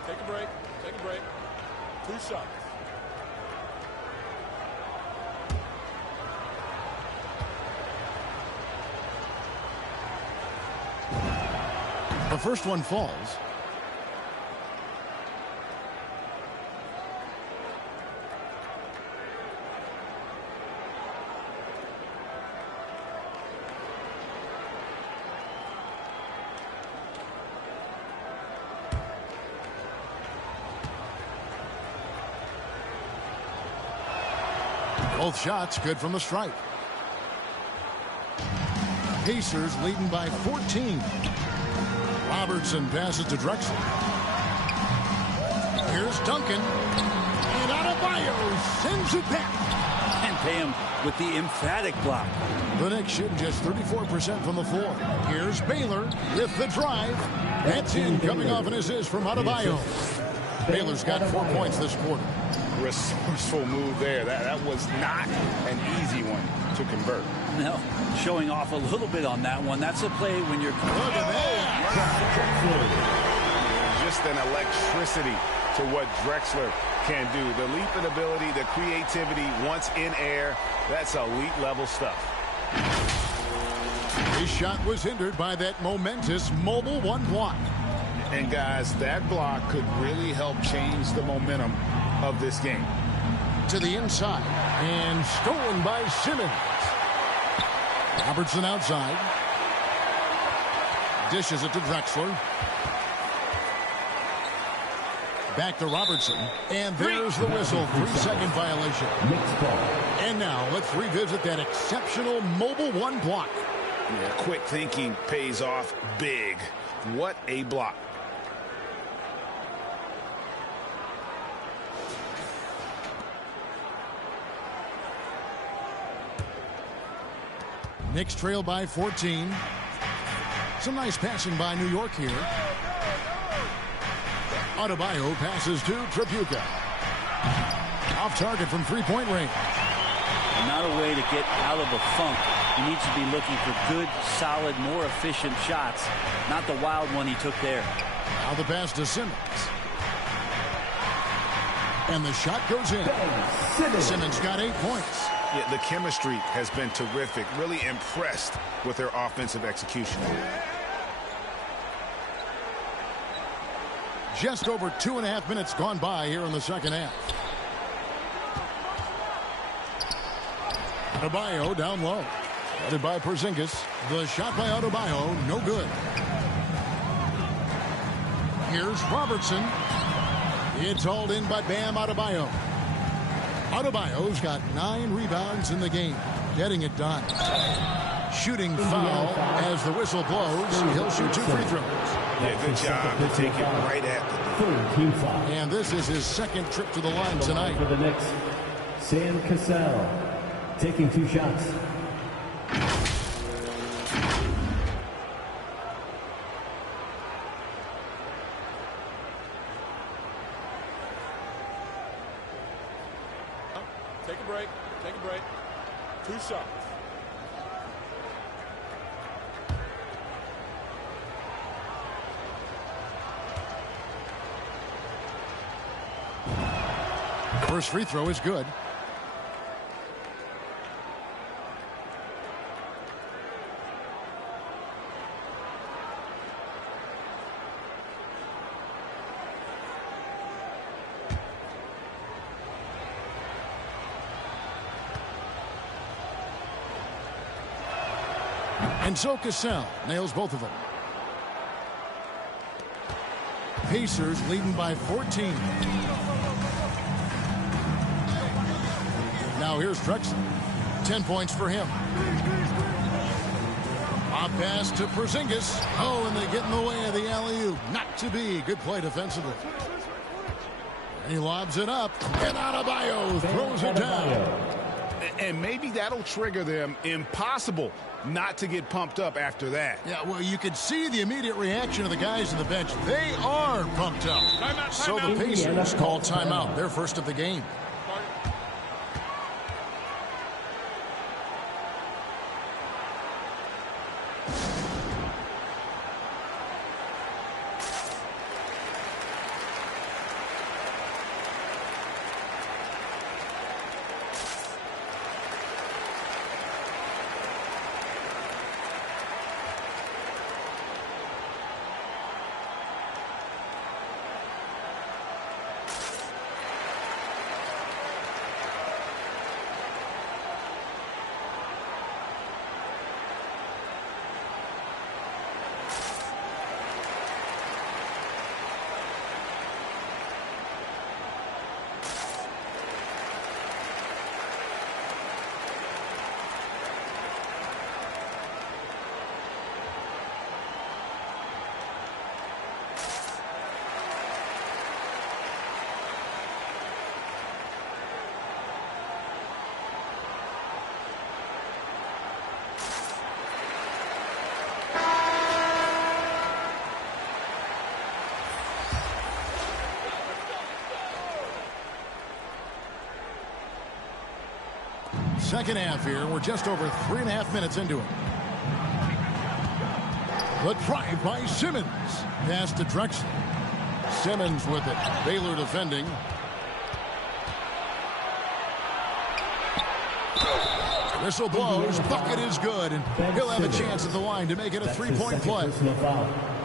Take a break. Take a break. 2 shots. The first one falls. Both shots good from the stripe. Pacers leading by 14. Robertson passes to Drexler. Here's Duncan. And Adebayo sends it back. And pay him with the emphatic block. The Knicks shooting just 34% from the floor. Here's Baylor with the drive. That's in, coming off an assist from Adebayo. Baylor's got 4 points this quarter. Resourceful move there. That was not an easy one to convert. No, showing off a little bit on that one. That's a play when you're... Look at that. Just an electricity to what Drexler can do. The leaping ability, the creativity once in air, that's elite level stuff. His shot was hindered by that momentous mobile 1 block. And guys, that block could really help change the momentum of this game. To the inside and stolen by Simmons. Robertson outside. Dishes it to Drexler. Back to Robertson. And there's the whistle. 3-second violation. And now let's revisit that exceptional mobile 1 block. Yeah, quick thinking pays off big. What a block. Knicks trail by 14. Some nice passing by New York here. Adebayo passes to Tripucka. Off target from 3-point range. Not a way to get out of a funk. You need to be looking for good, solid, more efficient shots. Not the wild one he took there. Now the pass to Simmons. And the shot goes in. Simmons got 8 points. Yeah, the chemistry has been terrific. Really impressed with their offensive execution. Just over 2.5 minutes gone by here in the second half. Adebayo down low. Headed by Porzingis. The shot by Adebayo, no good. Here's Robertson. It's hauled in by Bam Adebayo. Adebayo's got 9 rebounds in the game, getting it done. Shooting foul as the whistle blows. He'll shoot 2 free throws. Yeah, good job to take it right at the team foul. And this is his 2nd trip to the line tonight. For the Knicks, Sam Cassell taking 2 shots. Take a break. Take a break. 2 shots. First free throw is good. And so Cassell nails both of them. Pacers leading by 14. Now here's Drexler. 10 points for him. A pass to Porzingis. Oh, and they get in the way of the alley-oop. Not to be. Good play defensively. He lobs it up, and Adebayo throws it down. And maybe that'll trigger them. Impossible not to get pumped up after that. Yeah, well, you could see the immediate reaction of the guys on the bench. They are pumped up. So the Pacers call timeout, their first of the game. Second half here. We're just over 3.5 minutes into it. The drive by Simmons. Pass to Drexler. Simmons with it. Baylor defending. Whistle blows. Bucket is good. And he'll have a chance at the line to make it a three-point play.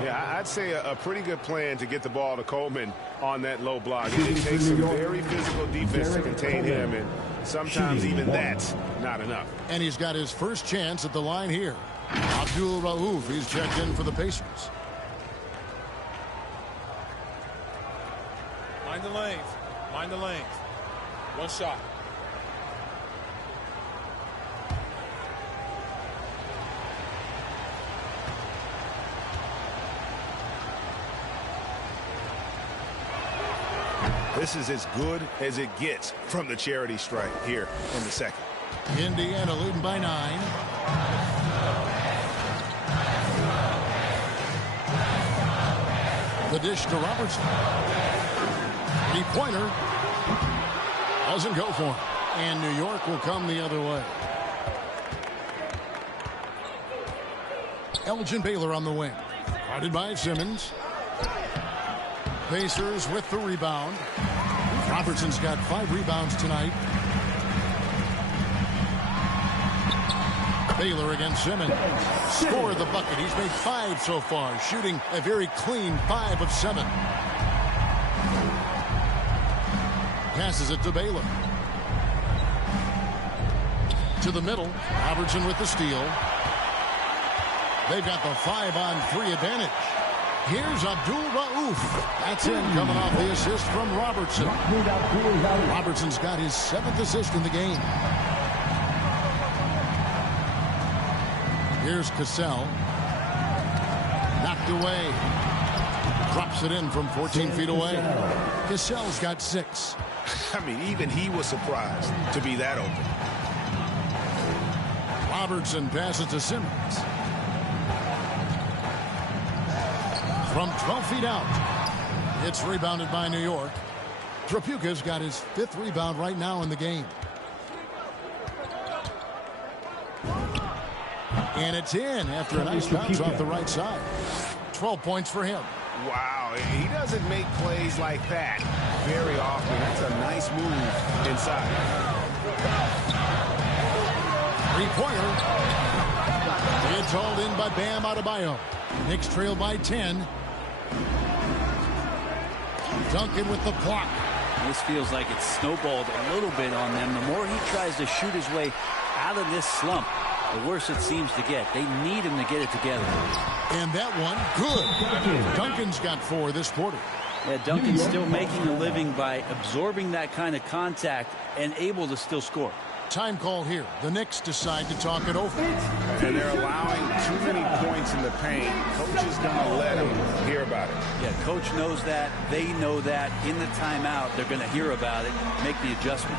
Yeah, I'd say a pretty good plan to get the ball to Coleman on that low block. It takes some very physical defense to contain him, and sometimes even that's not enough. And he's got his first chance at the line here. Abdul Rauf, he's checked in for the Pacers. Mind the lanes. Mind the lanes. One shot. This is as good as it gets from the charity stripe here in the second. Indiana leading by 9. The dish to Robertson. Three-pointer. Doesn't go for him. And New York will come the other way. Elgin Baylor on the wing. Guarded by Simmons. Pacers with the rebound. Robertson's got 5 rebounds tonight. Baylor against Simmons. Score the bucket. He's made 5 so far, shooting a very clean 5 of 7. Passes it to Baylor. To the middle. Robertson with the steal. They've got the 5-on-3 advantage. Here's Abdul Rauf. That's in, coming off the assist from Robertson. Robertson's got his 7th assist in the game. Here's Cassell. Knocked away. Drops it in from 14 feet away. Cassell's got 6. I mean, even he was surprised to be that open. Robertson passes to Simmons. From 12 feet out. It's rebounded by New York. Trapuka's got his 5th rebound right now in the game. And it's in after a nice bounce off the right side. 12 points for him. Wow, he doesn't make plays like that very often. That's a nice move inside. Three-pointer. It's hauled in by Bam Adebayo. Knicks trail by 10. Duncan with the block. This feels like it's snowballed a little bit on them. The more he tries to shoot his way out of this slump, the worse it seems to get. They need him to get it together. And that one, good. Duncan's got 4 this quarter. Yeah, Duncan's still making a living by absorbing that kind of contact and able to still score. Time call here. The Knicks decide to talk it over. And they're allowing too many points gets in the paint, coach is going to let him hear about it. Yeah, coach knows that. They know that. In the timeout, they're going to hear about it, make the adjustment.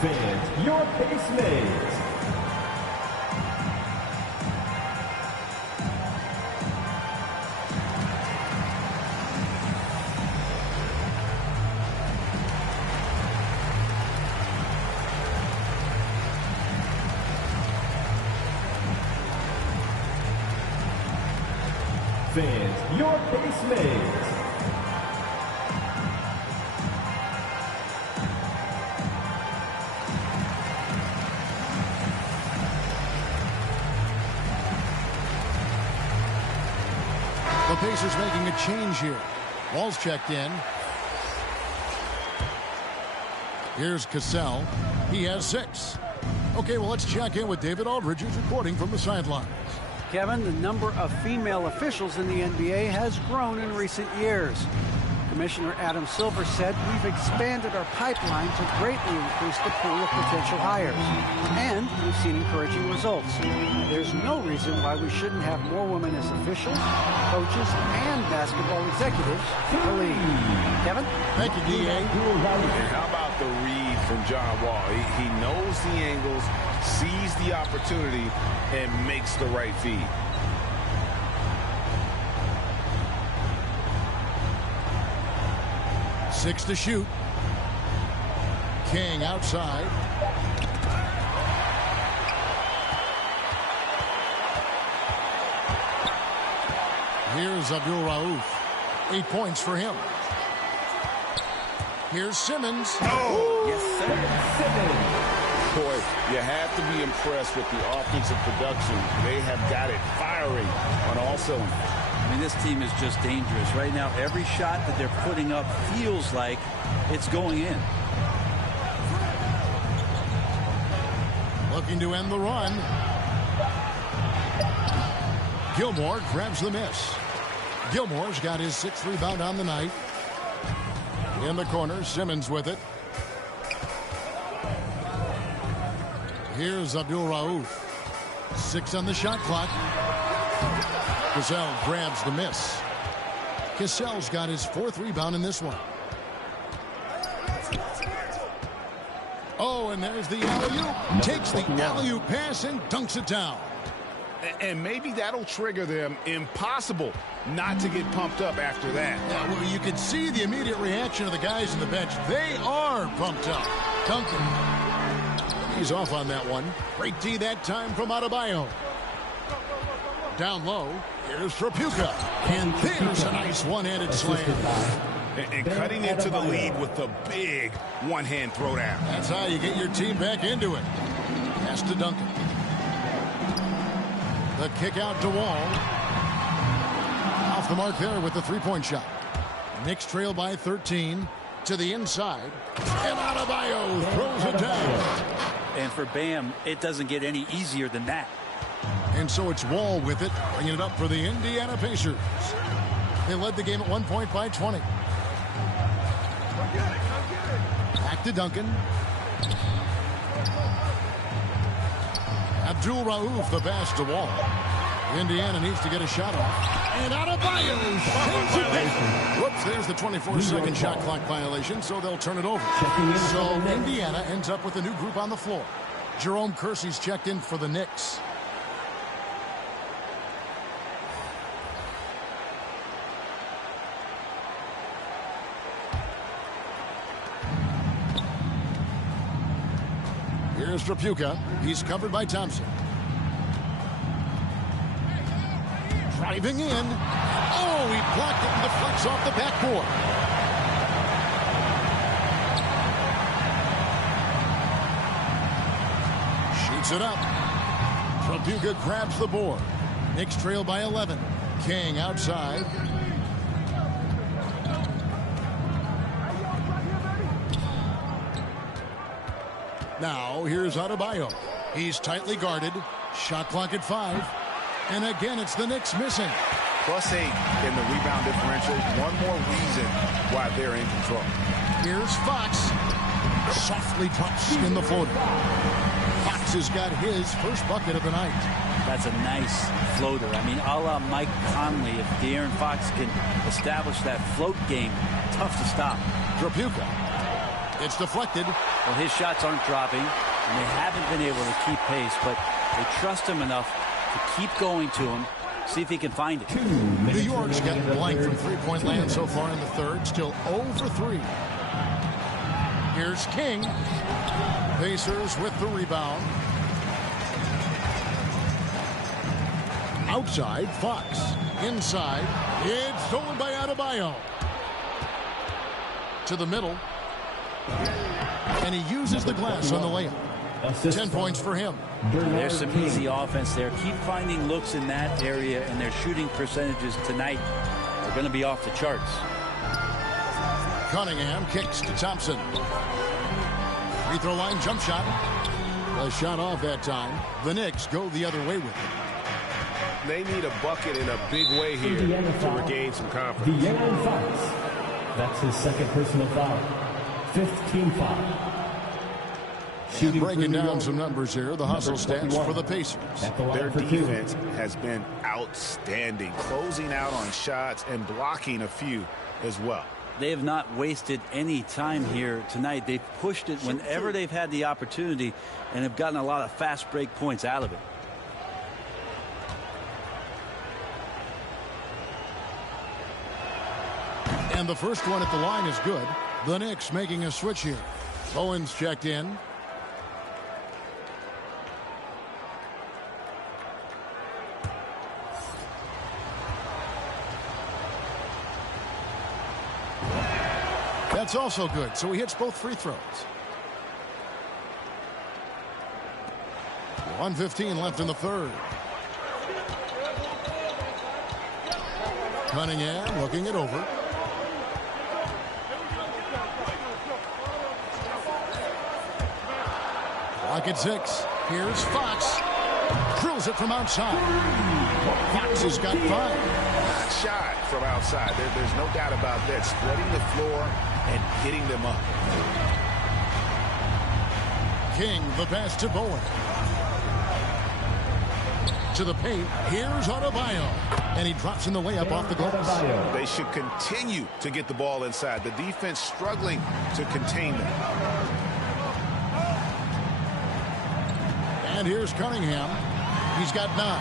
Fans, your base mates. Fans, your base mates. The Pacers making a change here. Wall's checked in. Here's Cassell. He has 6. Okay, well, let's check in with David Aldridge, who's reporting from the sidelines. Kevin, the number of female officials in the NBA has grown in recent years. Commissioner Adam Silver said we've expanded our pipeline to greatly increase the pool of potential hires. And we've seen encouraging results. There's no reason why we shouldn't have more women as officials, coaches, and basketball executives in the league. Kevin? Thank you, D.A. And how about the read from John Wall? He knows the angles, sees the opportunity, and makes the right feed. Six to shoot. King outside. Here's Abdul Rauf. 8 points for him. Here's Simmons. Oh, yes, sir. Boy, you have to be impressed with the offensive production. They have got it firing on all cylinders. I mean, this team is just dangerous. Right now, every shot that they're putting up feels like it's going in. Looking to end the run. Gilmore grabs the miss. Gilmore's got his 6th rebound on the night. In the corner, Simmons with it. Here's Abdul Rauf. 6 on the shot clock. Cassell grabs the miss. Cassell's got his 4th rebound in this one. Oh, and there's the alley-oop. Takes the alley-oop pass and dunks it down. And maybe that'll trigger them. Impossible not to get pumped up after that. Yeah, well, you can see the immediate reaction of the guys on the bench. They are pumped up. Duncan. He's off on that one. Great D that time from Adebayo. Down low, here's Tripucka. And there's a nice one-handed slam. And cutting into the lead with the big one-hand throwdown. That's how you get your team back into it. Pass to Duncan. The kick out to Wall. Off the mark there with the three-point shot. Knicks trail by 13 to the inside. And Adebayo throws it down. And for Bam, it doesn't get any easier than that. And so it's Wall with it, bringing it up for the Indiana Pacers. They led the game at 1 point by 20. Back to Duncan. Abdul Rauf, the pass to Wall. Indiana needs to get a shot off. And Adebayo sends it down. Whoops, there's the 24-second shot clock violation, so they'll turn it over. So Indiana ends up with a new group on the floor. Jerome Kersey's checked in for the Knicks. Here's Tripucka. He's covered by Thompson. Driving in. Oh, he blocked it and deflects off the backboard. Shoots it up. Tripucka grabs the board. Knicks trail by 11. King outside. Now, here's Adebayo. He's tightly guarded. Shot clock at 5. And again, it's the Knicks missing. +8 in the rebound differential. One more reason why they're in control. Here's Fox. Softly drops in the floater. Fox has got his first bucket of the night. That's a nice floater. I mean, a la Mike Conley, if De'Aaron Fox can establish that float game, tough to stop. Drapuka. It's deflected. Well, his shots aren't dropping, and they haven't been able to keep pace, but they trust him enough to keep going to him, see if he can find it. New York's got blank from three-point land so far in the third, still 0 for 3. Here's King. Pacers with the rebound. Outside, Fox. Inside, it's stolen by Adebayo. To the middle. And he uses the glass on the layup. 10 points for him. There's some easy offense there. Keep finding looks in that area, and their shooting percentages tonight are going to be off the charts. Cunningham kicks to Thompson. Free throw line jump shot. A shot off that time. The Knicks go the other way with it. They need a bucket in a big way here to regain some confidence. De'Aaron Fox. That's his second personal foul. 15 foul. And breaking down some numbers here, the hustle stats for the Pacers. Their defense has been outstanding, closing out on shots and blocking a few as well. They have not wasted any time here tonight. They've pushed it whenever they've had the opportunity and have gotten a lot of fast break points out of it. And the first one at the line is good. The Knicks making a switch here. Owens checked in. That's also good, so he hits both free throws. 1:15 left in the third. Cunningham looking it over. Clock at 6. Here's Fox. Drills it from outside. Fox has got 5. Not shot from outside. There's no doubt about that. Spreading the floor and hitting them up. King, the pass to Bowen. To the paint. Here's Adebayo. And he drops in the layup off the glass. They should continue to get the ball inside. The defense struggling to contain them. And here's Cunningham. He's got 9.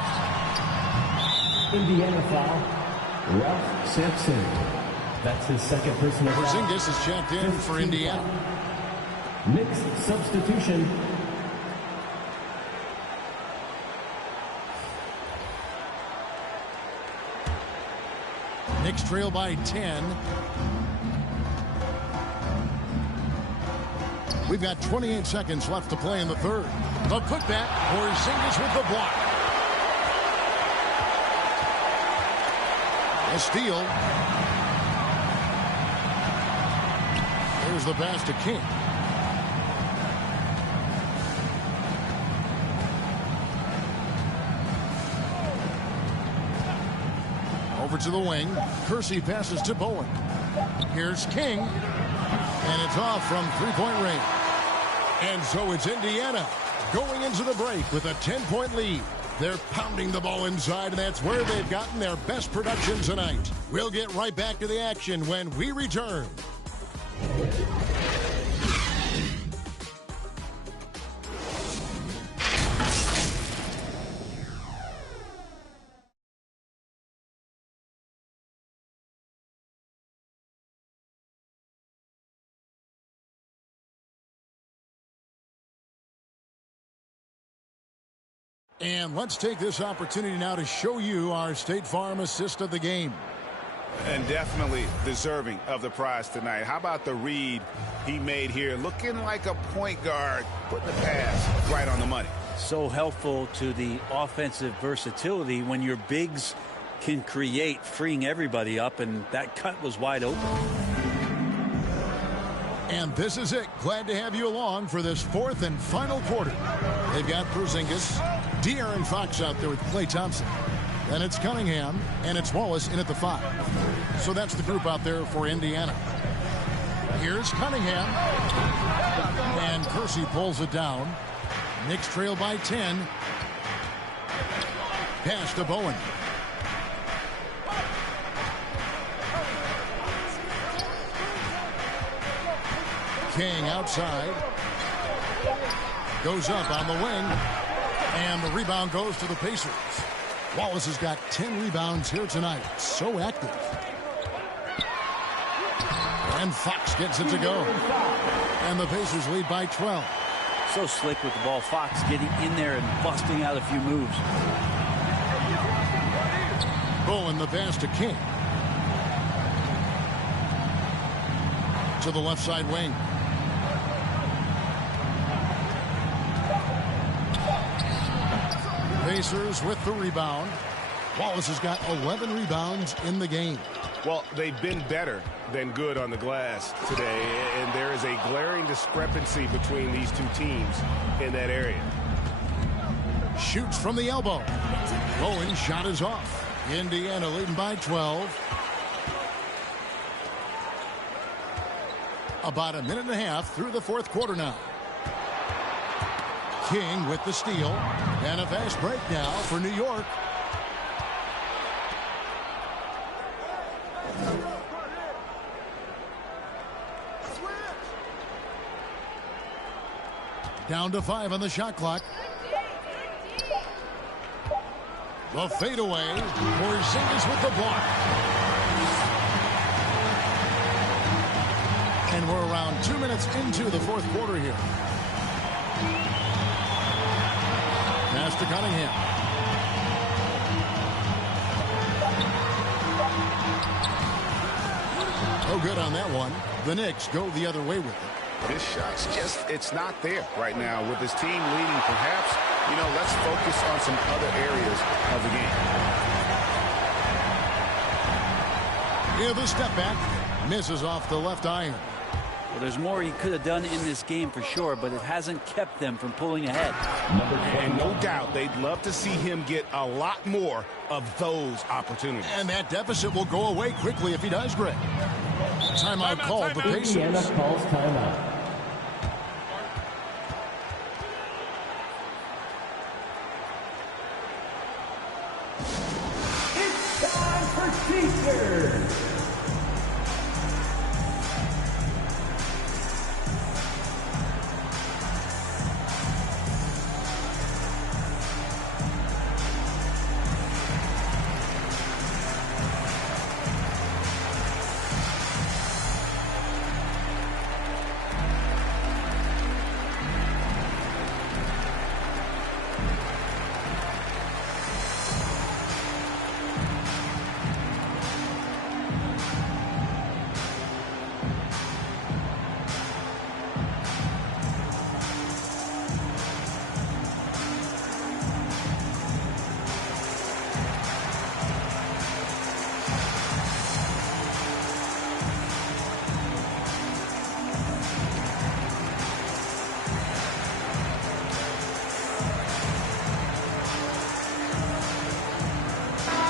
Indiana foul. Ralph Sampson. That's his second personal foul. Porzingis is checked in for Indiana. Knicks substitution. Knicks trail by 10. We've got 28 seconds left to play in the third. The putback, Porzingis with the block. A steal. There's the pass to King. Over to the wing. Kersey passes to Bowen. Here's King. And it's off from three-point range. And so it's Indiana going into the break with a 10-point lead. They're pounding the ball inside, and that's where they've gotten their best production tonight. We'll get right back to the action when we return. And let's take this opportunity now to show you our State Farm assist of the game. And definitely deserving of the prize tonight. How about the read he made here? Looking like a point guard, putting the pass right on the money. So helpful to the offensive versatility when your bigs can create, freeing everybody up, and that cut was wide open. And this is it. Glad to have you along for this fourth and final quarter. They've got Porzingis, De'Aaron Fox out there with Klay Thompson. Then it's Cunningham, and it's Wallace in at the 5. So that's the group out there for Indiana. Here's Cunningham. And Kersey pulls it down. Knicks trail by 10. Pass to Bowen. King outside. Goes up on the wing. And the rebound goes to the Pacers. Wallace has got 10 rebounds here tonight. So active. And Fox gets it to go. And the Pacers lead by 12. So slick with the ball. Fox getting in there and busting out a few moves. Bowen the pass to King. To the left side wing. Pacers with the rebound. Wallace has got 11 rebounds in the game. Well, they've been better than good on the glass today, and there is a glaring discrepancy between these two teams in that area. Shoots from the elbow. Bowen's shot is off. Indiana leading by 12. About a minute and a half through the fourth quarter now. King with the steal. And a fast break now for New York. Down to 5 on the shot clock. The fadeaway. Porzingis with the block. And we're around 2 minutes into the fourth quarter here. Pass to Cunningham. Oh, good on that one. The Knicks go the other way with it. This shot's just, it's not there right now. With this team leading, perhaps, let's focus on some other areas of the game. Yeah, the step back misses off the left iron. Well, there's more he could have done in this game for sure, but it hasn't kept them from pulling ahead. And no doubt they'd love to see him get a lot more of those opportunities. And that deficit will go away quickly if he does, Greg. Timeout called the Pacers. Indiana calls timeout. It's time for Pacers.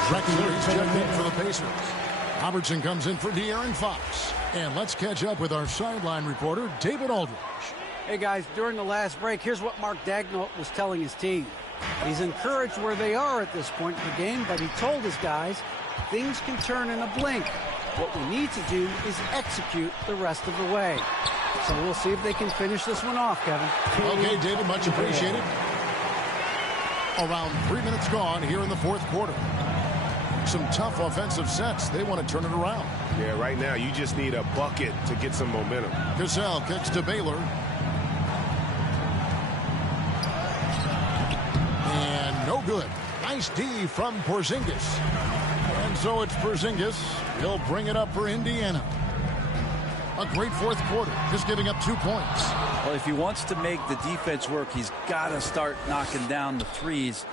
Drexler's checked in for the Pacers. Robertson comes in for De'Aaron Fox. And let's catch up with our sideline reporter, David Aldridge. Hey, guys, during the last break, here's what Mark Daigneault was telling his team. He's encouraged where they are at this point in the game, but he told his guys things can turn in a blink. What we need to do is execute the rest of the way. So we'll see if they can finish this one off, Kevin. Okay, David, much appreciated. Around 3 minutes gone here in the fourth quarter. Some tough offensive sets. They want to turn it around. Yeah, right now you just need a bucket to get some momentum. Cassell kicks to Baylor. And no good. Nice D from Porzingis. And so it's Porzingis. He'll bring it up for Indiana. A great fourth quarter, just giving up 2 points. Well, if he wants to make the defense work, he's got to start knocking down the threes.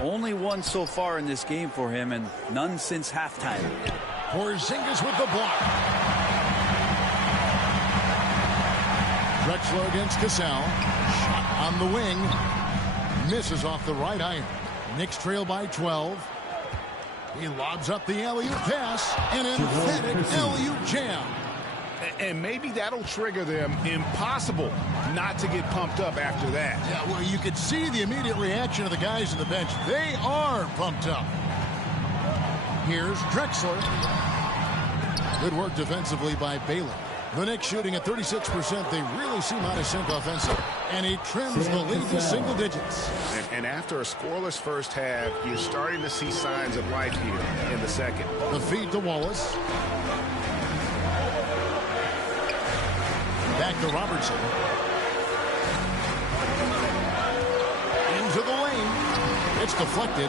Only one so far in this game for him, and none since halftime. Porzingis with the block. Drexler against Cassell. Shot on the wing. Misses off the right iron. Knicks trail by 12. He lobs up the alley-oop pass. An emphatic alley-oop jam. And maybe that'll trigger them. Impossible not to get pumped up after that. Yeah, well, you could see the immediate reaction of the guys on the bench. They are pumped up. Here's Drexler. Good work defensively by Baylor. The Knicks shooting at 36%. They really seem out of sync offensively. And he trims the lead to single digits. And after a scoreless first half, you're starting to see signs of life here in the second. The feed to Wallace. Back to Robertson. Into the lane. It's deflected.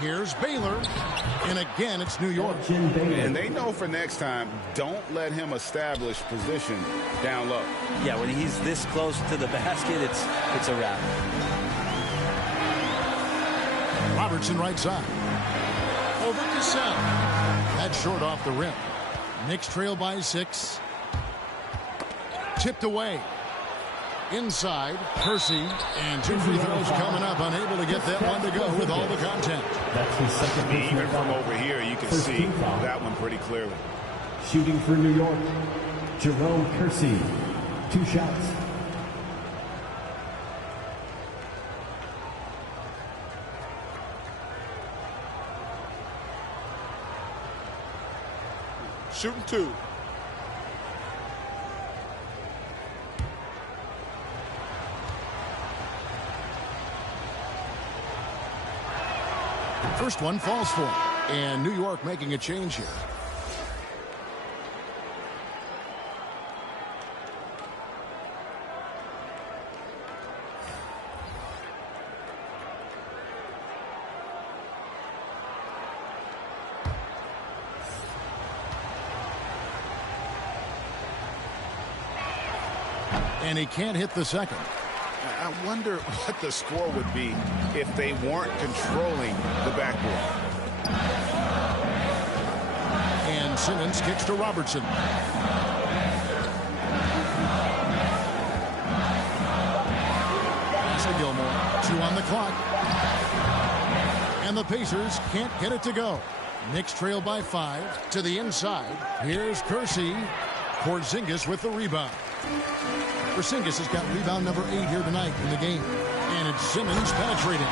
Here's Baylor. And again, it's New York. And they know for next time, don't let him establish position down low. Yeah, when he's this close to the basket, it's a wrap. Robertson right side. Over to Cassell. That's short off the rim. Knicks trail by 6. Tipped away. Inside, Percy, and 2 free throws coming up, unable to get that one to go with all the content. That's his second. Even from over here, you can see that one pretty clearly. Shooting for New York, Jerome Kersey. 2 shots. Shooting 2. First one falls for him. And New York making a change here. And he can't hit the second. I wonder what the score would be if they weren't controlling the backboard. And Simmons kicks to Robertson. Pass to Gilmore. 2 on the clock. And the Pacers can't get it to go. Knicks trail by 5 to the inside. Here's Kersey. Porzingis with the rebound. Porzingis has got rebound number 8 here tonight in the game. And it's Simmons penetrating.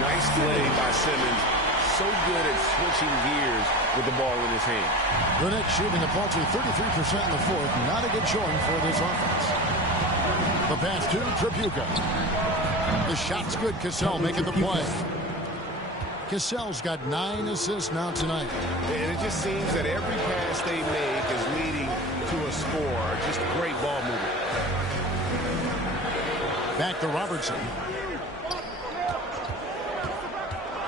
Nice play by Simmons. So good at switching gears with the ball in his hand. The Knicks shooting a paltry 33% in the fourth. Not a good showing for this offense. The pass to Tripucka. The shot's good. Cassell making the play. Cassell's got 9 assists now tonight. And it just seems that every pass they make is leading to a score. Just great ball movement. Back to Robertson.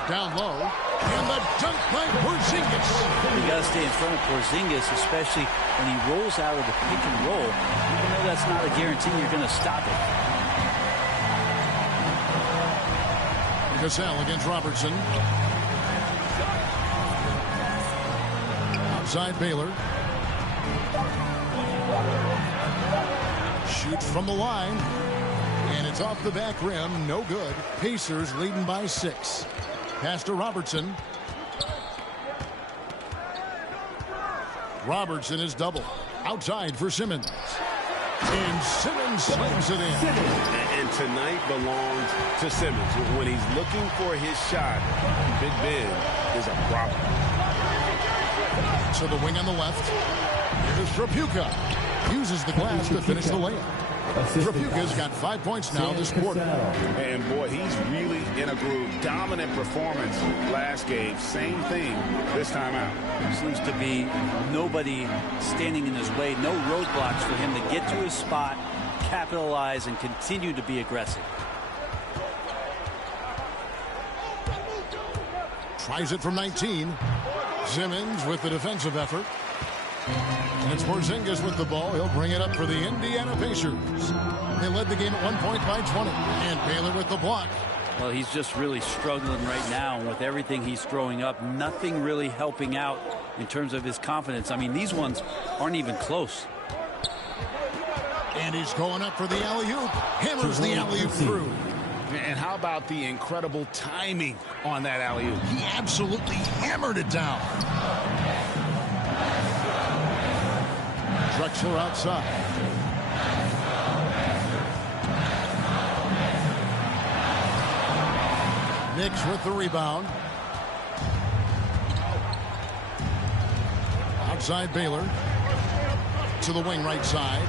Down low. And the dunk by Porzingis. You got to stay in front of Porzingis, especially when he rolls out of the pick and roll. Even though that's not a guarantee you're going to stop it. Cassell against Robertson. Outside Baylor. Shoots from the line. And it's off the back rim. No good. Pacers leading by 6. Pass to Robertson. Robertson is double. Outside for Simmons. And Simmons slams it in. And tonight belongs to Simmons. When he's looking for his shot, Big Ben is a problem. So the wing on the left. Here's Tripucka. Uses the glass to finish the layup. Tripucka's got 5 points now this quarter. And boy, he's really in a groove. Dominant performance last game. Same thing this time out. Seems to be nobody standing in his way. No roadblocks for him to get to his spot, capitalize, and continue to be aggressive. Tries it from 19. Simmons with the defensive effort. And it's Porzingis with the ball. He'll bring it up for the Indiana Pacers. They led the game at 1 point by 20. And Baylor with the block. Well, he's just really struggling right now. And with everything he's throwing up, nothing really helping out in terms of his confidence. I mean, these ones aren't even close. And he's going up for the alley-oop. Hammers the alley-oop through. And how about the incredible timing on that alley-oop? He absolutely hammered it down. Drexler outside. Nix with the rebound. Outside Baylor. To the wing right side.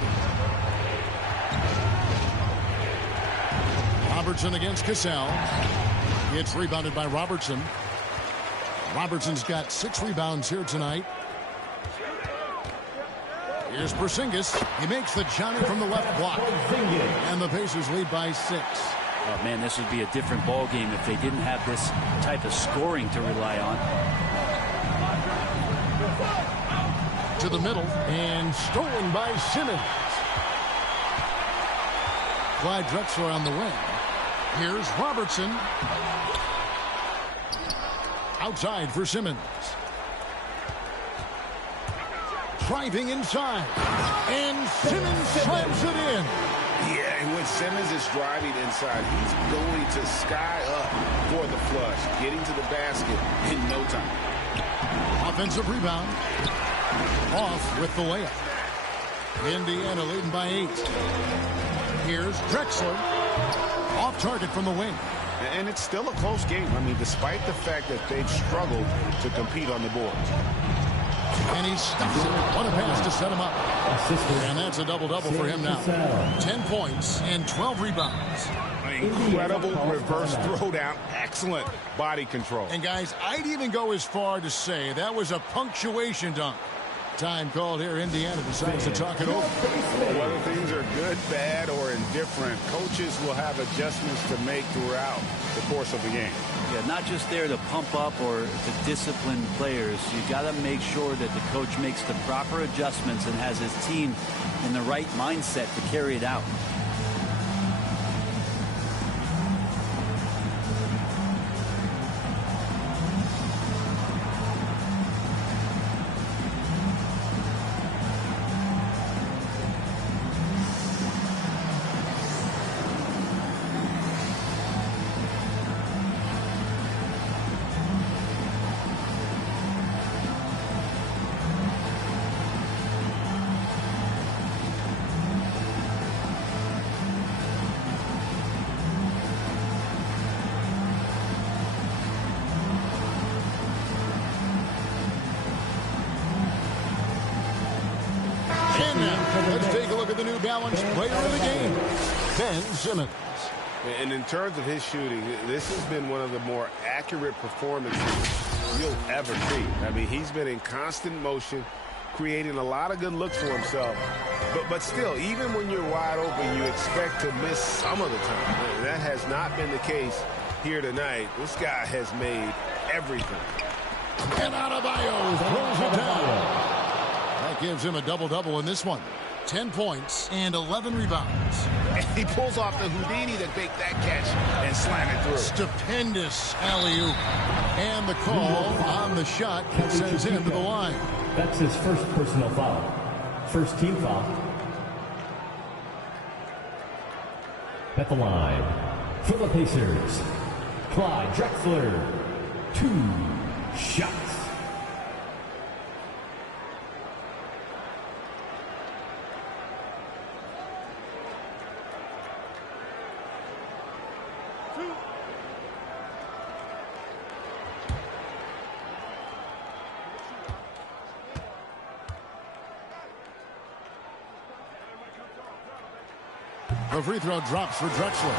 Robertson against Cassell. It's rebounded by Robertson. Robertson's got 6 rebounds here tonight. Here's Porzingis. He makes the Johnny from the left block. And the Pacers lead by 6. Oh, man, this would be a different ball game if they didn't have this type of scoring to rely on. To the middle, and stolen by Simmons. Clyde Drexler on the wing. Here's Robertson. Outside for Simmons. Driving inside. And Simmons slams it in. Yeah, and when Simmons is driving inside, he's going to sky up for the flush, getting to the basket in no time. Offensive rebound. Off with the layup. Indiana leading by 8. Here's Drexler. Off target from the wing. And it's still a close game. I mean, despite the fact that they've struggled to compete on the boards. And he stuffs it. What a pass to set him up. And that's a double-double for him now. 10 points and 12 rebounds. Incredible reverse throwdown. Excellent body control. And, guys, I'd even go as far to say that was a punctuation dunk. Time called here. Indiana decides to talk it over. Whether things are good, bad, or indifferent, coaches will have adjustments to make throughout the course of the game. Yeah, not just there to pump up or to discipline players. You got to make sure that the coach makes the proper adjustments and has his team in the right mindset to carry it out. Let's take a look at the New Balance player of the game, Ben Simmons. And in terms of his shooting, this has been one of the more accurate performances you'll ever see. I mean, he's been in constant motion, creating a lot of good looks for himself. But still, even when you're wide open, you expect to miss some of the time. That has not been the case here tonight. This guy has made everything. And Adebayo throws it down. That gives him a double-double in this one. 10 points and 11 rebounds. And he pulls off the Houdini to make that catch and slam it through. Stupendous alley-oop. And the call on the shot sends him to the line. That's his first personal foul. First team foul. At the line, for the Pacers, Clyde Drexler. 2 shots. The free throw drops for Drexler.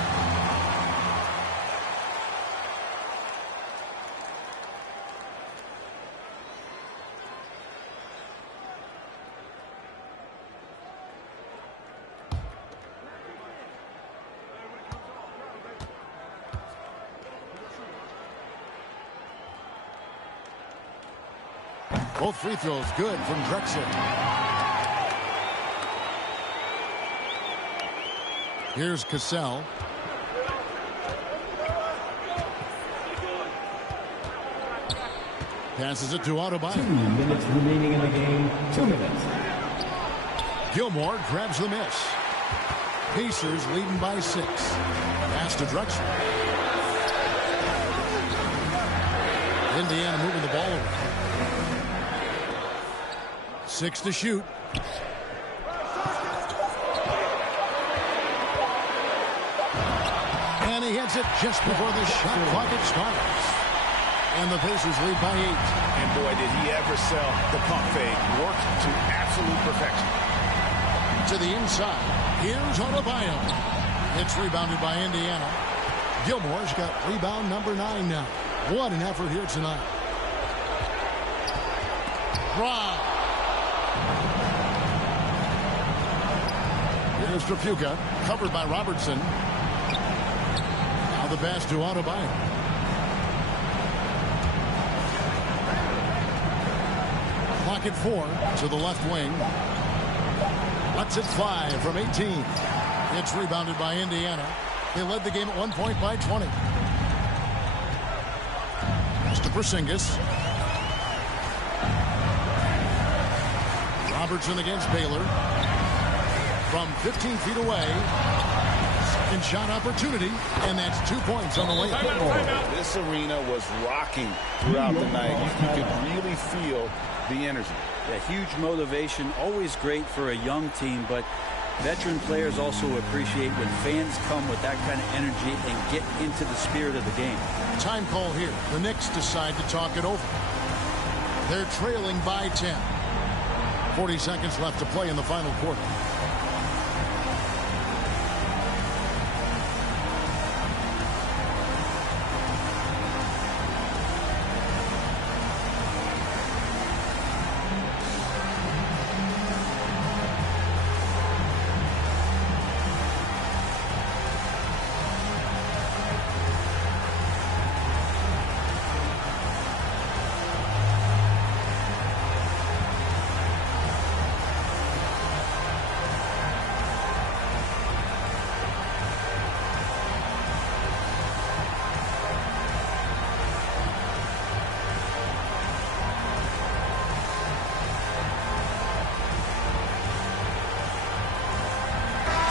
Both free throws good from Drexler. Here's Cassell. Passes it to Adebayo. 2 minutes remaining in the game. 2 minutes. Gilmore grabs the miss. Pacers leading by 6. Pass to Drexler. Indiana moving the ball over. 6 to shoot. he hits it just before the shot clock expires. And the Pacers lead by 8. And boy, did he ever sell the pump fake. Worked to absolute perfection. To the inside. Here's Adebayo. It's rebounded by Indiana. Gilmore's got rebound number 9 now. What an effort here tonight. Draw. Here's Trapuka, covered by Robertson. Now the pass to Adebayo. Clock at 4 to the left wing. Lets it fly from 18. It's rebounded by Indiana. They led the game at 1 point by 20. Pass to Porzingis. Robertson against Baylor. From 15 feet away. Second shot opportunity, and that's 2 points on the way. This arena was rocking throughout the night. You could really feel the energy. A huge motivation, always great for a young team, but veteran players also appreciate when fans come with that kind of energy and get into the spirit of the game. Time call here. The Knicks decide to talk it over. They're trailing by 10. 40 seconds left to play in the final quarter.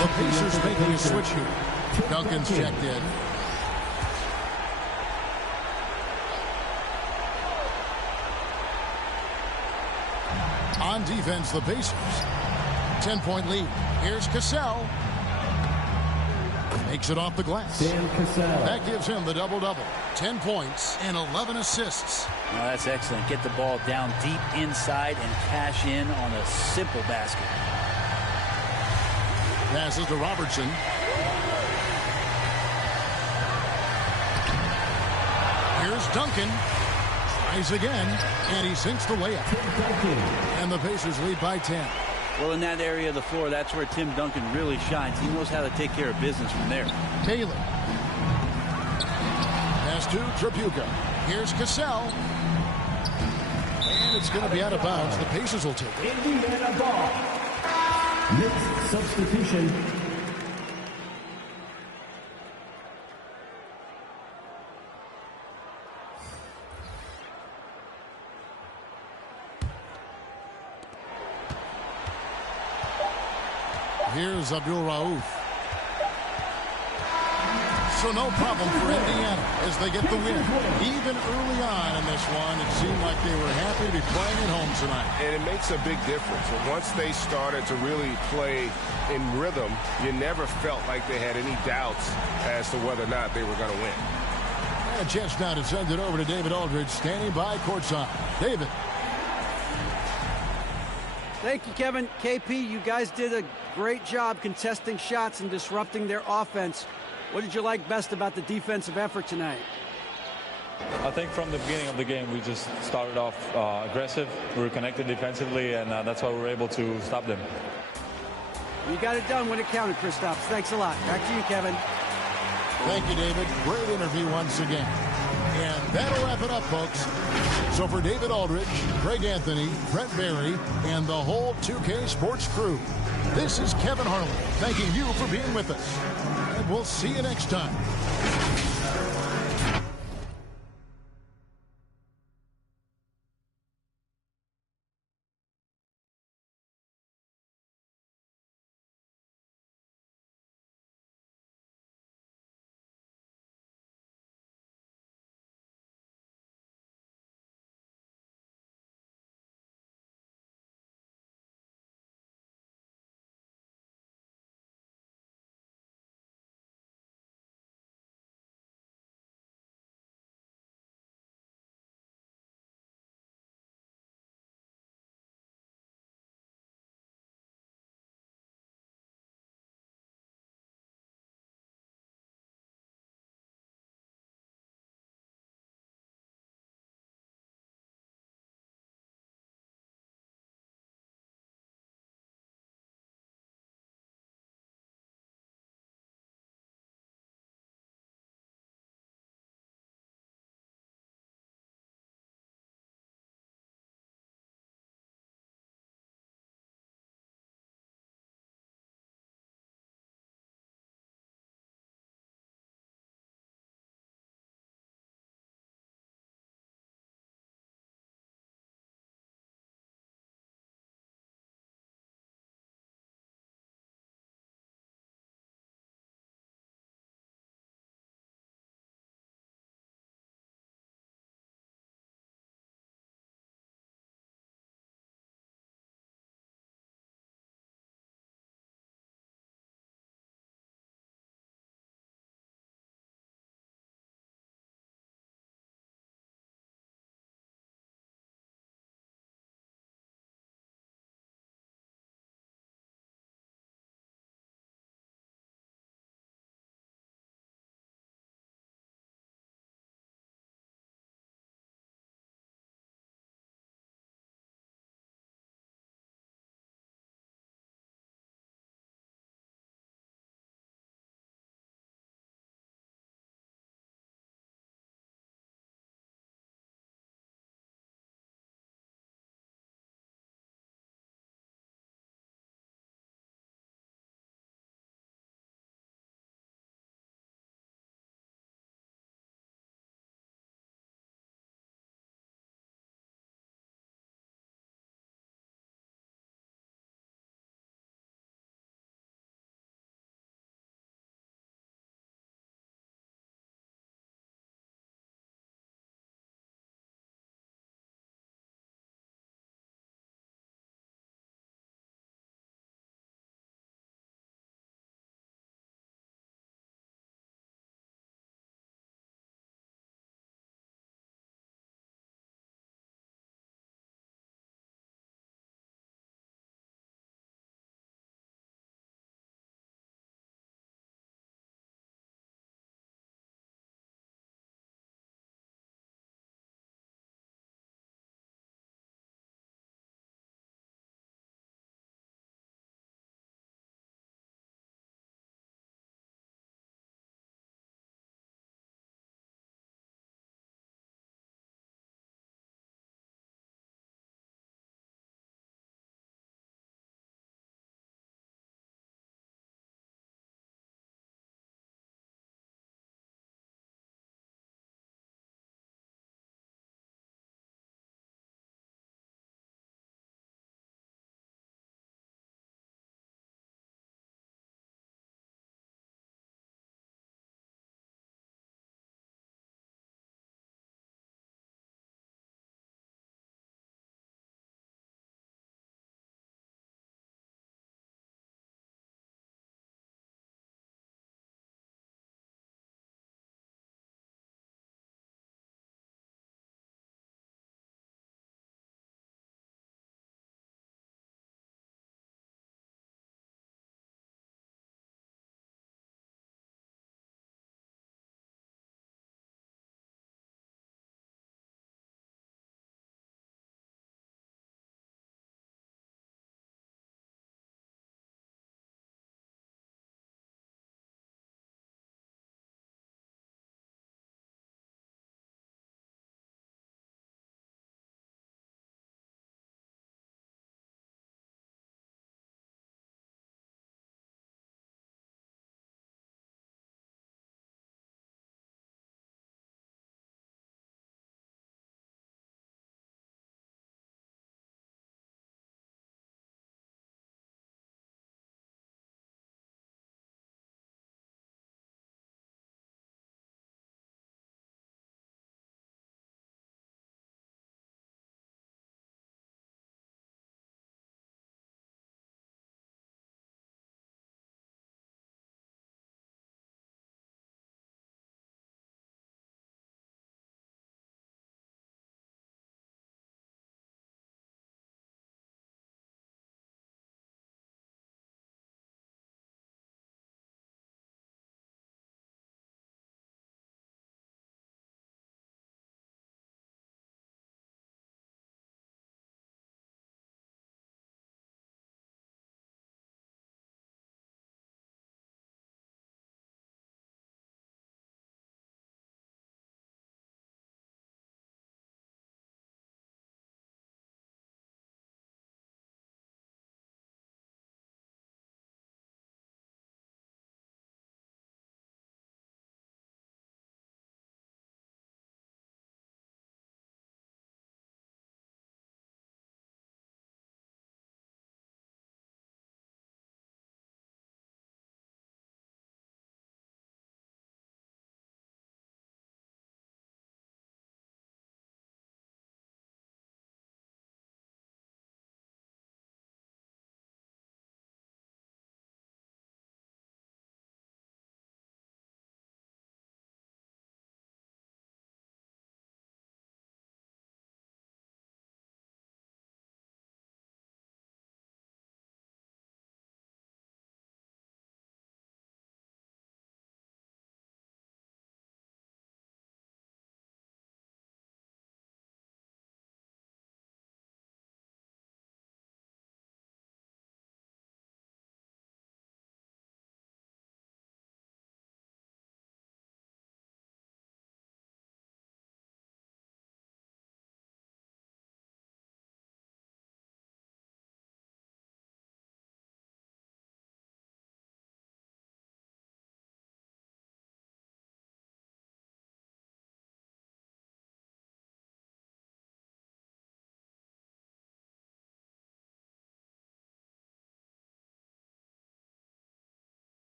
The Pacers making a switch here. Duncan's checked in. On defense, the Pacers. 10-point lead. Here's Cassell. Makes it off the glass. That gives him the double-double. 10 points and 11 assists. Now that's excellent. Get the ball down deep inside and cash in on a simple basket. Passes to Robertson. Here's Duncan. Tries again, and he sinks the layup. And the Pacers lead by 10. Well, in that area of the floor, that's where Tim Duncan really shines. He knows how to take care of business from there. Taylor. Pass to Trapuka. Here's Cassell. And it's going to be out of bounds. The Pacers will take it. Indiana ball. Knicks substitution. Here's Abdul Rauf. So no problem for Indiana as they get the win. Even early on in this one, it seemed like they were happy to be playing at home tonight. And it makes a big difference. And once they started to really play in rhythm, you never felt like they had any doubts as to whether or not they were going to win. And a chance now to send it over to David Aldridge, standing by courtside. David. Thank you, Kevin. KP, you guys did a great job contesting shots and disrupting their offense. What did you like best about the defensive effort tonight? I think from the beginning of the game, we just started off aggressive. We were connected defensively, and that's why we were able to stop them. You got it done when it counted, Kristaps. Thanks a lot. Back to you, Kevin. Thank you, David. Great interview once again. And that'll wrap it up, folks. So for David Aldridge, Greg Anthony, Brent Barry, and the whole 2K Sports crew, this is Kevin Harlan thanking you for being with us. And we'll see you next time.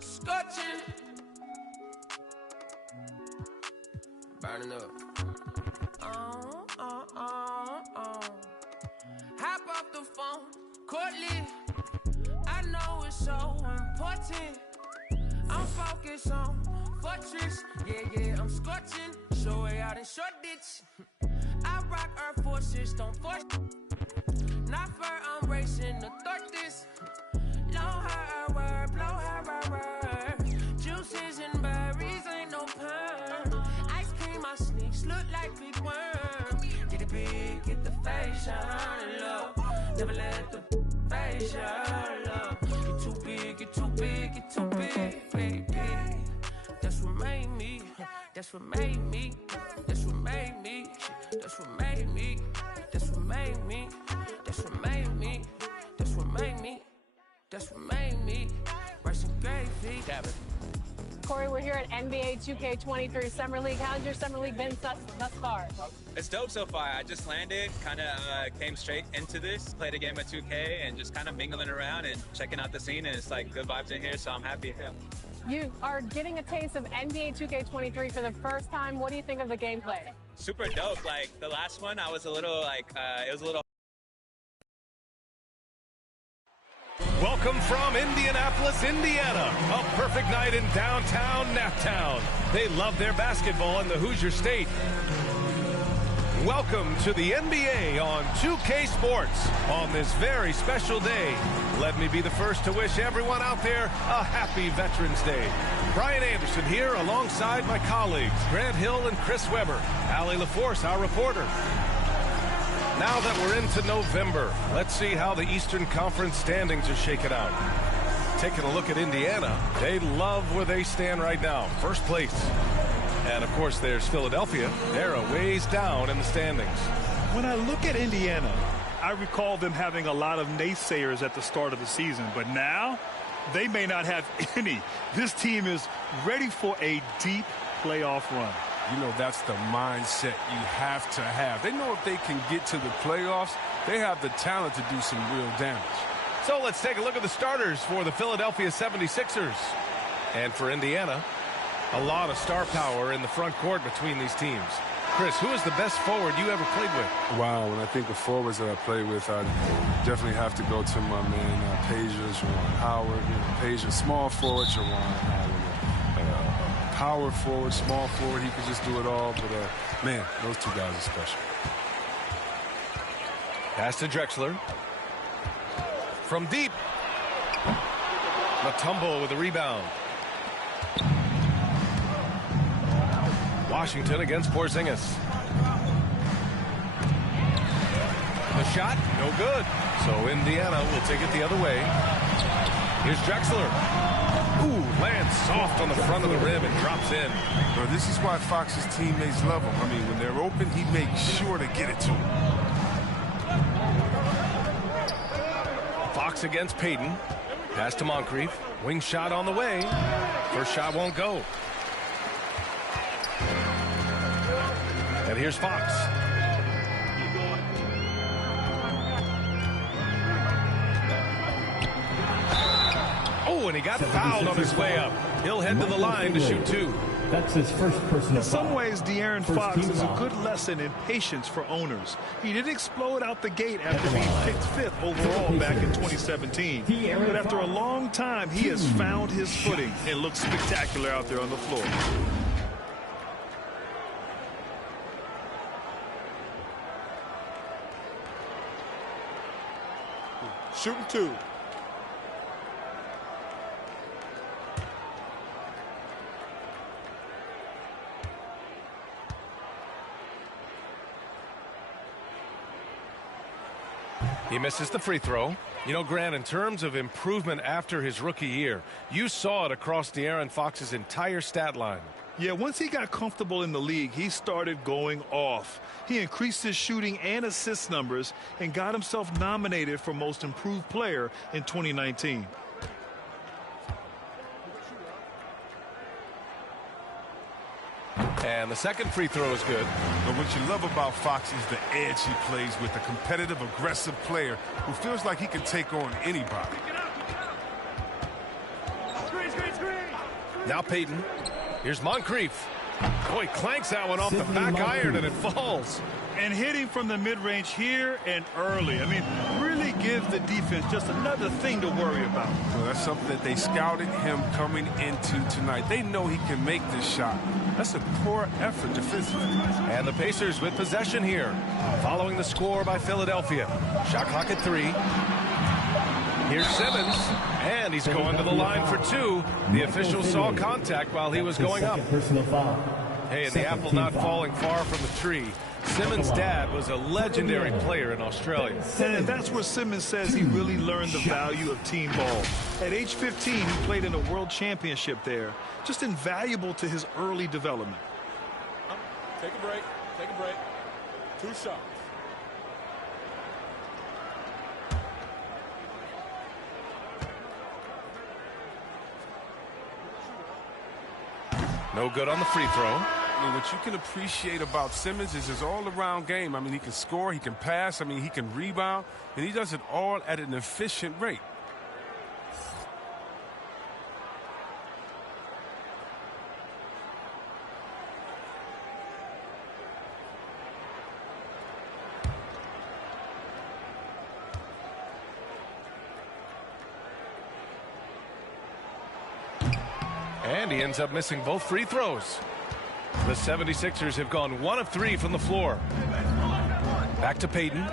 Scorching. Burning up. Hop off the phone, Courtly. I know it's so important. I'm focused on Fortress. Yeah, I'm scorching. Show way out in short ditch. I rock Air Forces, don't force. Not fur, I'm racing to thwart this. Blow her word, blow her word. Juices and berries, ain't no perm. Ice cream, my sneaks look like big worms. Get it big, get the facial love. Never let the facial love. Get too big, get too big, get too big, baby. That's what made me. That's what made me. That's what made me. That's what made me. That's what made me. That's what made me. That's what made me. That's what made me. Rice and gravy. Corey, we're here at NBA 2K23 Summer League. How's your Summer League been thus far? It's dope so far. I just landed, kind of came straight into this, played a game of 2K, and just kind of mingling around and checking out the scene, and it's like good vibes in here, so I'm happy. You are getting a taste of NBA 2K23 for the first time. What do you think of the gameplay? Super dope. Like the last one, I was a little like, it was a little. Welcome from Indianapolis, Indiana. A perfect night in downtown Naptown. They love their basketball in the Hoosier State. Welcome to the NBA on 2K Sports on this very special day. Let me be the first to wish everyone out there a happy Veterans Day. Brian Anderson here alongside my colleagues, Grant Hill and Chris Webber. Allie LaForce, our reporter. Now that we're into November, let's see how the Eastern Conference standings are shaking out. Taking a look at Indiana, they love where they stand right now, first place. And of course, there's Philadelphia. They're a ways down in the standings. When I look at Indiana, I recall them having a lot of naysayers at the start of the season, but now they may not have any. This team is ready for a deep playoff run. You know, that's the mindset you have to have. They know if they can get to the playoffs, they have the talent to do some real damage. So let's take a look at the starters for the Philadelphia 76ers. And for Indiana, a lot of star power in the front court between these teams. Chris, who is the best forward you ever played with? Wow, when I think of forwards that I played with, I definitely have to go to my man, Peja, Juwan Howard. Peja, small forward, Juwan Howard. Power forward, small forward, he could just do it all. But, man, those two guys are special. Pass to Drexler. From deep. Mutombo with a rebound. Washington against Porzingis. The shot, no good. So Indiana will take it the other way. Here's Drexler. Ooh, lands soft on the front of the rim and drops in. Well, this is why Fox's teammates love him. I mean, when they're open, he makes sure to get it to them. Fox against Payton. Pass to Moncrief. Wing shot on the way. First shot won't go. And here's Fox. Oh, and he got fouled on his way up. He'll head to the line to shoot two. That's his first personal In some foul. ways, De'Aaron First Fox team is a foul. good lesson in patience for owners. He didn't explode out the gate after being picked 5th overall back in 2017. But after a long time, he has found his footing and looks spectacular out there on the floor. Shooting two. He misses the free throw. You know, Grant, in terms of improvement after his rookie year, you saw it across De'Aaron Fox's entire stat line. Yeah, once he got comfortable in the league, he started going off. He increased his shooting and assist numbers and got himself nominated for Most Improved Player in 2019. And the second free throw is good. But what you love about Fox is the edge he plays with, a competitive, aggressive player who feels like he can take on anybody. Now Payton. Here's Moncrief. Boy, clanks that one off the back iron and it falls. And hitting from the mid-range here and early. I mean, really gives the defense just another thing to worry about. So that's something that they scouted him coming into tonight. They know he can make this shot. That's a poor effort defensively. And the Pacers with possession here, following the score by Philadelphia. Shot clock at 3. Here's Simmons, and he's going to the line for 2. The official saw contact while he was going up. Hey, and the apple not falling far from the tree. Simmons' dad was a legendary player in Australia. And that's where Simmons says he really learned the value of team ball. At age 15, he played in a world championship there. Just invaluable to his early development. Take a break. Take a break. 2 shots. No good on the free throw. I mean, what you can appreciate about Simmons is his all-around game. I mean, he can score, he can pass, I mean, he can rebound, and he does it all at an efficient rate. And he ends up missing both free throws. The 76ers have gone 1 of 3 from the floor. Back to Payton.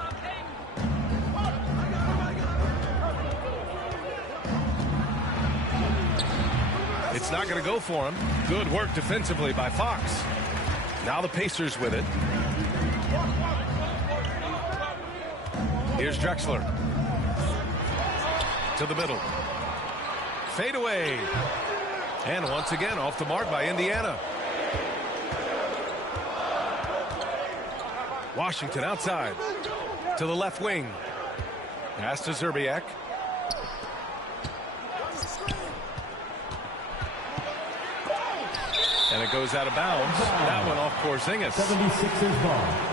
It's not going to go for him. Good work defensively by Fox. Now the Pacers with it. Here's Drexler. To the middle. Fade away. And once again off the mark by Indiana. Washington outside to the left wing. Pass to Zerbiak. And it goes out of bounds. That one off Porzingis. 76ers ball.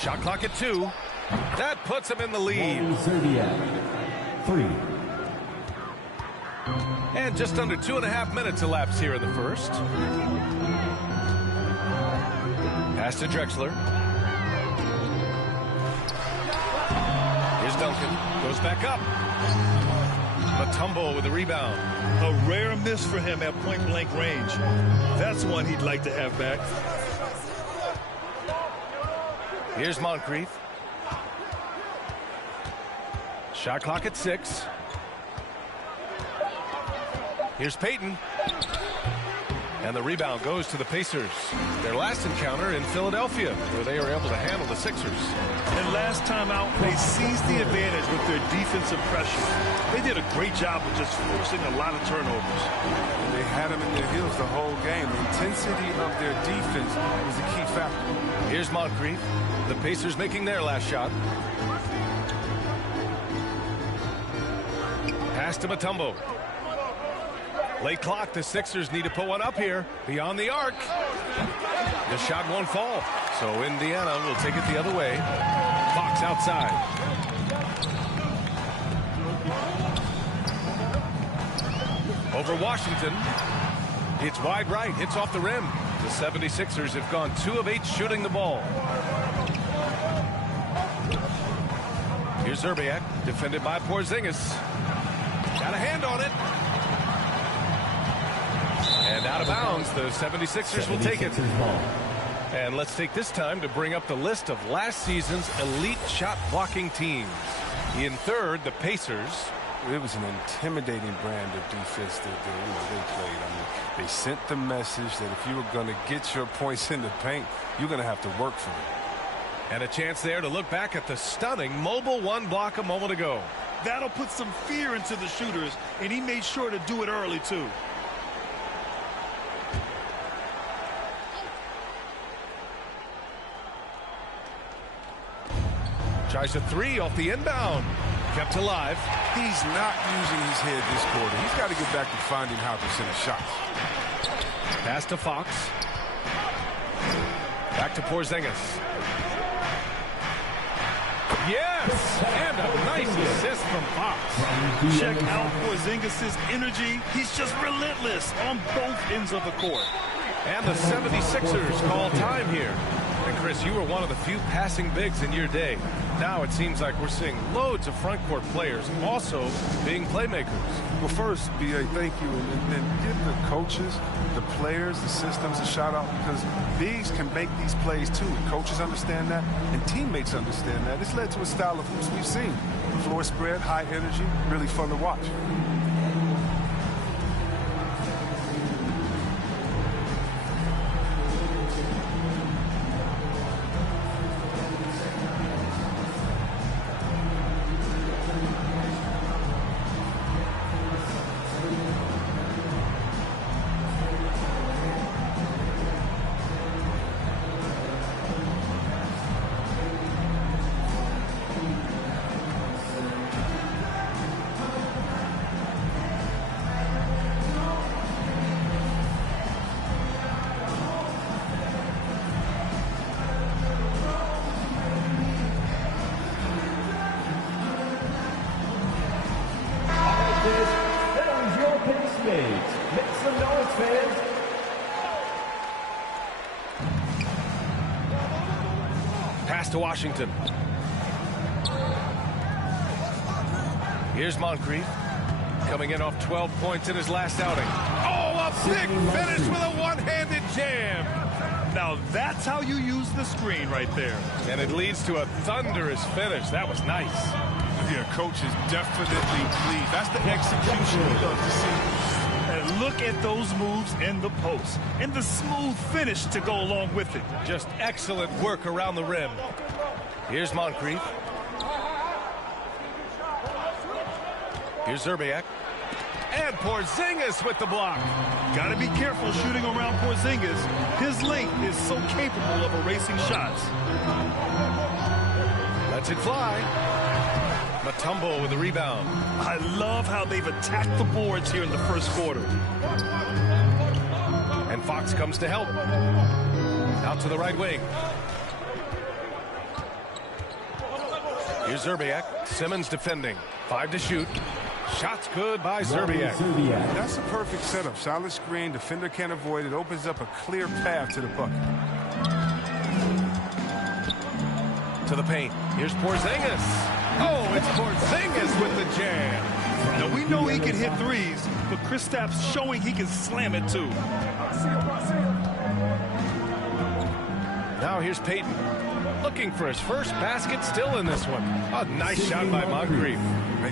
Shot clock at 2. That puts him in the lead. 3. And just under 2.5 minutes elapsed here in the first. Pass to Drexler. Here's Duncan. Goes back up. Mutombo with the rebound. A rare miss for him at point-blank range. That's one he'd like to have back. Here's Moncrief. Shot clock at 6. Here's Payton. And the rebound goes to the Pacers. Their last encounter in Philadelphia, where they were able to handle the Sixers. And last time out, they seized the advantage with their defensive pressure. They did a great job of just forcing a lot of turnovers. And they had them in their heels the whole game. The intensity of their defense was a key factor. Here's Moncrief. The Pacers making their last shot. Pass to Mutombo. Late clock. The Sixers need to put one up here. Beyond the arc. The shot won't fall. So Indiana will take it the other way. Fox outside. Over Washington. It's wide right. Hits off the rim. The 76ers have gone 2 of 8 shooting the ball. Here's Zerbiak, defended by Porzingis. Got a hand on it. And out of bounds, the 76ers will take it. And let's take this time to bring up the list of last season's elite shot blocking teams. In third, the Pacers. It was an intimidating brand of defense that they played. I mean, they sent the message that if you were going to get your points in the paint, you're going to have to work for it. And a chance there to look back at the stunning mobile 1 block a moment ago. That'll put some fear into the shooters, and he made sure to do it early, too. Tries a 3 off the inbound. Kept alive. He's not using his head this quarter. He's got to get back to finding how to finish shots. Pass to Fox. Back to Porzingis. Yes! And a nice assist from Fox. Check out Porzingis' energy. He's just relentless on both ends of the court. And the 76ers call time here. And Chris, you were one of the few passing bigs in your day. Now it seems like we're seeing loads of front court players also being playmakers. Well, first, B.A., thank you. And give the coaches, the players, the systems a shout out, because bigs can make these plays too. Coaches understand that, and teammates understand that. It's led to a style of hoops we've seen. Floor spread, high energy, really fun to watch. Pass to Washington. Here's Moncrief. Coming in off 12 points in his last outing. Oh, a big finish with a one-handed jam. Now that's how you use the screen right there. And it leads to a thunderous finish. That was nice. Yeah, coach is definitely pleased. That's the execution we love to see. And look at those moves in the post and the smooth finish to go along with it. Just excellent work around the rim. Here's Moncrief. Here's Zerbiak. And Porzingis with the block. Got to be careful shooting around Porzingis. His length is so capable of erasing shots. Lets it fly. Mutombo with the rebound. I love how they've attacked the boards here in the first quarter. And Fox comes to help. Out to the right wing. Here's Zerbiak. Simmons defending. 5 to shoot. Shots good by Zerbiak. That's a perfect setup. Solid screen. Defender can't avoid it. Opens up a clear path to the bucket. To the paint. Here's Porzingis. Oh, it's Porzingis with the jam. Now, we know he can hit threes, but Kristaps showing he can slam it too. Now here's Payton. Looking for his first basket, still in this one. A nice shot by Moncrief.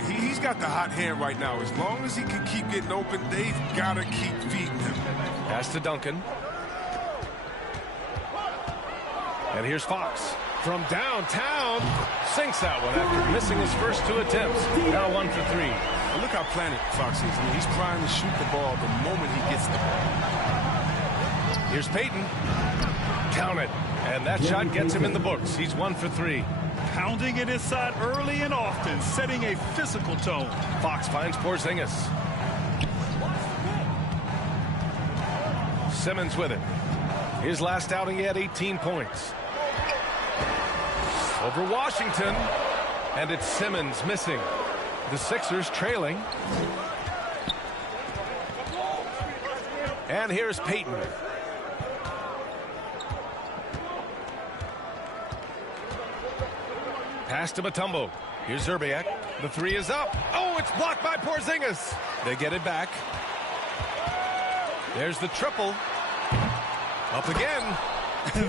He's got the hot hand right now. As long as he can keep getting open, they've got to keep feeding him. Pass to Duncan. And here's Fox. From downtown, sinks that one after missing his first 2 attempts. Now 1 for 3. Well, look how planted Fox is. I mean, he's trying to shoot the ball the moment he gets the ball. Here's Payton. Count it. And that shot gets him in the books. He's 1 for 3. Pounding it inside early and often, setting a physical tone. Fox finds Porzingis. Simmons with it. His last outing, he had 18 points. Over Washington, and it's Simmons missing. The Sixers trailing. And here's Payton. Pass to Mutombo. Here's Zerbiak. The 3 is up. Oh, it's blocked by Porzingis. They get it back. There's the triple. Up again.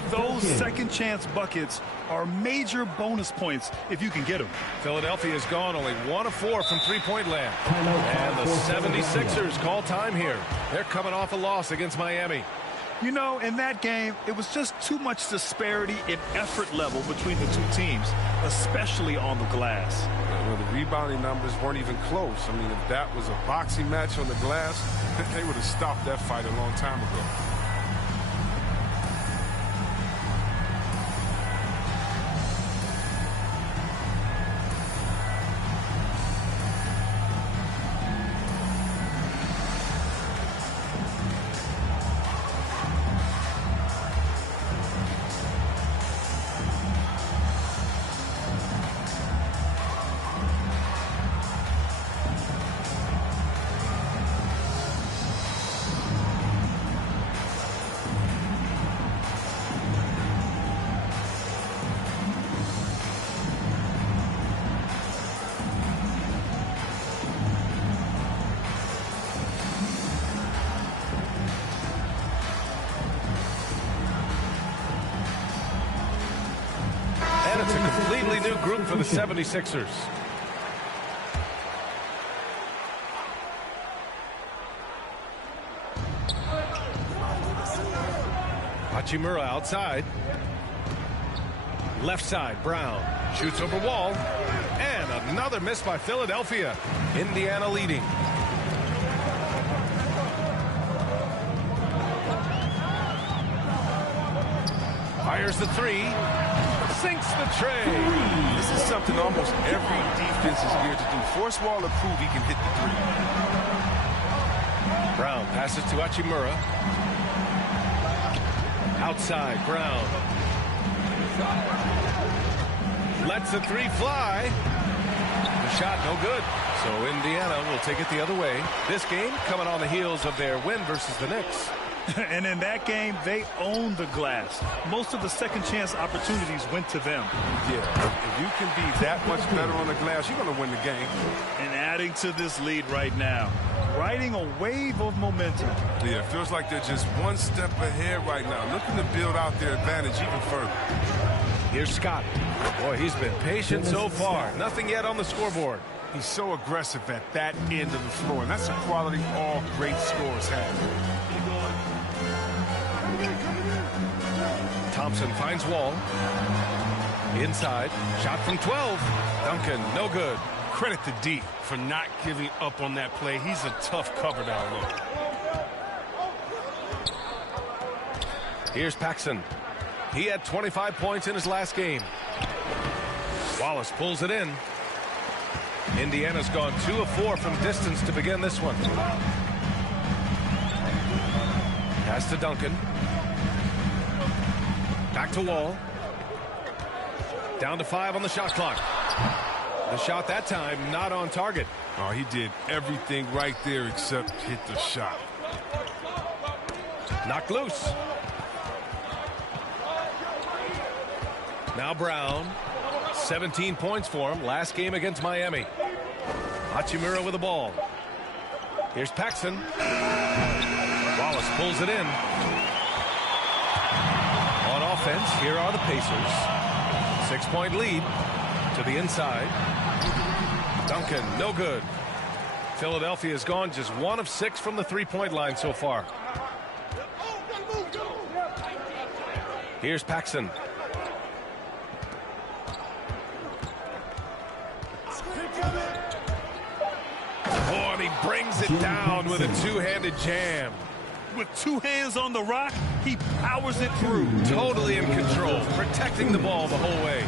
Those second chance buckets are major bonus points if you can get them. Philadelphia's gone only 1 of 4 from three-point land. And the 76ers call time here. They're coming off a loss against Miami. You know, in that game, it was just too much disparity in effort level between the two teams, especially on the glass. Well, the rebounding numbers weren't even close. I mean, if that was a boxing match on the glass, they would have stopped that fight a long time ago. new group for the 76ers. Hachimura outside. Left side, Brown shoots over Wall. And another miss by Philadelphia. Indiana leading. Fires the three. Sinks the tray. This is something almost every defense is geared to do. Force Wall to prove he can hit the three. Brown passes to Hachimura. Outside, Brown. Lets the three fly. The shot no good. So Indiana will take it the other way. This game coming on the heels of their win versus the Knicks. And in that game, they owned the glass. Most of the second chance opportunities went to them. Yeah, if you can be that much better on the glass, you're going to win the game. And adding to this lead right now, riding a wave of momentum. Yeah, it feels like they're just one step ahead right now, looking to build out their advantage even further. Here's Scott. Boy, he's been patient so far. Nothing yet on the scoreboard. He's so aggressive at that end of the floor, and that's a quality all great scorers have. Thompson finds Wall. Inside. Shot from 12. Duncan, no good. Credit to D for not giving up on that play. He's a tough cover down low. Here's Paxson. He had 25 points in his last game. Wallace pulls it in. Indiana's gone 2 of 4 from distance to begin this one. Pass to Duncan. Back to Wall. Down to 5 on the shot clock. The shot that time not on target. Oh, he did everything right there except hit the shot. Knocked loose. Now Brown. 17 points for him. Last game against Miami. Hachimura with the ball. Here's Paxson. Wallace pulls it in. On offense, here are the Pacers. 6-point lead to the inside. Duncan, no good. Philadelphia has gone just 1 of 6 from the three-point line so far. Here's Paxson. Oh, and he brings it down with a two-handed jam. With 2 hands on the rock, he powers it through. Totally in control, protecting the ball the whole way.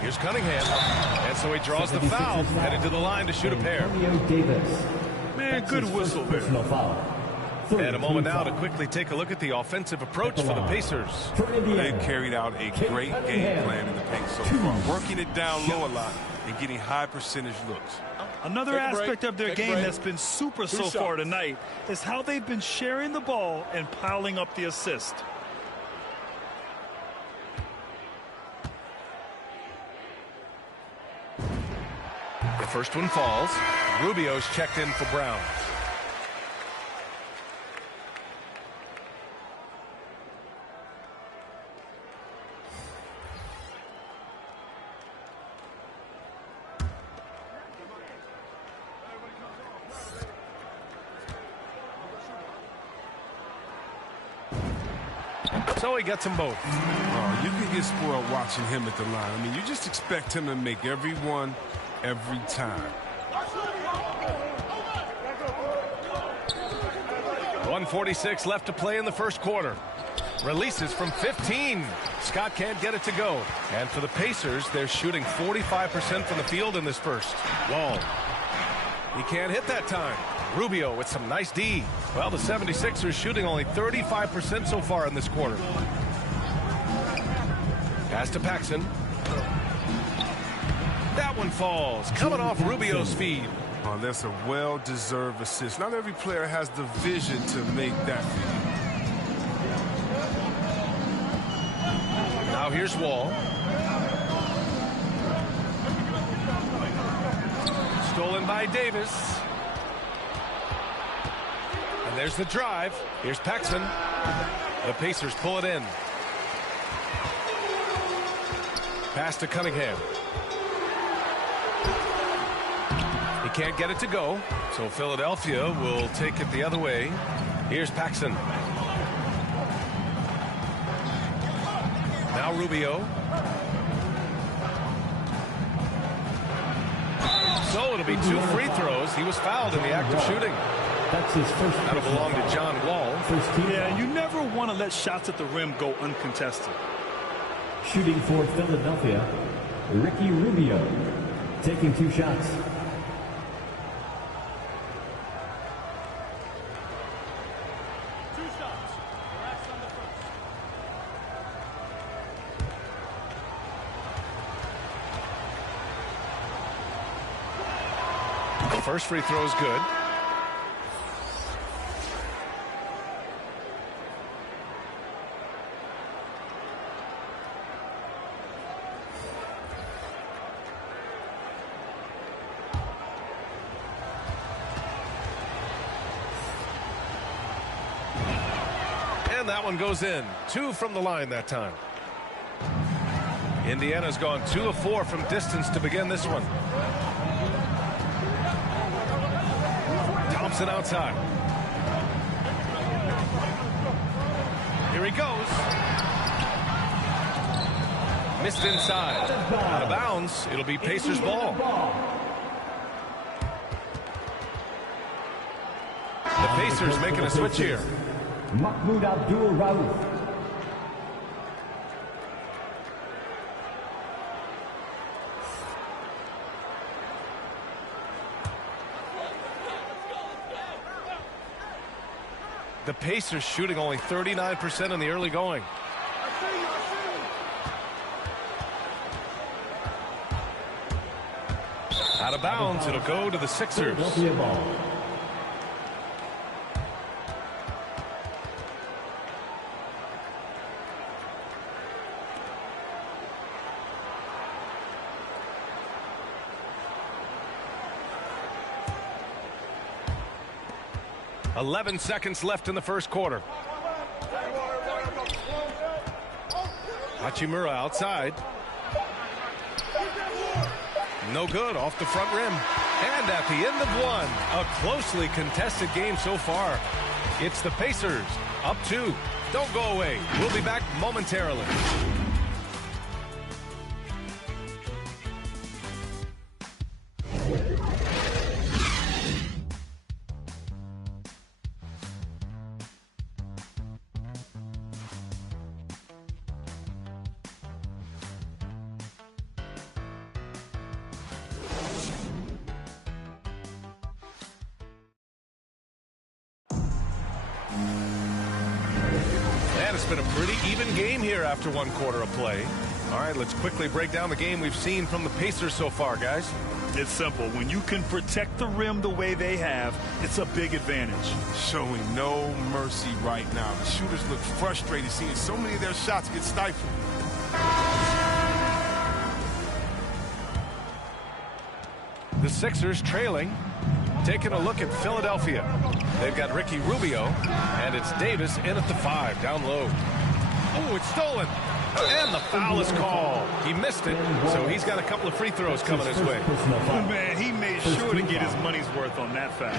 Here's Cunningham. And so he draws the foul, headed to the line to shoot a pair. Man, good whistle there. And a moment now to quickly take a look at the offensive approach for the Pacers. They've carried out a great game plan in the paint so far, working it down low a lot and getting high percentage looks. Another aspect of their game that's been super so far tonight is how they've been sharing the ball and piling up the assist. The first one falls. Rubio's checked in for Brown. So he gets them both. Oh, you can get spoiled watching him at the line. I mean, you just expect him to make every one, every time. 1:46 left to play in the first quarter. Releases from 15. Scott can't get it to go. And for the Pacers, they're shooting 45% from the field in this first. Wall. He can't hit that time. Rubio with some nice D. Well, the 76ers shooting only 35% so far in this quarter. Pass to Paxson. That one falls. Coming off Rubio's feed. Oh, that's a well-deserved assist. Not every player has the vision to make that feed. Now here's Wall. Stolen by Davis. And there's the drive. Here's Paxson. The Pacers pull it in. Pass to Cunningham. He can't get it to go, so Philadelphia will take it the other way. Here's Paxson. Now Rubio. So it'll be 2 free throws. He was fouled in the act of shooting. That's his first. That'll belong to John Wall. Yeah, you never want to let shots at the rim go uncontested. Shooting for Philadelphia, Ricky Rubio, taking 2 shots. First free throw is good. And that one goes in. 2 from the line that time. Indiana's gone 2 of 4 from distance to begin this one. Thompson outside. Here he goes. Missed inside. Out of bounds. It'll be Pacers ball. The Pacers making a switch here. Mahmoud Abdul-Rauf. The Pacers shooting only 39% in the early going. Out of bounds. It'll go to the Sixers. Ball. 11 seconds left in the first quarter. Hachimura outside. No good, off the front rim. And at the end of one, a closely contested game so far. It's the Pacers, up 2. Don't go away. We'll be back momentarily. It's been a pretty even game here after 1 quarter of play. All right, let's quickly break down the game we've seen from the Pacers so far, guys. It's simple. When you can protect the rim the way they have, it's a big advantage. Showing no mercy right now. The shooters look frustrated seeing so many of their shots get stifled. The Sixers trailing. Taking a look at Philadelphia. They've got Ricky Rubio, and it's Davis in at the 5, down low. Oh, it's stolen. And the foul is called. He missed it, so he's got a couple of free throws coming his way. Man, he made sure to get his money's worth on that foul.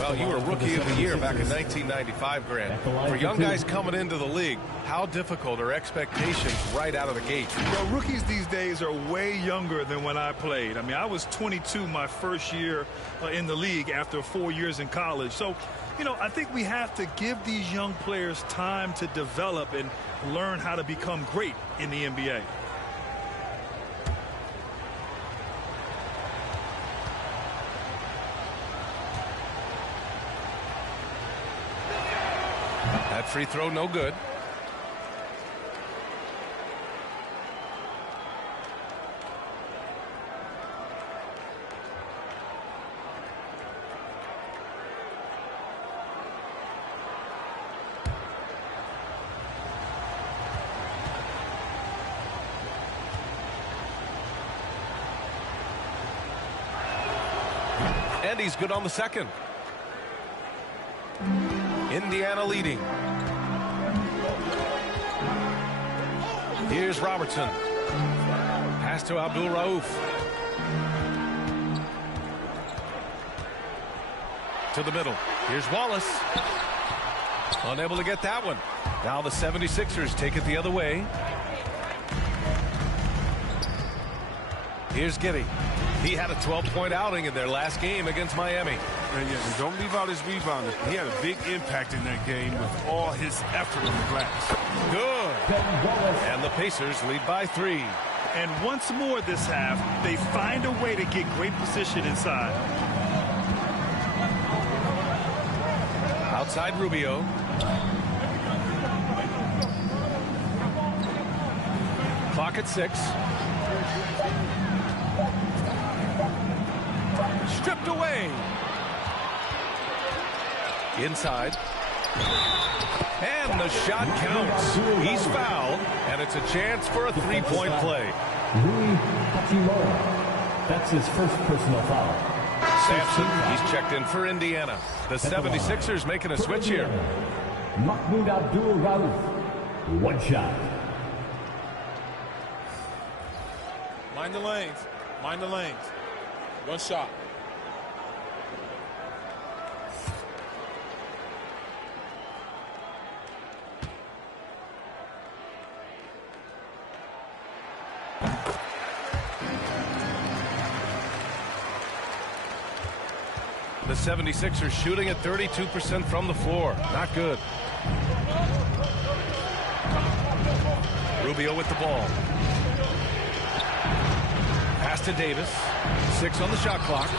Well, you were Rookie of the Year back in 1995, Grant. For young guys coming into the league, how difficult are expectations right out of the gate? Well, rookies these days are way younger than when I played. I mean, I was 22 my first year in the league after 4 years in college. So, you know, I think we have to give these young players time to develop and learn how to become great in the NBA. That free throw, no good. And he's good on the second. Indiana leading. Here's Robertson. Pass to Abdul Rauf. To the middle. Here's Wallace. Unable to get that one. Now the 76ers take it the other way. Here's Giddey. He had a 12-point outing in their last game against Miami. And don't leave out his rebounding. He had a big impact in that game with all his effort on the glass. Good. And the Pacers lead by 3. And once more this half, they find a way to get great position inside. Outside Rubio. Clock at 6. Stripped away. Inside. And the shot counts. He's fouled, and it's a chance for a three-point play. Rui Hachimura. That's his first personal foul. Sampson, he's checked in for Indiana. The 76ers making a switch here. Mahmoud Abdul Rauf. One shot. Mind the lanes. Mind the lanes. One shot. The 76ers shooting at 32% from the floor. Not good. Rubio with the ball. Pass to Davis. 6 on the shot clock.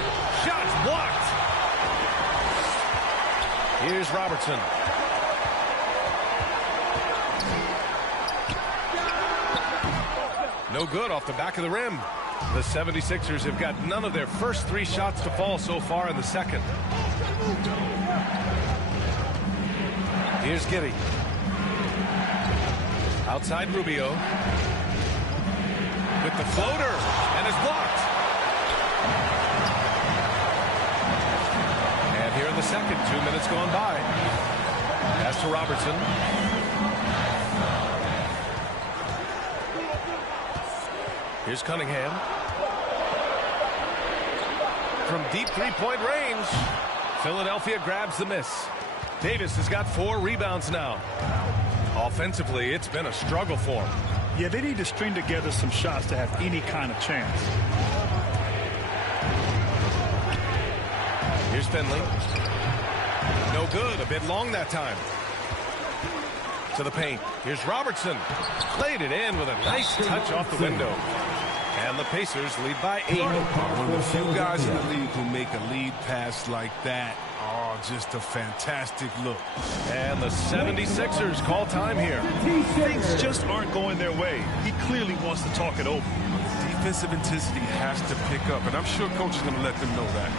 Shots blocked. Here's Robertson. No good off the back of the rim. The 76ers have got none of their first 3 shots to fall so far in the second. Here's Giddey. Outside Rubio. With the floater. And is blocked. And here in the second, 2 minutes gone by. Pass to Robertson. Here's Cunningham. From deep three-point range, Philadelphia grabs the miss. Davis has got 4 rebounds now. Offensively, it's been a struggle for him. Yeah, they need to string together some shots to have any kind of chance. Here's Finley. No good. A bit long that time. To the paint. Here's Robertson. Played it in with a nice touch off the window. And the Pacers lead by 8. One of the few guys in the league who make a lead pass like that. Oh, just a fantastic look. And the 76ers call time here. Things just aren't going their way. He clearly wants to talk it over. Defensive intensity has to pick up, and I'm sure coach is going to let them know that.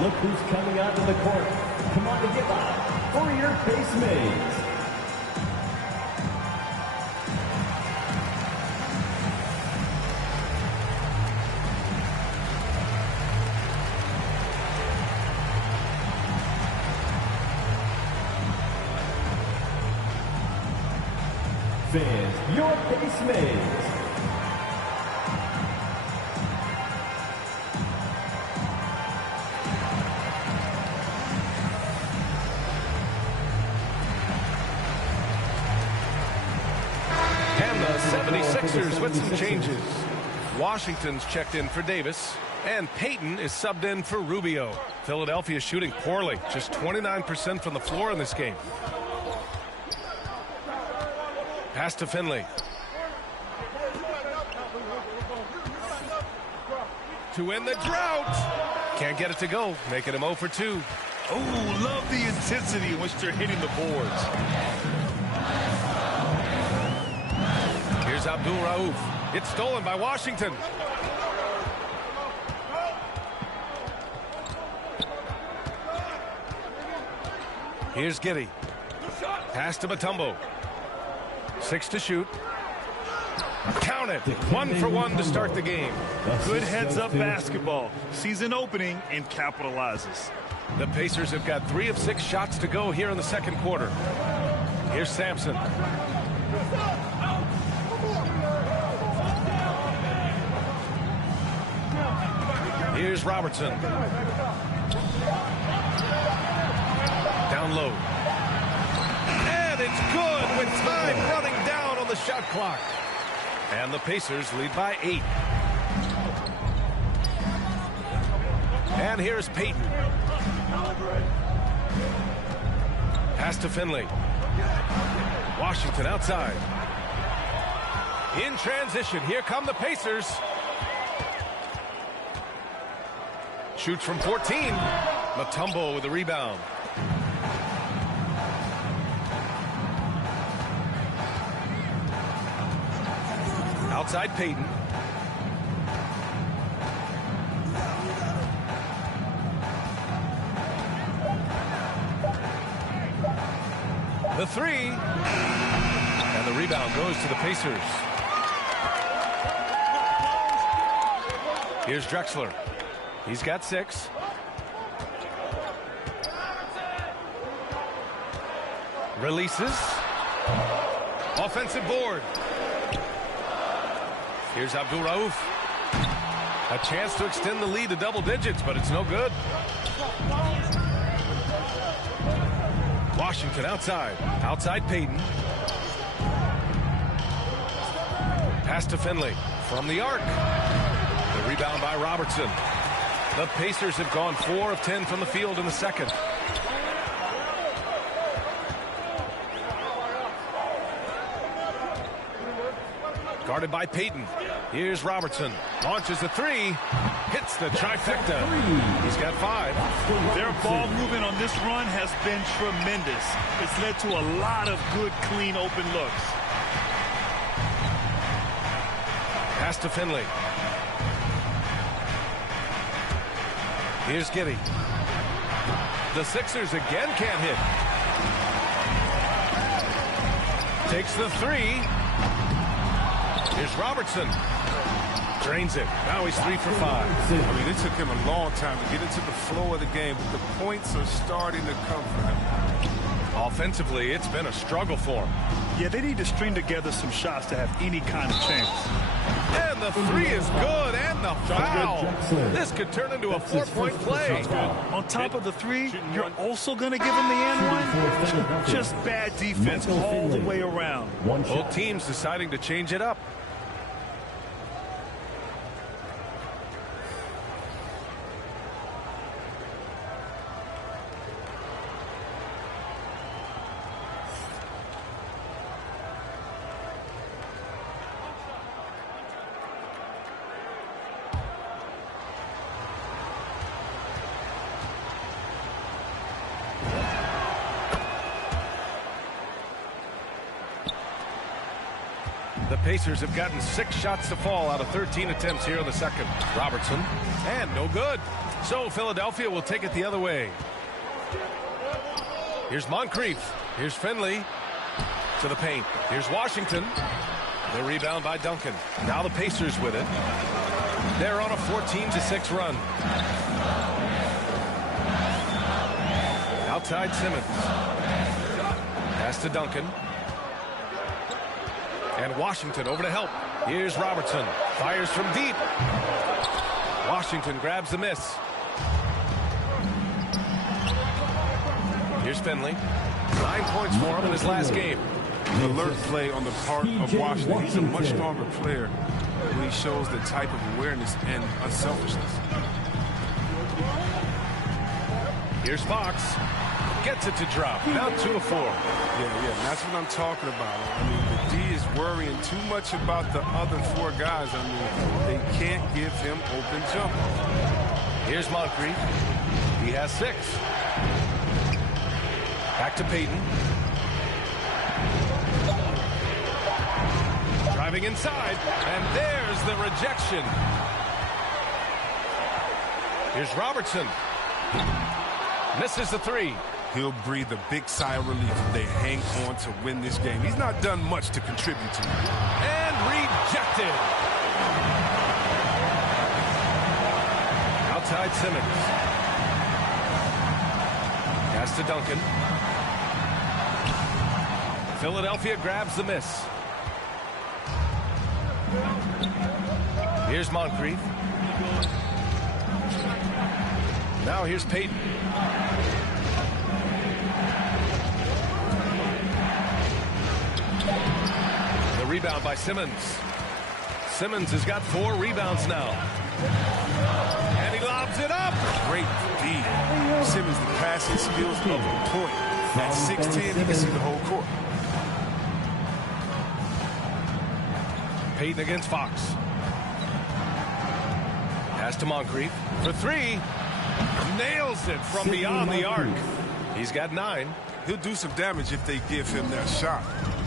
Look who's coming onto the court. Come on to get live for your base mates. Fans, your base mates. And the 76ers with some changes. Washington's checked in for Davis. And Payton is subbed in for Rubio. Philadelphia shooting poorly. Just 29% from the floor in this game. Pass to Finley. To win the drought. Can't get it to go. Making him 0 for 2. Oh, love the intensity in which they're hitting the boards. Here's Abdul Rauf. It's stolen by Washington. Here's Giddey. Pass to Mutombo. 6 to shoot. Count it. 1 for 1 to start the game. Good heads-up basketball. sees an opening and capitalizes. The Pacers have got 3 of 6 shots to go here in the second quarter. Here's Sampson. Here's Robertson. Down low. And it's good with time running down on the shot clock. And the Pacers lead by 8. And here's Payton. Pass to Finley. Washington outside. In transition, here come the Pacers. Shoots from 14. Mutombo with the rebound. Outside Payton. The 3. And the rebound goes to the Pacers. Here's Drexler. He's got 6. Releases. Offensive board. Here's Abdul Rauf. A chance to extend the lead to double digits, but it's no good. Washington outside. Outside Payton. Pass to Finley. From the arc. The rebound by Robertson. The Pacers have gone 4 of 10 from the field in the second. Guarded by Payton. Here's Robertson. Launches a 3. Hits the trifecta. He's got 5. Their ball movement on this run has been tremendous. It's led to a lot of good, clean, open looks. Pass to Finley. Here's Giddey. The Sixers again can't hit. Takes the 3. Here's Robertson. Drains it. Now he's 3 for 5. I mean, it took him a long time to get into the flow of the game, but the points are starting to come for him. Offensively, it's been a struggle for him. Yeah, they need to string together some shots to have any kind of chance. And the 3 is good, and the foul. This could turn into a 4-point play. On top of the 3, you're also going to give him the and one? Just bad defense all the way around. Both teams deciding to change it up. The Pacers have gotten 6 shots to fall out of 13 attempts here in the second. Robertson, and no good. So Philadelphia will take it the other way. Here's Moncrief. Here's Finley to the paint. Here's Washington. The rebound by Duncan. Now the Pacers with it. They're on a 14-6 run. Outside Simmons. Pass to Duncan. And Washington over to help. Here's Robertson. Fires from deep. Washington grabs the miss. Here's Finley. 9 points for him in his last game. Alert play on the part of Washington. He's a much stronger player when he shows the type of awareness and unselfishness. Here's Fox. Gets it to drop. Now 2 to 4. Yeah, that's what I'm talking about. I mean, the D is worrying too much about the other 4 guys. I mean, they can't give him open jump. Here's Moncrief. He has 6. Back to Payton. Driving inside, and there's the rejection. Here's Robertson. Misses the 3. He'll breathe a big sigh of relief if they hang on to win this game. He's not done much to contribute to it. And rejected. outside Simmons. Pass to Duncan. Philadelphia grabs the miss. Here's Moncrief. Now here's Payton. The rebound by Simmons. Simmons has got 4 rebounds now. And he lobs it up. Great D. Simmons, the passing skills of a point. At 6'10", you can see the whole court. Payton against Fox. Pass to Moncrief for 3. Nails it from beyond the arc. He's got 9. He'll do some damage if they give him that shot.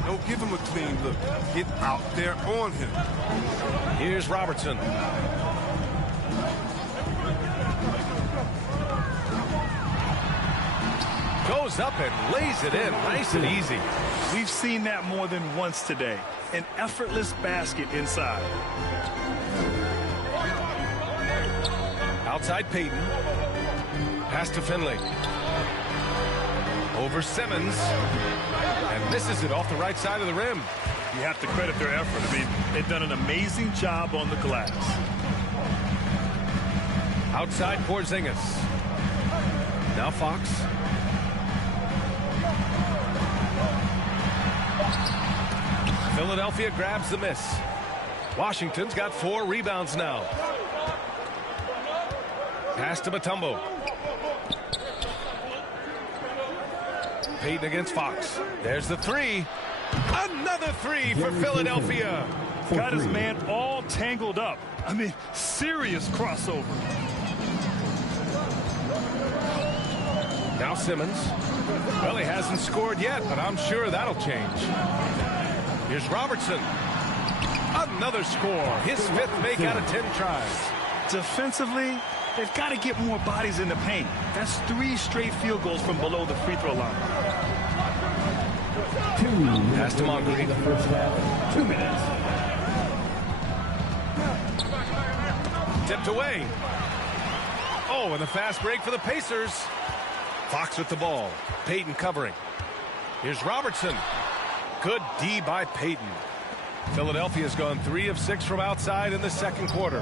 Don't give him a clean look. Get out there on him. Here's Robertson. Goes up and lays it in nice and easy. We've seen that more than once today. An effortless basket inside. Outside Payton. Pass to Finley. Over Simmons. And misses it off the right side of the rim. You have to credit their effort. I mean, they've done an amazing job on the glass. Outside Porzingis. Now Fox. Philadelphia grabs the miss. Washington's got 4 rebounds now. Pass to Mutombo. Payton against Fox. There's the 3. Another 3 for Philadelphia. Got his man all tangled up. I mean, serious crossover. Now Simmons. Well, he hasn't scored yet, but I'm sure that'll change. Here's Robertson. Another score. His 5th make out of 10 tries. Defensively, they've got to get more bodies in the paint. That's 3 straight field goals from below the free throw line. Pass to Moncrief. 2 minutes. Tipped away. Oh, and a fast break for the Pacers. Fox with the ball. Payton covering. Here's Robertson. Good D by Payton. Philadelphia's gone 3 of 6 from outside in the second quarter.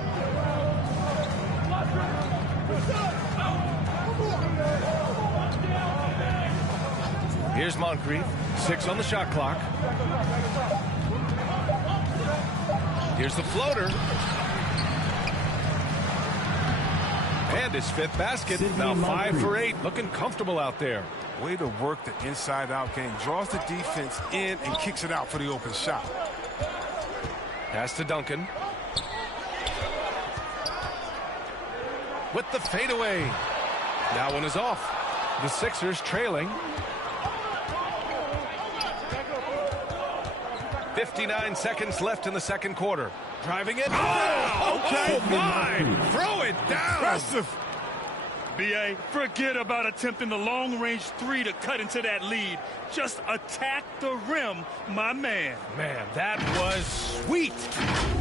Here's Moncrief. 6 on the shot clock. Here's the floater. And his 5th basket. Now 5 for 8. Looking comfortable out there. Way to work the inside-out game. Draws the defense in and kicks it out for the open shot. Pass to Duncan. With the fadeaway. That one is off. The Sixers trailing. 59 seconds left in the second quarter. Driving it. Oh, okay. Oh, my. Throw it down. Impressive. B.A., forget about attempting the long-range 3 to cut into that lead. Just attack the rim, my man. Man, that was sweet.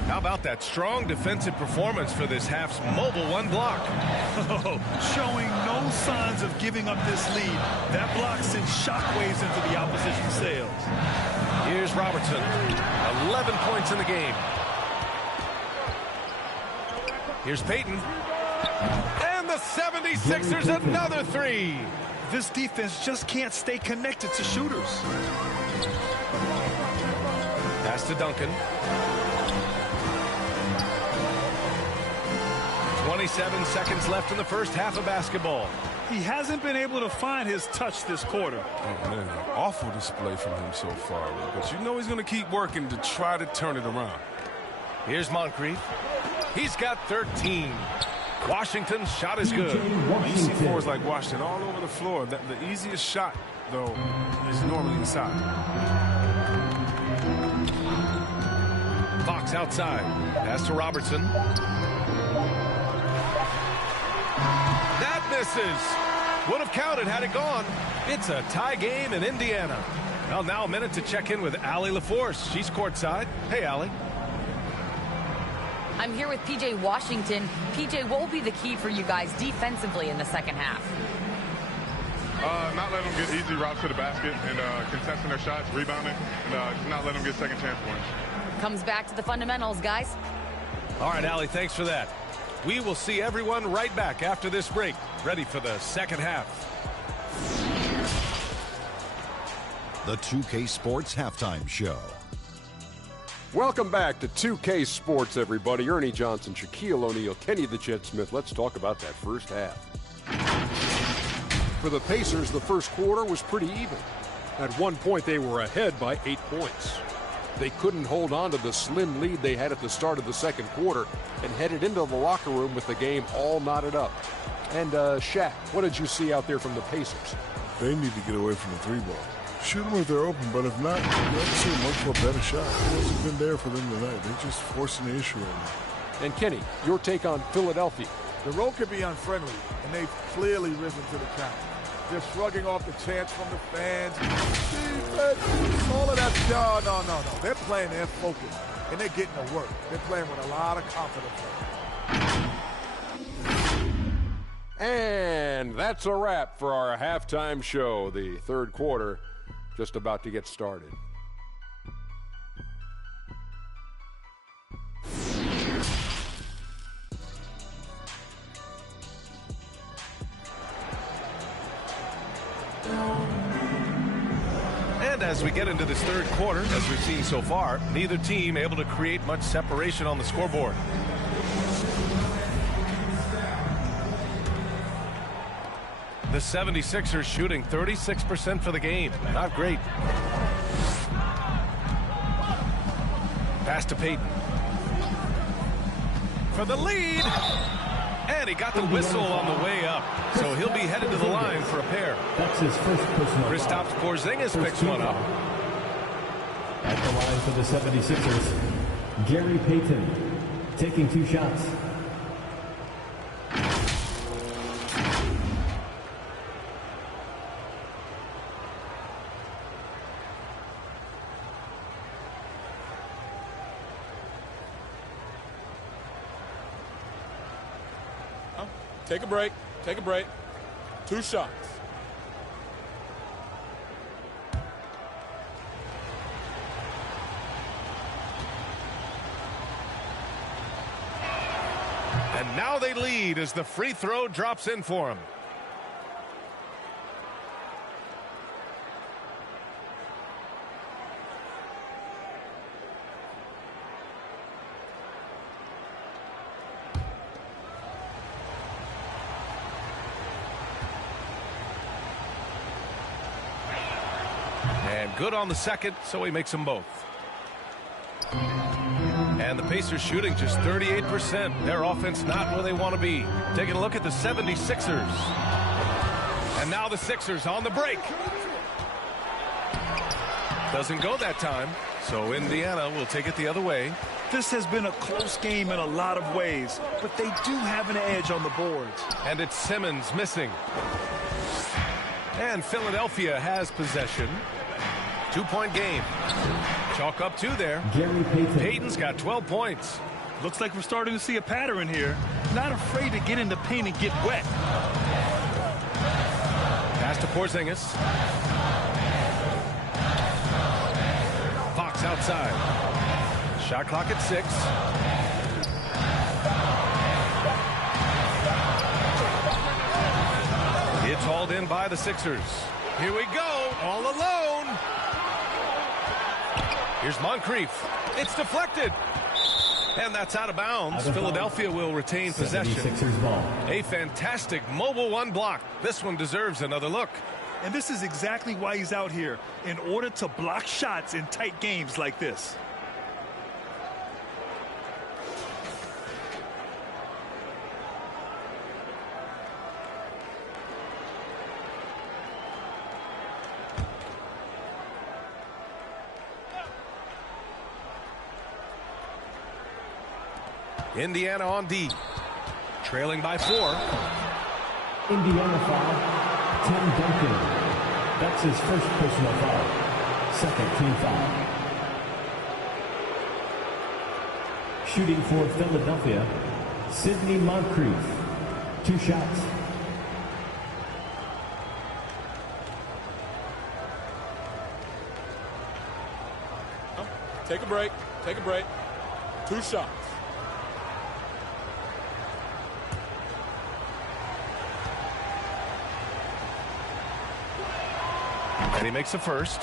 How about that strong defensive performance for this half's mobile 1 block? Oh, showing no signs of giving up this lead. That block sent shockwaves into the opposition sails. Here's Robertson. 11 points in the game. Here's Payton. And the 76ers another 3. This defense just can't stay connected to shooters. Pass to Duncan. 27 seconds left in the first half of basketball. He hasn't been able to find his touch this quarter. Oh, man, awful display from him so far. But you know he's going to keep working to try to turn it around. Here's Moncrief. He's got 13. Washington's shot is good. Easy fours like Washington all over the floor. The easiest shot, though, is normally inside. Fox outside. Pass to Robertson. That misses. Would have counted had it gone. It's a tie game in Indiana. Well, now a minute to check in with Allie LaForce. She's courtside. Hey, Allie. I'm here with P.J. Washington. P.J., what will be the key for you guys defensively in the second half? Not letting them get easy routes to the basket and contesting their shots, rebounding, and just not letting them get second chance points. Comes back to the fundamentals, guys. All right, Allie, thanks for that. We will see everyone right back after this break, ready for the second half. The 2K Sports Halftime Show. Welcome back to 2K Sports, everybody. Ernie Johnson, Shaquille O'Neal, Kenny the Jet Smith. Let's talk about that first half. For the Pacers, the first quarter was pretty even. At one point, they were ahead by 8 points. They couldn't hold on to the slim lead they had at the start of the second quarter and headed into the locker room with the game all knotted up. And, Shaq, what did you see out there from the Pacers? They need to get away from the three ball. Shoot them if they're open, but if not, you have to see them look for a better shot. It hasn't been there for them tonight. They're just forcing the issue right now. And, Kenny, your take on Philadelphia. The road can be unfriendly, and they've clearly risen to the challenge. They're shrugging off the chants from the fans. Defense, all of that. No. They're playing their focus, and they're getting to work. They're playing with a lot of confidence. And that's a wrap for our halftime show. The third quarter just about to get started. And as we get into this third quarter, as we've seen so far, neither team able to create much separation on the scoreboard. The 76ers shooting 36% for the game. Not great. Pass to Payton. For the lead. And he got the whistle on the way up. So he'll be headed to the line for a pair. That's his first personal foul. Kristaps Porzingis picks one up. At the line for the 76ers, Gary Payton taking 2 shots. Take a break. Take a break. 2 shots. And now they lead as the free throw drops in for him. And good on the second, so he makes them both. And the Pacers shooting just 38%. Their offense not where they want to be. Taking a look at the 76ers. And now the Sixers on the break. Doesn't go that time, so Indiana will take it the other way. This has been a close game in a lot of ways, but they do have an edge on the boards. And it's Simmons missing. And Philadelphia has possession. 2-point game. Chalk up 2 there. Gary Payton. Payton's got 12 points. Looks like we're starting to see a pattern here. Not afraid to get in the paint and get wet. Pass to Porzingis. Fox outside. Shot clock at 6. It's hauled in by the Sixers. Here we go, all alone. Here's Moncrief. It's deflected. And that's out of bounds. Philadelphia will retain possession. A fantastic mobile 1 block. This one deserves another look. And this is exactly why he's out here, in order to block shots in tight games like this. Indiana on D. Trailing by 4. Indiana foul. Tim Duncan. That's his first personal foul. Second team foul. Shooting for Philadelphia, Sidney Moncrief. 2 shots. Take a break. Take a break. 2 shots. And he makes the first.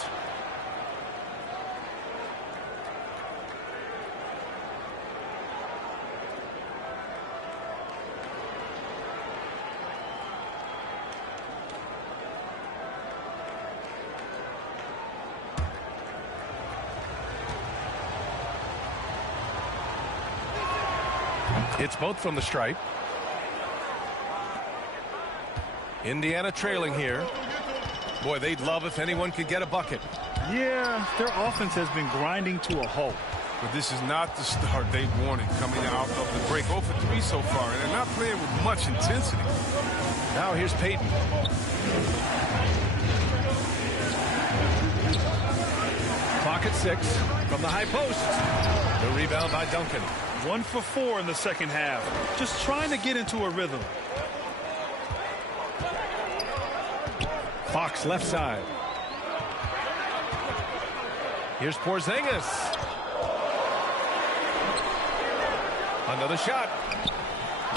It's both from the stripe. Indiana trailing here. Boy, they'd love if anyone could get a bucket. Yeah, their offense has been grinding to a halt. But this is not the start they wanted coming out of the break. 0 for 3 so far, and they're not playing with much intensity. Now here's Payton. Clock at 6 from the high post. The rebound by Duncan. 1 for 4 in the second half. Just trying to get into a rhythm. Fox left side. Here's Porzingis. Another shot.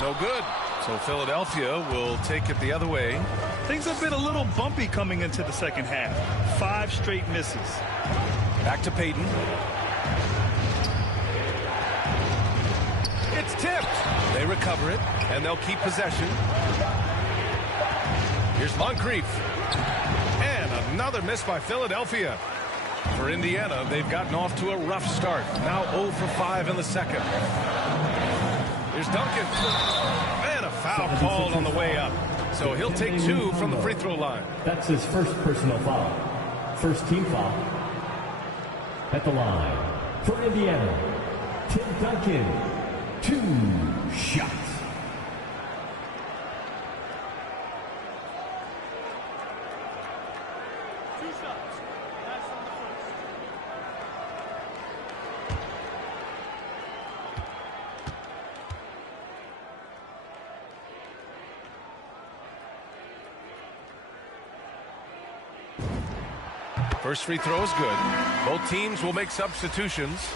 No good. So Philadelphia will take it the other way. Things have been a little bumpy coming into the second half. 5 straight misses. Back to Payton. It's tipped. They recover it, and they'll keep possession. Here's Moncrief. And another miss by Philadelphia. For Indiana, they've gotten off to a rough start. Now 0 for 5 in the second. Here's Duncan. And a foul called on the way up. So he'll take 2 from the free throw line. That's his first personal foul. First team foul. At the line for Indiana, Tim Duncan. 2 shots. First free throw is good. Both teams will make substitutions.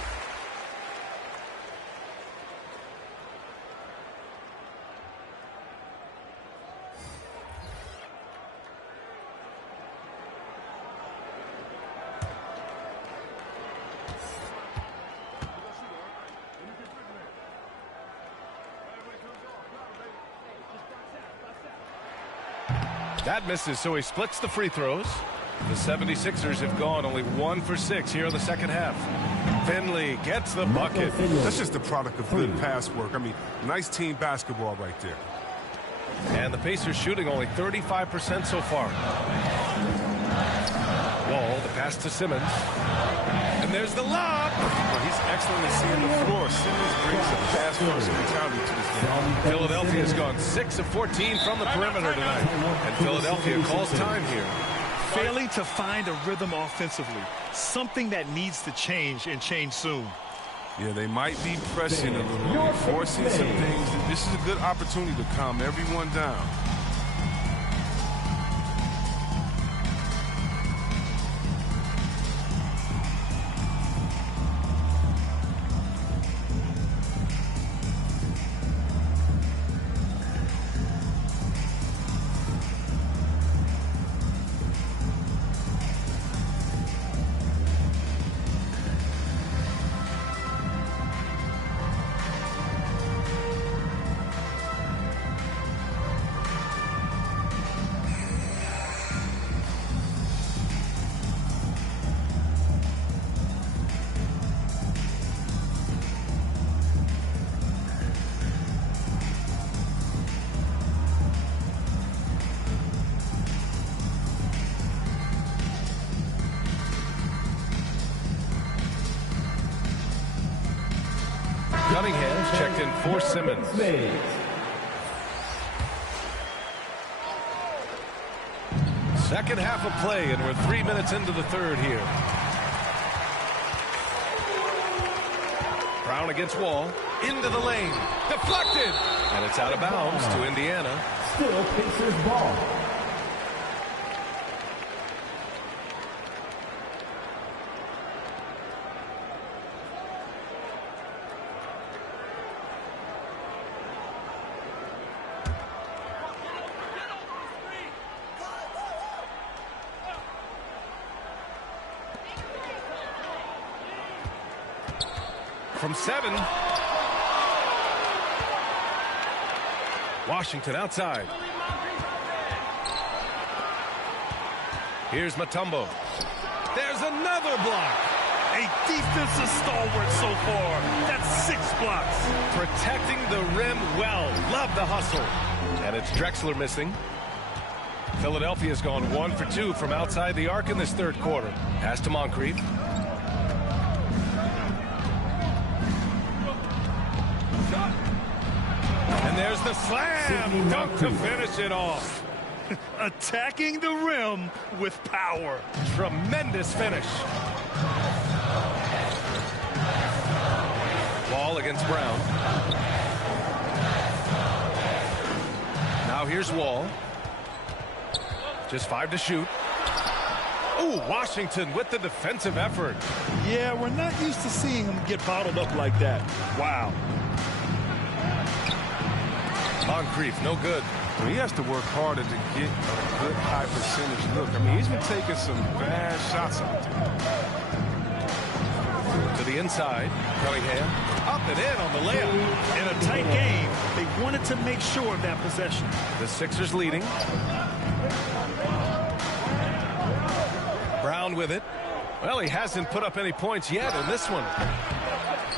That misses, so he splits the free throws. The 76ers have gone only 1 for 6 here in the second half. Finley gets the bucket. That's just the product of good pass work. I mean, nice team basketball right there. And the Pacers shooting only 35% so far. Wall, the pass to Simmons. And there's the lob. Well, he's excellent at seeing the floor. Simmons brings a pass-first mentality to this game. Philadelphia has gone 6 of 14 from the perimeter tonight. And Philadelphia calls time here. Failing to find a rhythm offensively. Something that needs to change and change soon. Yeah, they might be pressing a little bit, forcing some things. This is a good opportunity to calm everyone down. Cunningham's checked in for Simmons. Second half of play, and we're 3 minutes into the third here. Brown against Wall. Into the lane. Deflected. And it's out of bounds to Indiana. Still Pacers ball. From 7. Washington outside. Here's Mutombo. There's another block. A defensive stalwart so far. That's 6 blocks. Protecting the rim well. Love the hustle. And it's Drexler missing. Philadelphia's gone 1 for 2 from outside the arc in this third quarter. Pass to Moncrief. And there's the slam dunk to finish it off. Attacking the rim with power. Tremendous finish. Wall against Brown. Now here's Wall. Just 5 to shoot. Ooh, Washington with the defensive effort. Yeah, we're not used to seeing him get bottled up like that. Wow. Moncrief, no good. He has to work harder to get a good high percentage look. I mean, he's been taking some bad shots out there. To the inside, Cunningham. Up and in on the layup. In a tight game, they wanted to make sure of that possession. The Sixers leading. Brown with it. Well, he hasn't put up any points yet in this one.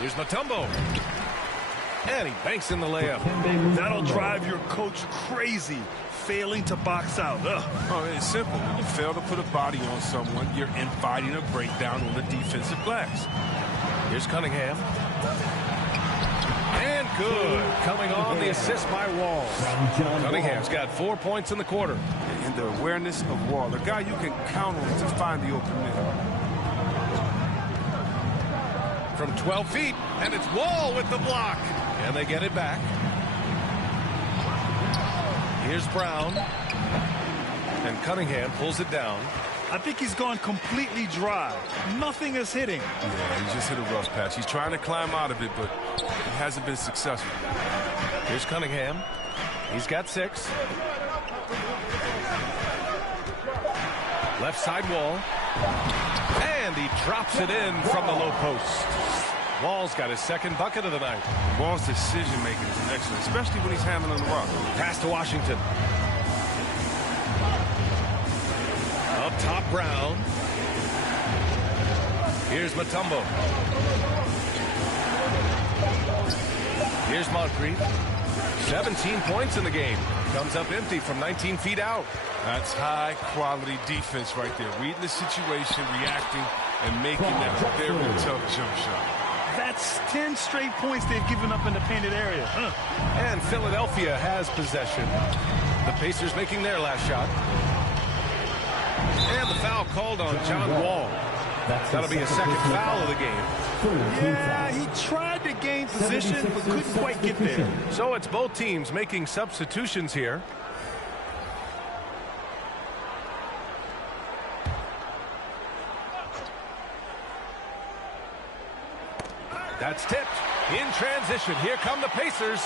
Here's Mutombo. And he banks in the layup. That'll drive your coach crazy, failing to box out. Ugh. Oh, it's simple. When you fail to put a body on someone, you're inviting a breakdown on the defensive glass. Here's Cunningham. And good. Coming on the assist by Wall. Cunningham's got 4 points in the quarter. And the awareness of Wall, the guy you can count on to find the open man. From 12 feet, and it's Wall with the block. And they get it back. Here's Brown. And Cunningham pulls it down. I think he's gone completely dry. Nothing is hitting. Yeah, he just hit a rough patch. He's trying to climb out of it, but it hasn't been successful. Here's Cunningham. He's got 6. Left side Wall. And he drops it in from the low post. Wall's got his second bucket of the night. Wall's decision-making is excellent, especially when he's handling the rock. Pass to Washington. Up top, Brown. Here's Mutombo. Here's Moncrief. 17 points in the game. Comes up empty from 19 feet out. That's high-quality defense right there. Reading the situation, reacting, and making that very tough jump shot. That's 10 straight points they've given up in the painted area. And Philadelphia has possession. The Pacers making their last shot. And the foul called on John Wall. That'll be his second foul of the game. Yeah, he tried to gain position, but couldn't quite get there. So it's both teams making substitutions here. That's tipped. In transition, here come the Pacers.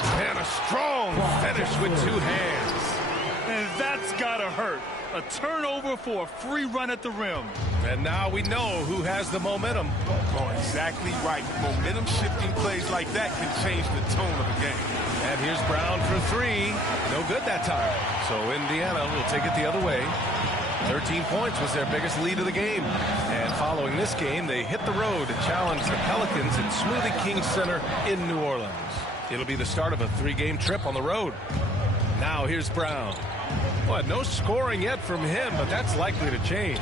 And a strong finish with 2 hands. And that's gotta hurt. A turnover for a free run at the rim. And now we know who has the momentum. Oh, exactly right. Momentum shifting plays like that can change the tone of a game. And here's Brown for 3. No good that time. So Indiana will take it the other way. 13 points was their biggest lead of the game. And following this game, they hit the road to challenge the Pelicans at Smoothie King Center in New Orleans. It'll be the start of a 3-game trip on the road. Now here's Brown. Well, no scoring yet from him, but that's likely to change.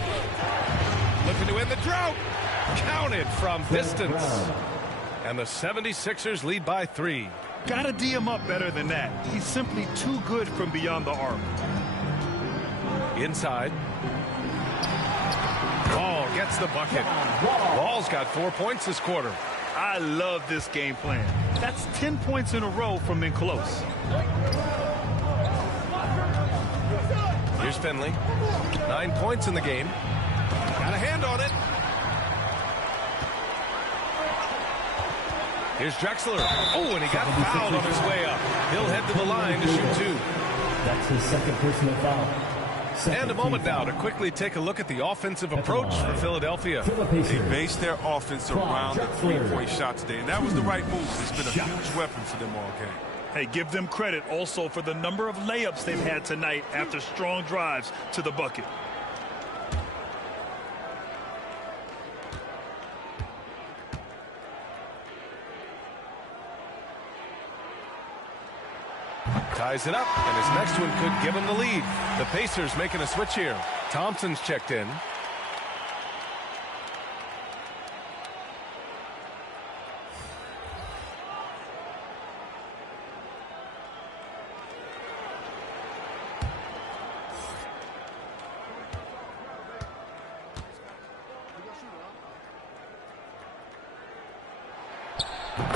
Looking to end the drought. Counted from distance. And the 76ers lead by 3. Gotta D him up better than that. He's simply too good from beyond the arc. Inside. Wall gets the bucket. Wall's got 4 points this quarter. I love this game plan. That's 10 points in a row from in close. Here's Finley. 9 points in the game. Got a hand on it. Here's Drexler. Oh, and he got fouled on his way up. He'll head to the line to shoot 2. That's his second personal foul. And a moment now to quickly take a look at the offensive approach for Philadelphia. They based their offense around the three-point shot today, and that was the right move. It's been a huge weapon for them all game. Hey, give them credit also for the number of layups they've had tonight after strong drives to the bucket. Ties it up, and his next one could give him the lead. The Pacers making a switch here. Thompson's checked in.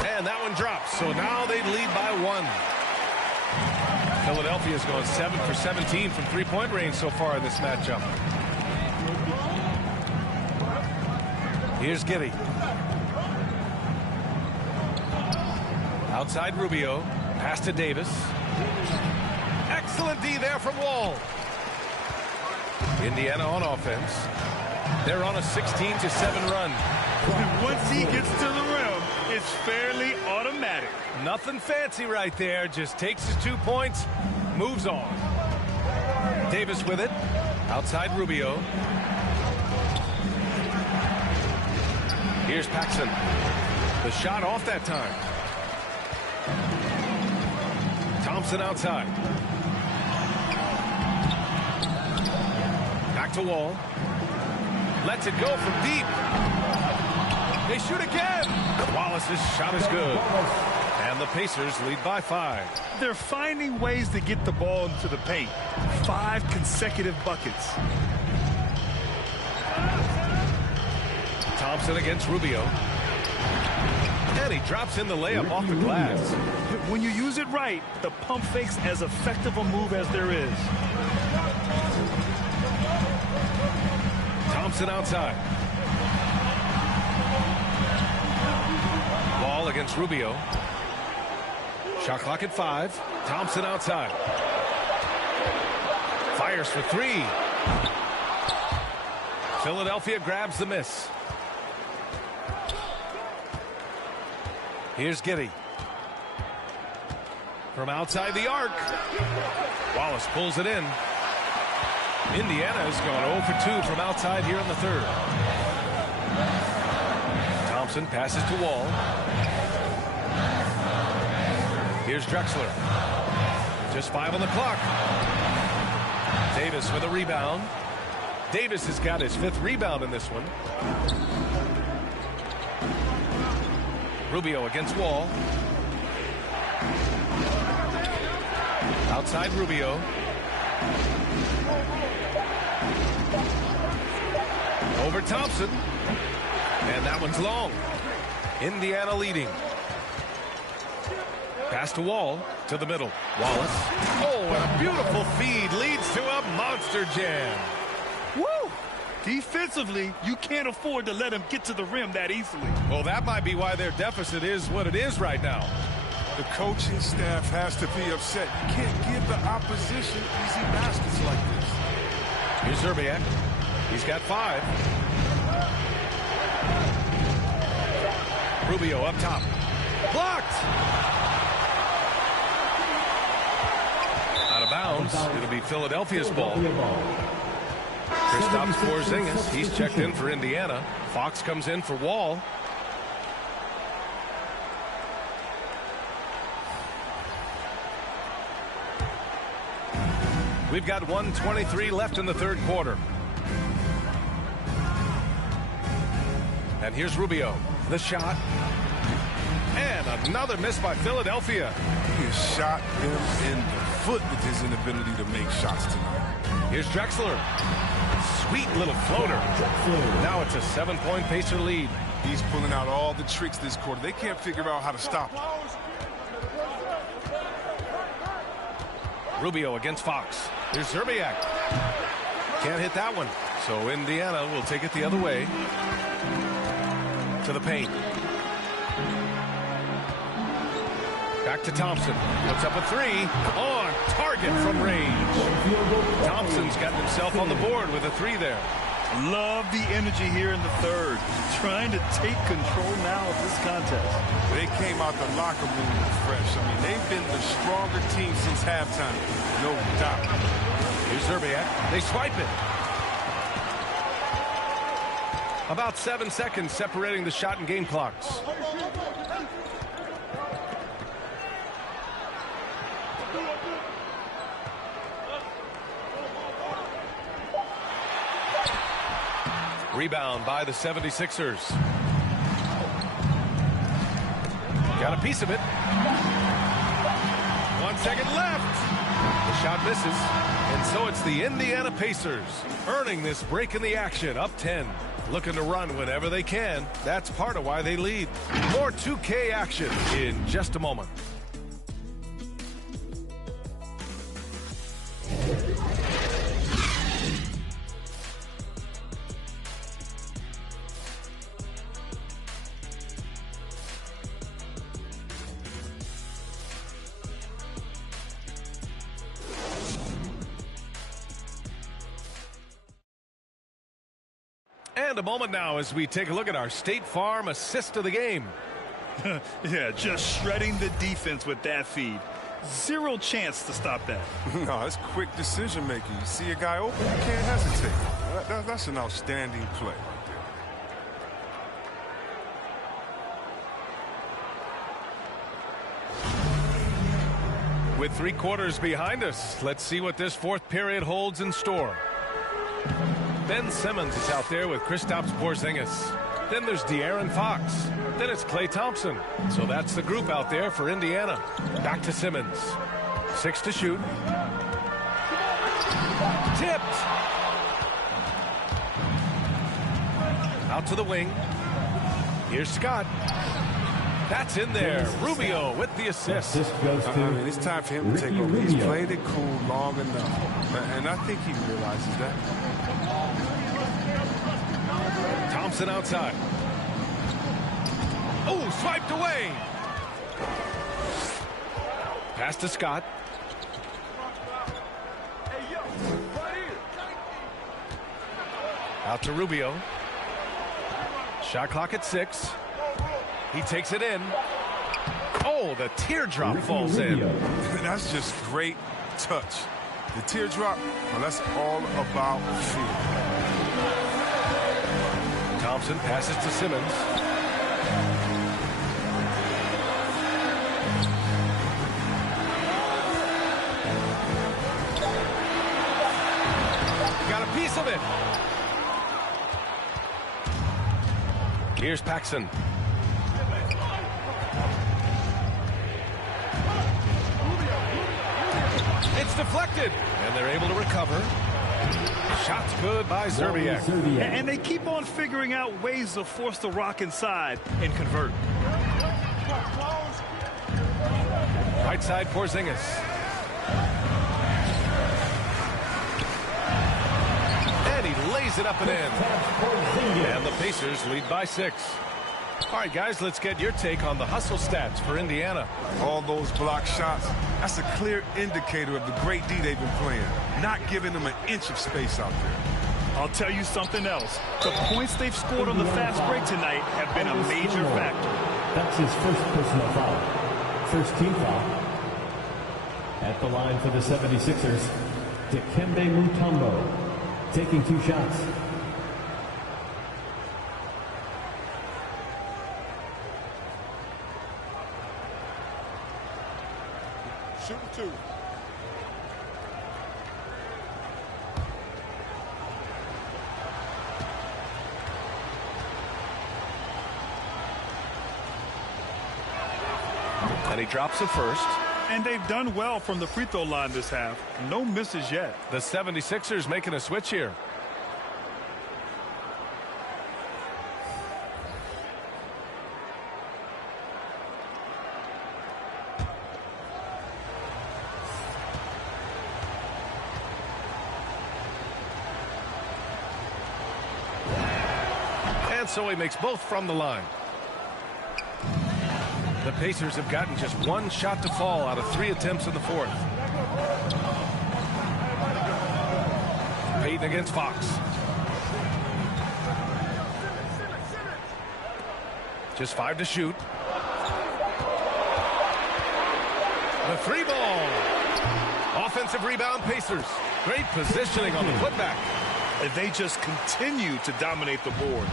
And that one drops, so now they lead by 1. Philadelphia's gone 7 for 17 from three-point range so far in this matchup. Here's Giddey. Outside Rubio. Pass to Davis. Excellent D there from Wall. Indiana on offense. They're on a 16-7 run. And once he gets to the rim, it's fairly automatic. Nothing fancy right there. Just takes his 2 points, moves on. Davis with it. Outside Rubio. Here's Paxson. The shot off that time. Thompson outside. Back to Wall. Lets it go from deep. They shoot again. Wallace's shot is good. And the Pacers lead by 5. They're finding ways to get the ball into the paint. 5 consecutive buckets. Thompson against Rubio. And he drops in the layup off the glass. When you use it right, the pump fake's as effective a move as there is. Thompson outside. Wall against Rubio. Shot clock at 5. Thompson outside. Fires for 3. Philadelphia grabs the miss. Here's Giddey. From outside the arc. Wallace pulls it in. Indiana has gone 0 for 2 from outside here in the third. Thompson passes to Wall. Here's Drexler. Just 5 on the clock. Davis with a rebound. Davis has got his 5th rebound in this one. Rubio against Wall. Outside Rubio. Over Thompson. And that one's long. Indiana leading. Pass to Wall, to the middle. Wallace. Oh, and a beautiful feed leads to a monster jam. Woo! Defensively, you can't afford to let him get to the rim that easily. Well, that might be why their deficit is what it is right now. The coaching staff has to be upset. You can't give the opposition easy baskets like this. Here's Zerbiak. He's got 5. Rubio up top. Blocked! Out of bounds. It'll be Philadelphia's ball. Kristaps Porzingis. He's checked in for Indiana. Fox comes in for Wall. We've got 1:23 left in the third quarter. And here's Rubio. The shot. And another miss by Philadelphia. He has shot him in the foot with his inability to make shots tonight. Here's Drexler. Sweet little floater. Now it's a 7-point Pacer lead. He's pulling out all the tricks this quarter. They can't figure out how to stop him. Rubio against Fox. Here's Zerbiak. Can't hit that one. So Indiana will take it the other way. To the paint. Back to Thompson. Puts up a three. On target from range. Thompson's got himself on the board with a three there. Love the energy here in the third. Trying to take control now of this contest. They came out the locker room fresh. I mean, they've been the stronger team since halftime. No doubt. Here's Zerbiak. They swipe it. About 7 seconds separating the shot and game clocks. Rebound by the 76ers. Got a piece of it. 1 second left. The shot misses. And so it's the Indiana Pacers earning this break in the action, up 10. Looking to run whenever they can. That's part of why they lead. More 2K action in just a moment. And a moment now as we take a look at our State Farm assist of the game. Yeah, just shredding the defense with that feed. Zero chance to stop that. No, it's quick decision making. You see a guy open, you can't hesitate. That's an outstanding play right there. With 3 quarters behind us, let's see what this fourth period holds in store. Ben Simmons is out there with Kristaps Porzingis. Then there's De'Aaron Fox. Then it's Klay Thompson. So that's the group out there for Indiana. Back to Simmons. 6 to shoot. Tipped. Out to the wing. Here's Scott. That's in there. Rubio with the assist. I mean, it's time for him to take over. He's played it cool long enough. And I think he realizes that. Thompson outside. Oh, swiped away. Pass to Scott. Out to Rubio. Shot clock at 6. He takes it in. Oh, the teardrop falls in. That's just great touch. The teardrop, well, that's all about feel. Thompson passes to Simmons. Got a piece of it. Here's Paxson. It's deflected, and they're able to recover. Shot's good by Zerbiak. And they keep on figuring out ways to force the rock inside and convert. Right side, Porzingis. And he lays it up and in. And the Pacers lead by 6. All right, guys, let's get your take on the hustle stats for Indiana. All those block shots, that's a clear indicator of the great D they've been playing. Not giving them an inch of space out there. I'll tell you something else. The points they've scored on the fast break tonight have been a major factor. That's his first personal foul. First team foul. At the line for the 76ers, Dikembe Mutombo taking 2 shots. Shooting 2. And he drops the first. And they've done well from the free throw line this half. No misses yet. The 76ers making a switch here. And so he makes both from the line. The Pacers have gotten just one shot to fall out of 3 attempts in the fourth. Payton against Fox. Just 5 to shoot. The 3-ball. Offensive rebound, Pacers. Great positioning on the putback. And they just continue to dominate the boards.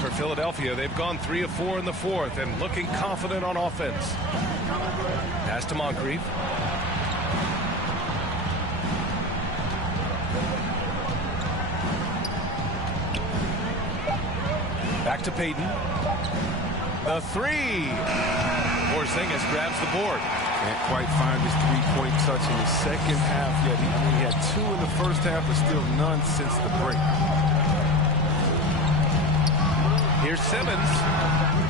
For Philadelphia, they've gone 3 of 4 in the fourth and looking confident on offense. Pass to Moncrief. Back to Payton. The 3. Porzingis grabs the board. Can't quite find his three-point touch in the second half yet. He had 2 in the first half, but still none since the break. Here's Simmons.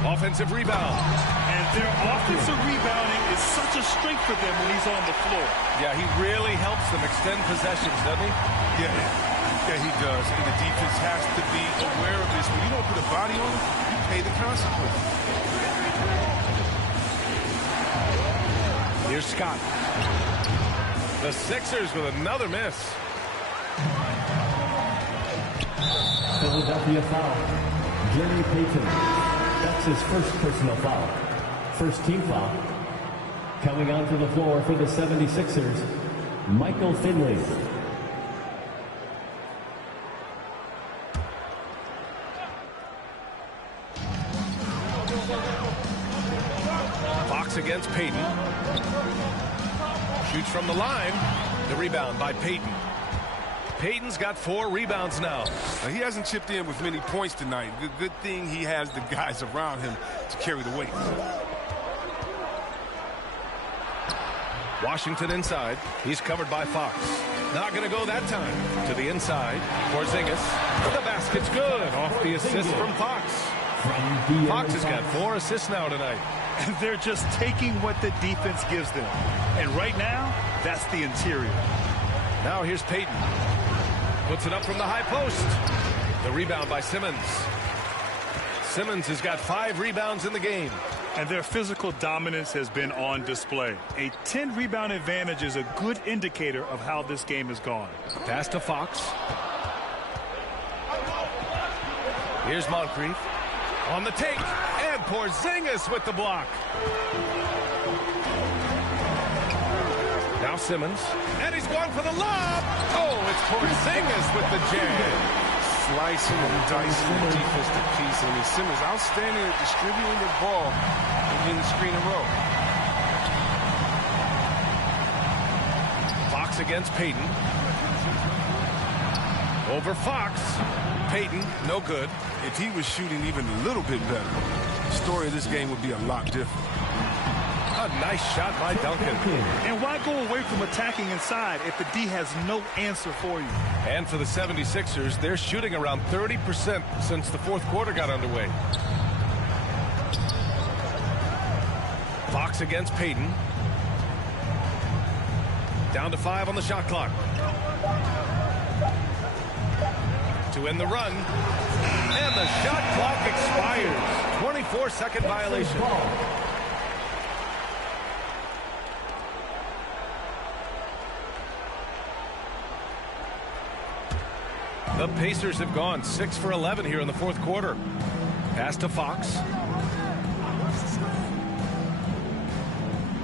Offensive rebound. And their offensive rebounding is such a strength for them when he's on the floor. Yeah, he really helps them extend possessions, doesn't he? Yeah, he does. And the defense has to be aware of this. When you don't put a body on it, you pay the consequences. Here's Scott. The Sixers with another miss. Philadelphia foul. Jeremy Payton. That's his first personal foul. First team foul. Coming onto the floor for the 76ers, Michael Finley. Fox against Payton. Shoots from the line. The rebound by Payton. Payton's got 4 rebounds now. He hasn't chipped in with many points tonight. Good thing he has the guys around him to carry the weight. Washington inside. He's covered by Fox. Not going to go that time. To the inside. Porzingis. The basket's good. Off the assist from Fox. Fox has got 4 assists now tonight. And they're just taking what the defense gives them. And right now, that's the interior. Now here's Payton. Puts it up from the high post. The rebound by Simmons. Simmons has got 5 rebounds in the game. And their physical dominance has been on display. A 10-rebound advantage is a good indicator of how this game has gone. Pass to Fox. Here's Moncrief. On the take. And Porzingis with the block. Now Simmons. And he's going for the lob. Oh, it's Porzingis with the jam. Slicing and dicing the defensive piece. And Simmons outstanding at distributing the ball and getting the screen and roll. Fox against Payton. Over Fox. Payton, no good. If he was shooting even a little bit better, the story of this game would be a lot different. A nice shot by Duncan. And why go away from attacking inside if the D has no answer for you? And for the 76ers, they're shooting around 30% since the fourth quarter got underway. Fox against Payton. Down to 5 on the shot clock. To end the run. And the shot clock expires. 24-second violation. The Pacers have gone 6 for 11 here in the fourth quarter. Pass to Fox.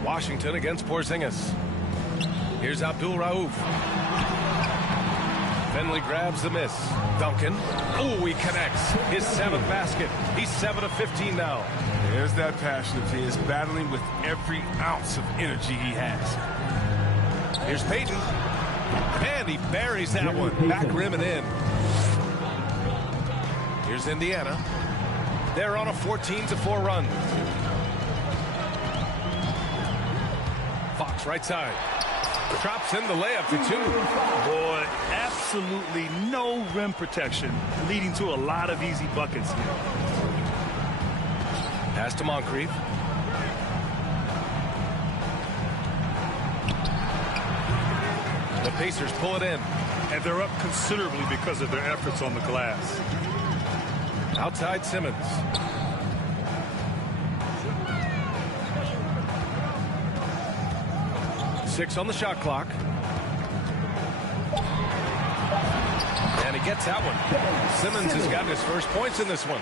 Washington against Porzingis. Here's Abdul Rauf. Finley grabs the miss. Duncan. Oh, he connects. His 7th basket. He's 7 of 15 now. There's that passion of his, battling with every ounce of energy he has. Here's Payton. And he buries that one. Back rim and in. Here's Indiana. They're on a 14-4 run. Fox right side. Drops in the layup for 2. Boy, absolutely no rim protection, leading to a lot of easy buckets here. Pass to Moncrief. The Pacers pull it in. And they're up considerably because of their efforts on the glass. Outside Simmons. Six on the shot clock. And he gets that one. Simmons has gotten his first points in this one.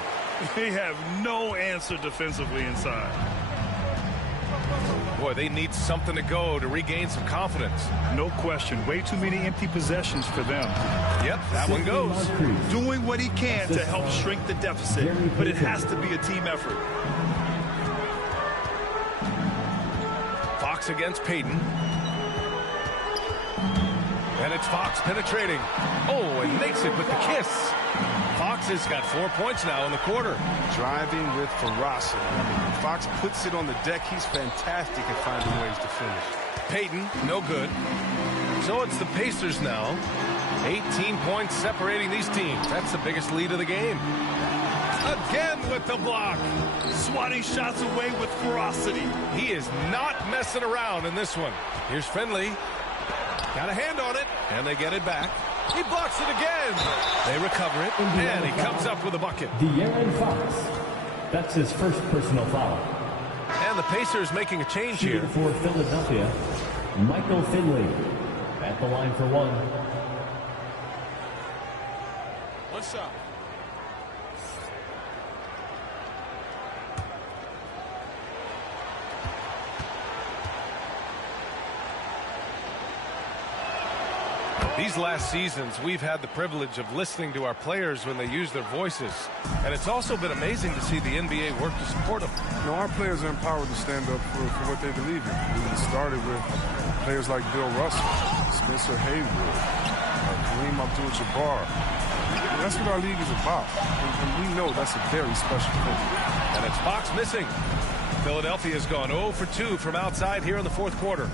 They have no answer defensively inside. Boy, they need something to go to regain some confidence. No question. Way too many empty possessions for them. Yep, that one goes. Doing what he can to help shrink the deficit, but it has to be a team effort. Fox against Payton. And it's Fox penetrating. Oh, and makes it with the kiss. Fox has got 4 points now in the quarter. Driving with ferocity. I mean, when Fox puts it on the deck, he's fantastic at finding ways to finish. Payton, no good. So it's the Pacers now. 18 points separating these teams. That's the biggest lead of the game. Again with the block. Swatting shots away with ferocity. He is not messing around in this one. Here's Finley. Got a hand on it, and they get it back. He blocks it again. They recover it, and he comes up with a bucket. De'Aaron Fox. That's his first personal foul. And the Pacers making a change here. For Philadelphia, Michael Finley at the line for one. What's up? These last seasons, we've had the privilege of listening to our players when they use their voices. And it's also been amazing to see the NBA work to support them. You know, our players are empowered to stand up for what they believe in. We started with players like Bill Russell, Spencer Haywood, Kareem Abdul-Jabbar. That's what our league is about. And we know that's a very special thing. And it's Fox missing. Philadelphia has gone 0 for 2 from outside here in the fourth quarter.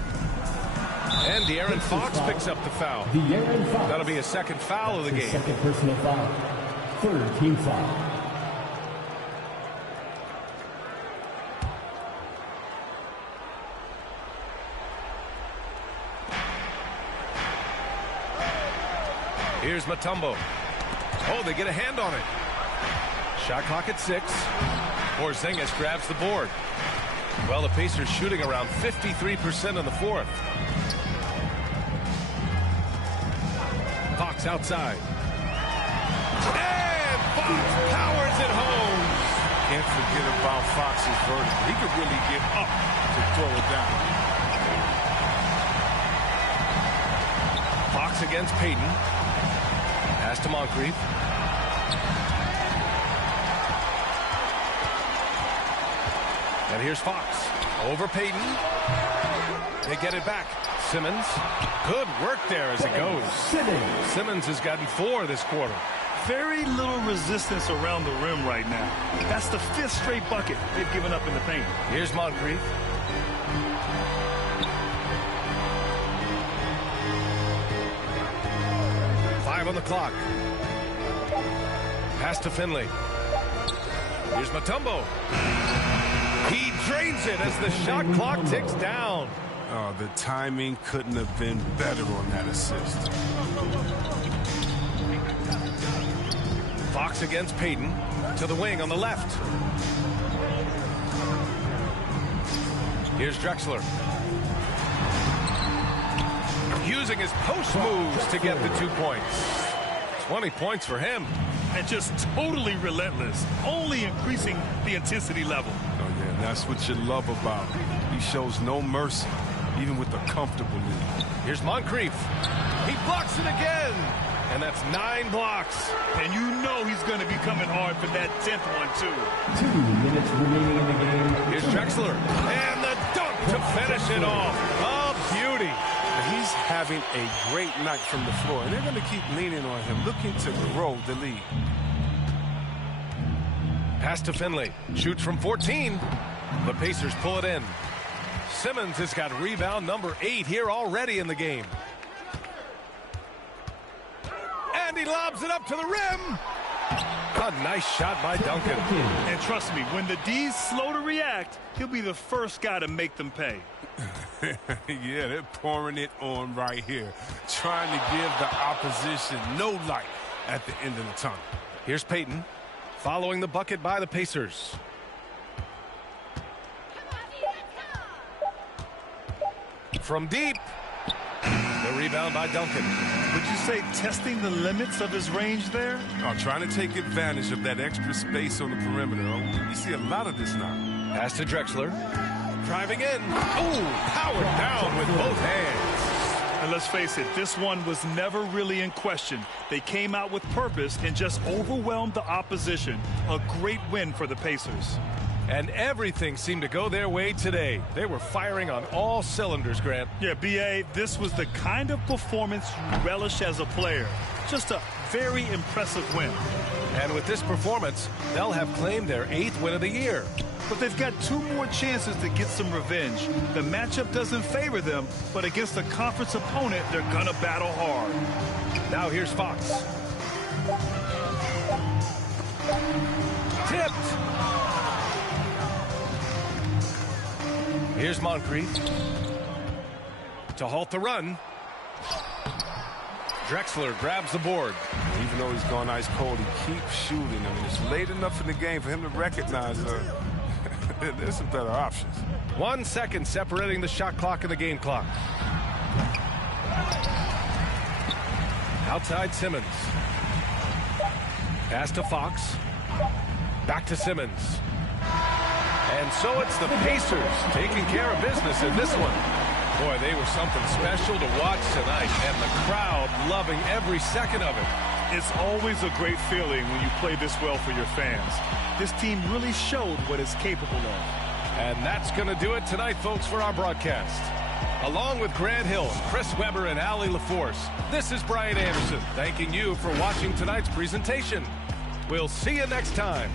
And De'Aaron Fox picks up the foul. De'Aaron Fox. That'll be a second foul of the game. Second personal foul. Third team foul. Here's Mutombo. Oh, they get a hand on it. Shot clock at 6. Porzingis grabs the board. Well, the Pacers shooting around 53% in the fourth. Fox outside. And Fox powers it home. Can't forget about Fox's vertical. He could really get up to throw it down. Fox against Payton. Pass to Moncrief. And here's Fox. Over Payton. They get it back. Simmons. Good work there as it goes. Simmons has gotten 4 this quarter. Very little resistance around the rim right now. That's the 5th straight bucket they've given up in the paint. Here's Moncrief. Five on the clock. Pass to Finley. Here's Mutombo. He drains it as the shot clock ticks down. Oh, the timing couldn't have been better on that assist. Fox against Payton. To the wing on the left. Here's Drexler. Using his post moves to get the 2 points. 20 points for him. And just totally relentless. Only increasing the intensity level. Oh, yeah, that's what you love about him. He shows no mercy, even with a comfortable lead. Here's Moncrief. He blocks it again. And that's 9 blocks. And you know he's going to be coming hard for that 10th one, too. 2 minutes remaining in the game. Here's Drexler. And the dunk to finish it off. A beauty. He's having a great night from the floor, and they're going to keep leaning on him, looking to grow the lead. Pass to Finley. Shoots from 14. The Pacers pull it in. Simmons has got rebound number 8 here already in the game. And he lobs it up to the rim. A nice shot by Duncan. And trust me, when the D's slow to react, he'll be the first guy to make them pay. Yeah, they're pouring it on right here. Trying to give the opposition no light at the end of the tunnel. Here's Payton. following the bucket by the Pacers. From deep. The rebound by Duncan. Would you say testing the limits of his range there? Oh, trying to take advantage of that extra space on the perimeter. Oh, you see a lot of this now. Pass to Drexler. Driving in. Oh, powered down with both hands. And let's face it, this one was never really in question. They came out with purpose and just overwhelmed the opposition. A great win for the Pacers. And everything seemed to go their way today. They were firing on all cylinders, Grant. Yeah, B.A., this was the kind of performance you relish as a player. Just a very impressive win. And with this performance, they'll have claimed their 8th win of the year. But they've got 2 more chances to get some revenge. The matchup doesn't favor them, but against a conference opponent, they're going to battle hard. Now here's Fox. Tipped. Here's Moncrief to halt the run. Drexler grabs the board. Even though he's gone ice cold, he keeps shooting. I mean, it's late enough in the game for him to recognize there's some better options. 1 second separating the shot clock and the game clock. Outside Simmons. Pass to Fox. Back to Simmons. And so it's the Pacers taking care of business in this one. Boy, they were something special to watch tonight, and the crowd loving every second of it. It's always a great feeling when you play this well for your fans. This team really showed what it's capable of. And that's going to do it tonight, folks, for our broadcast. Along with Grant Hill, Chris Webber, and Allie LaForce, this is Brian Anderson, thanking you for watching tonight's presentation. We'll see you next time.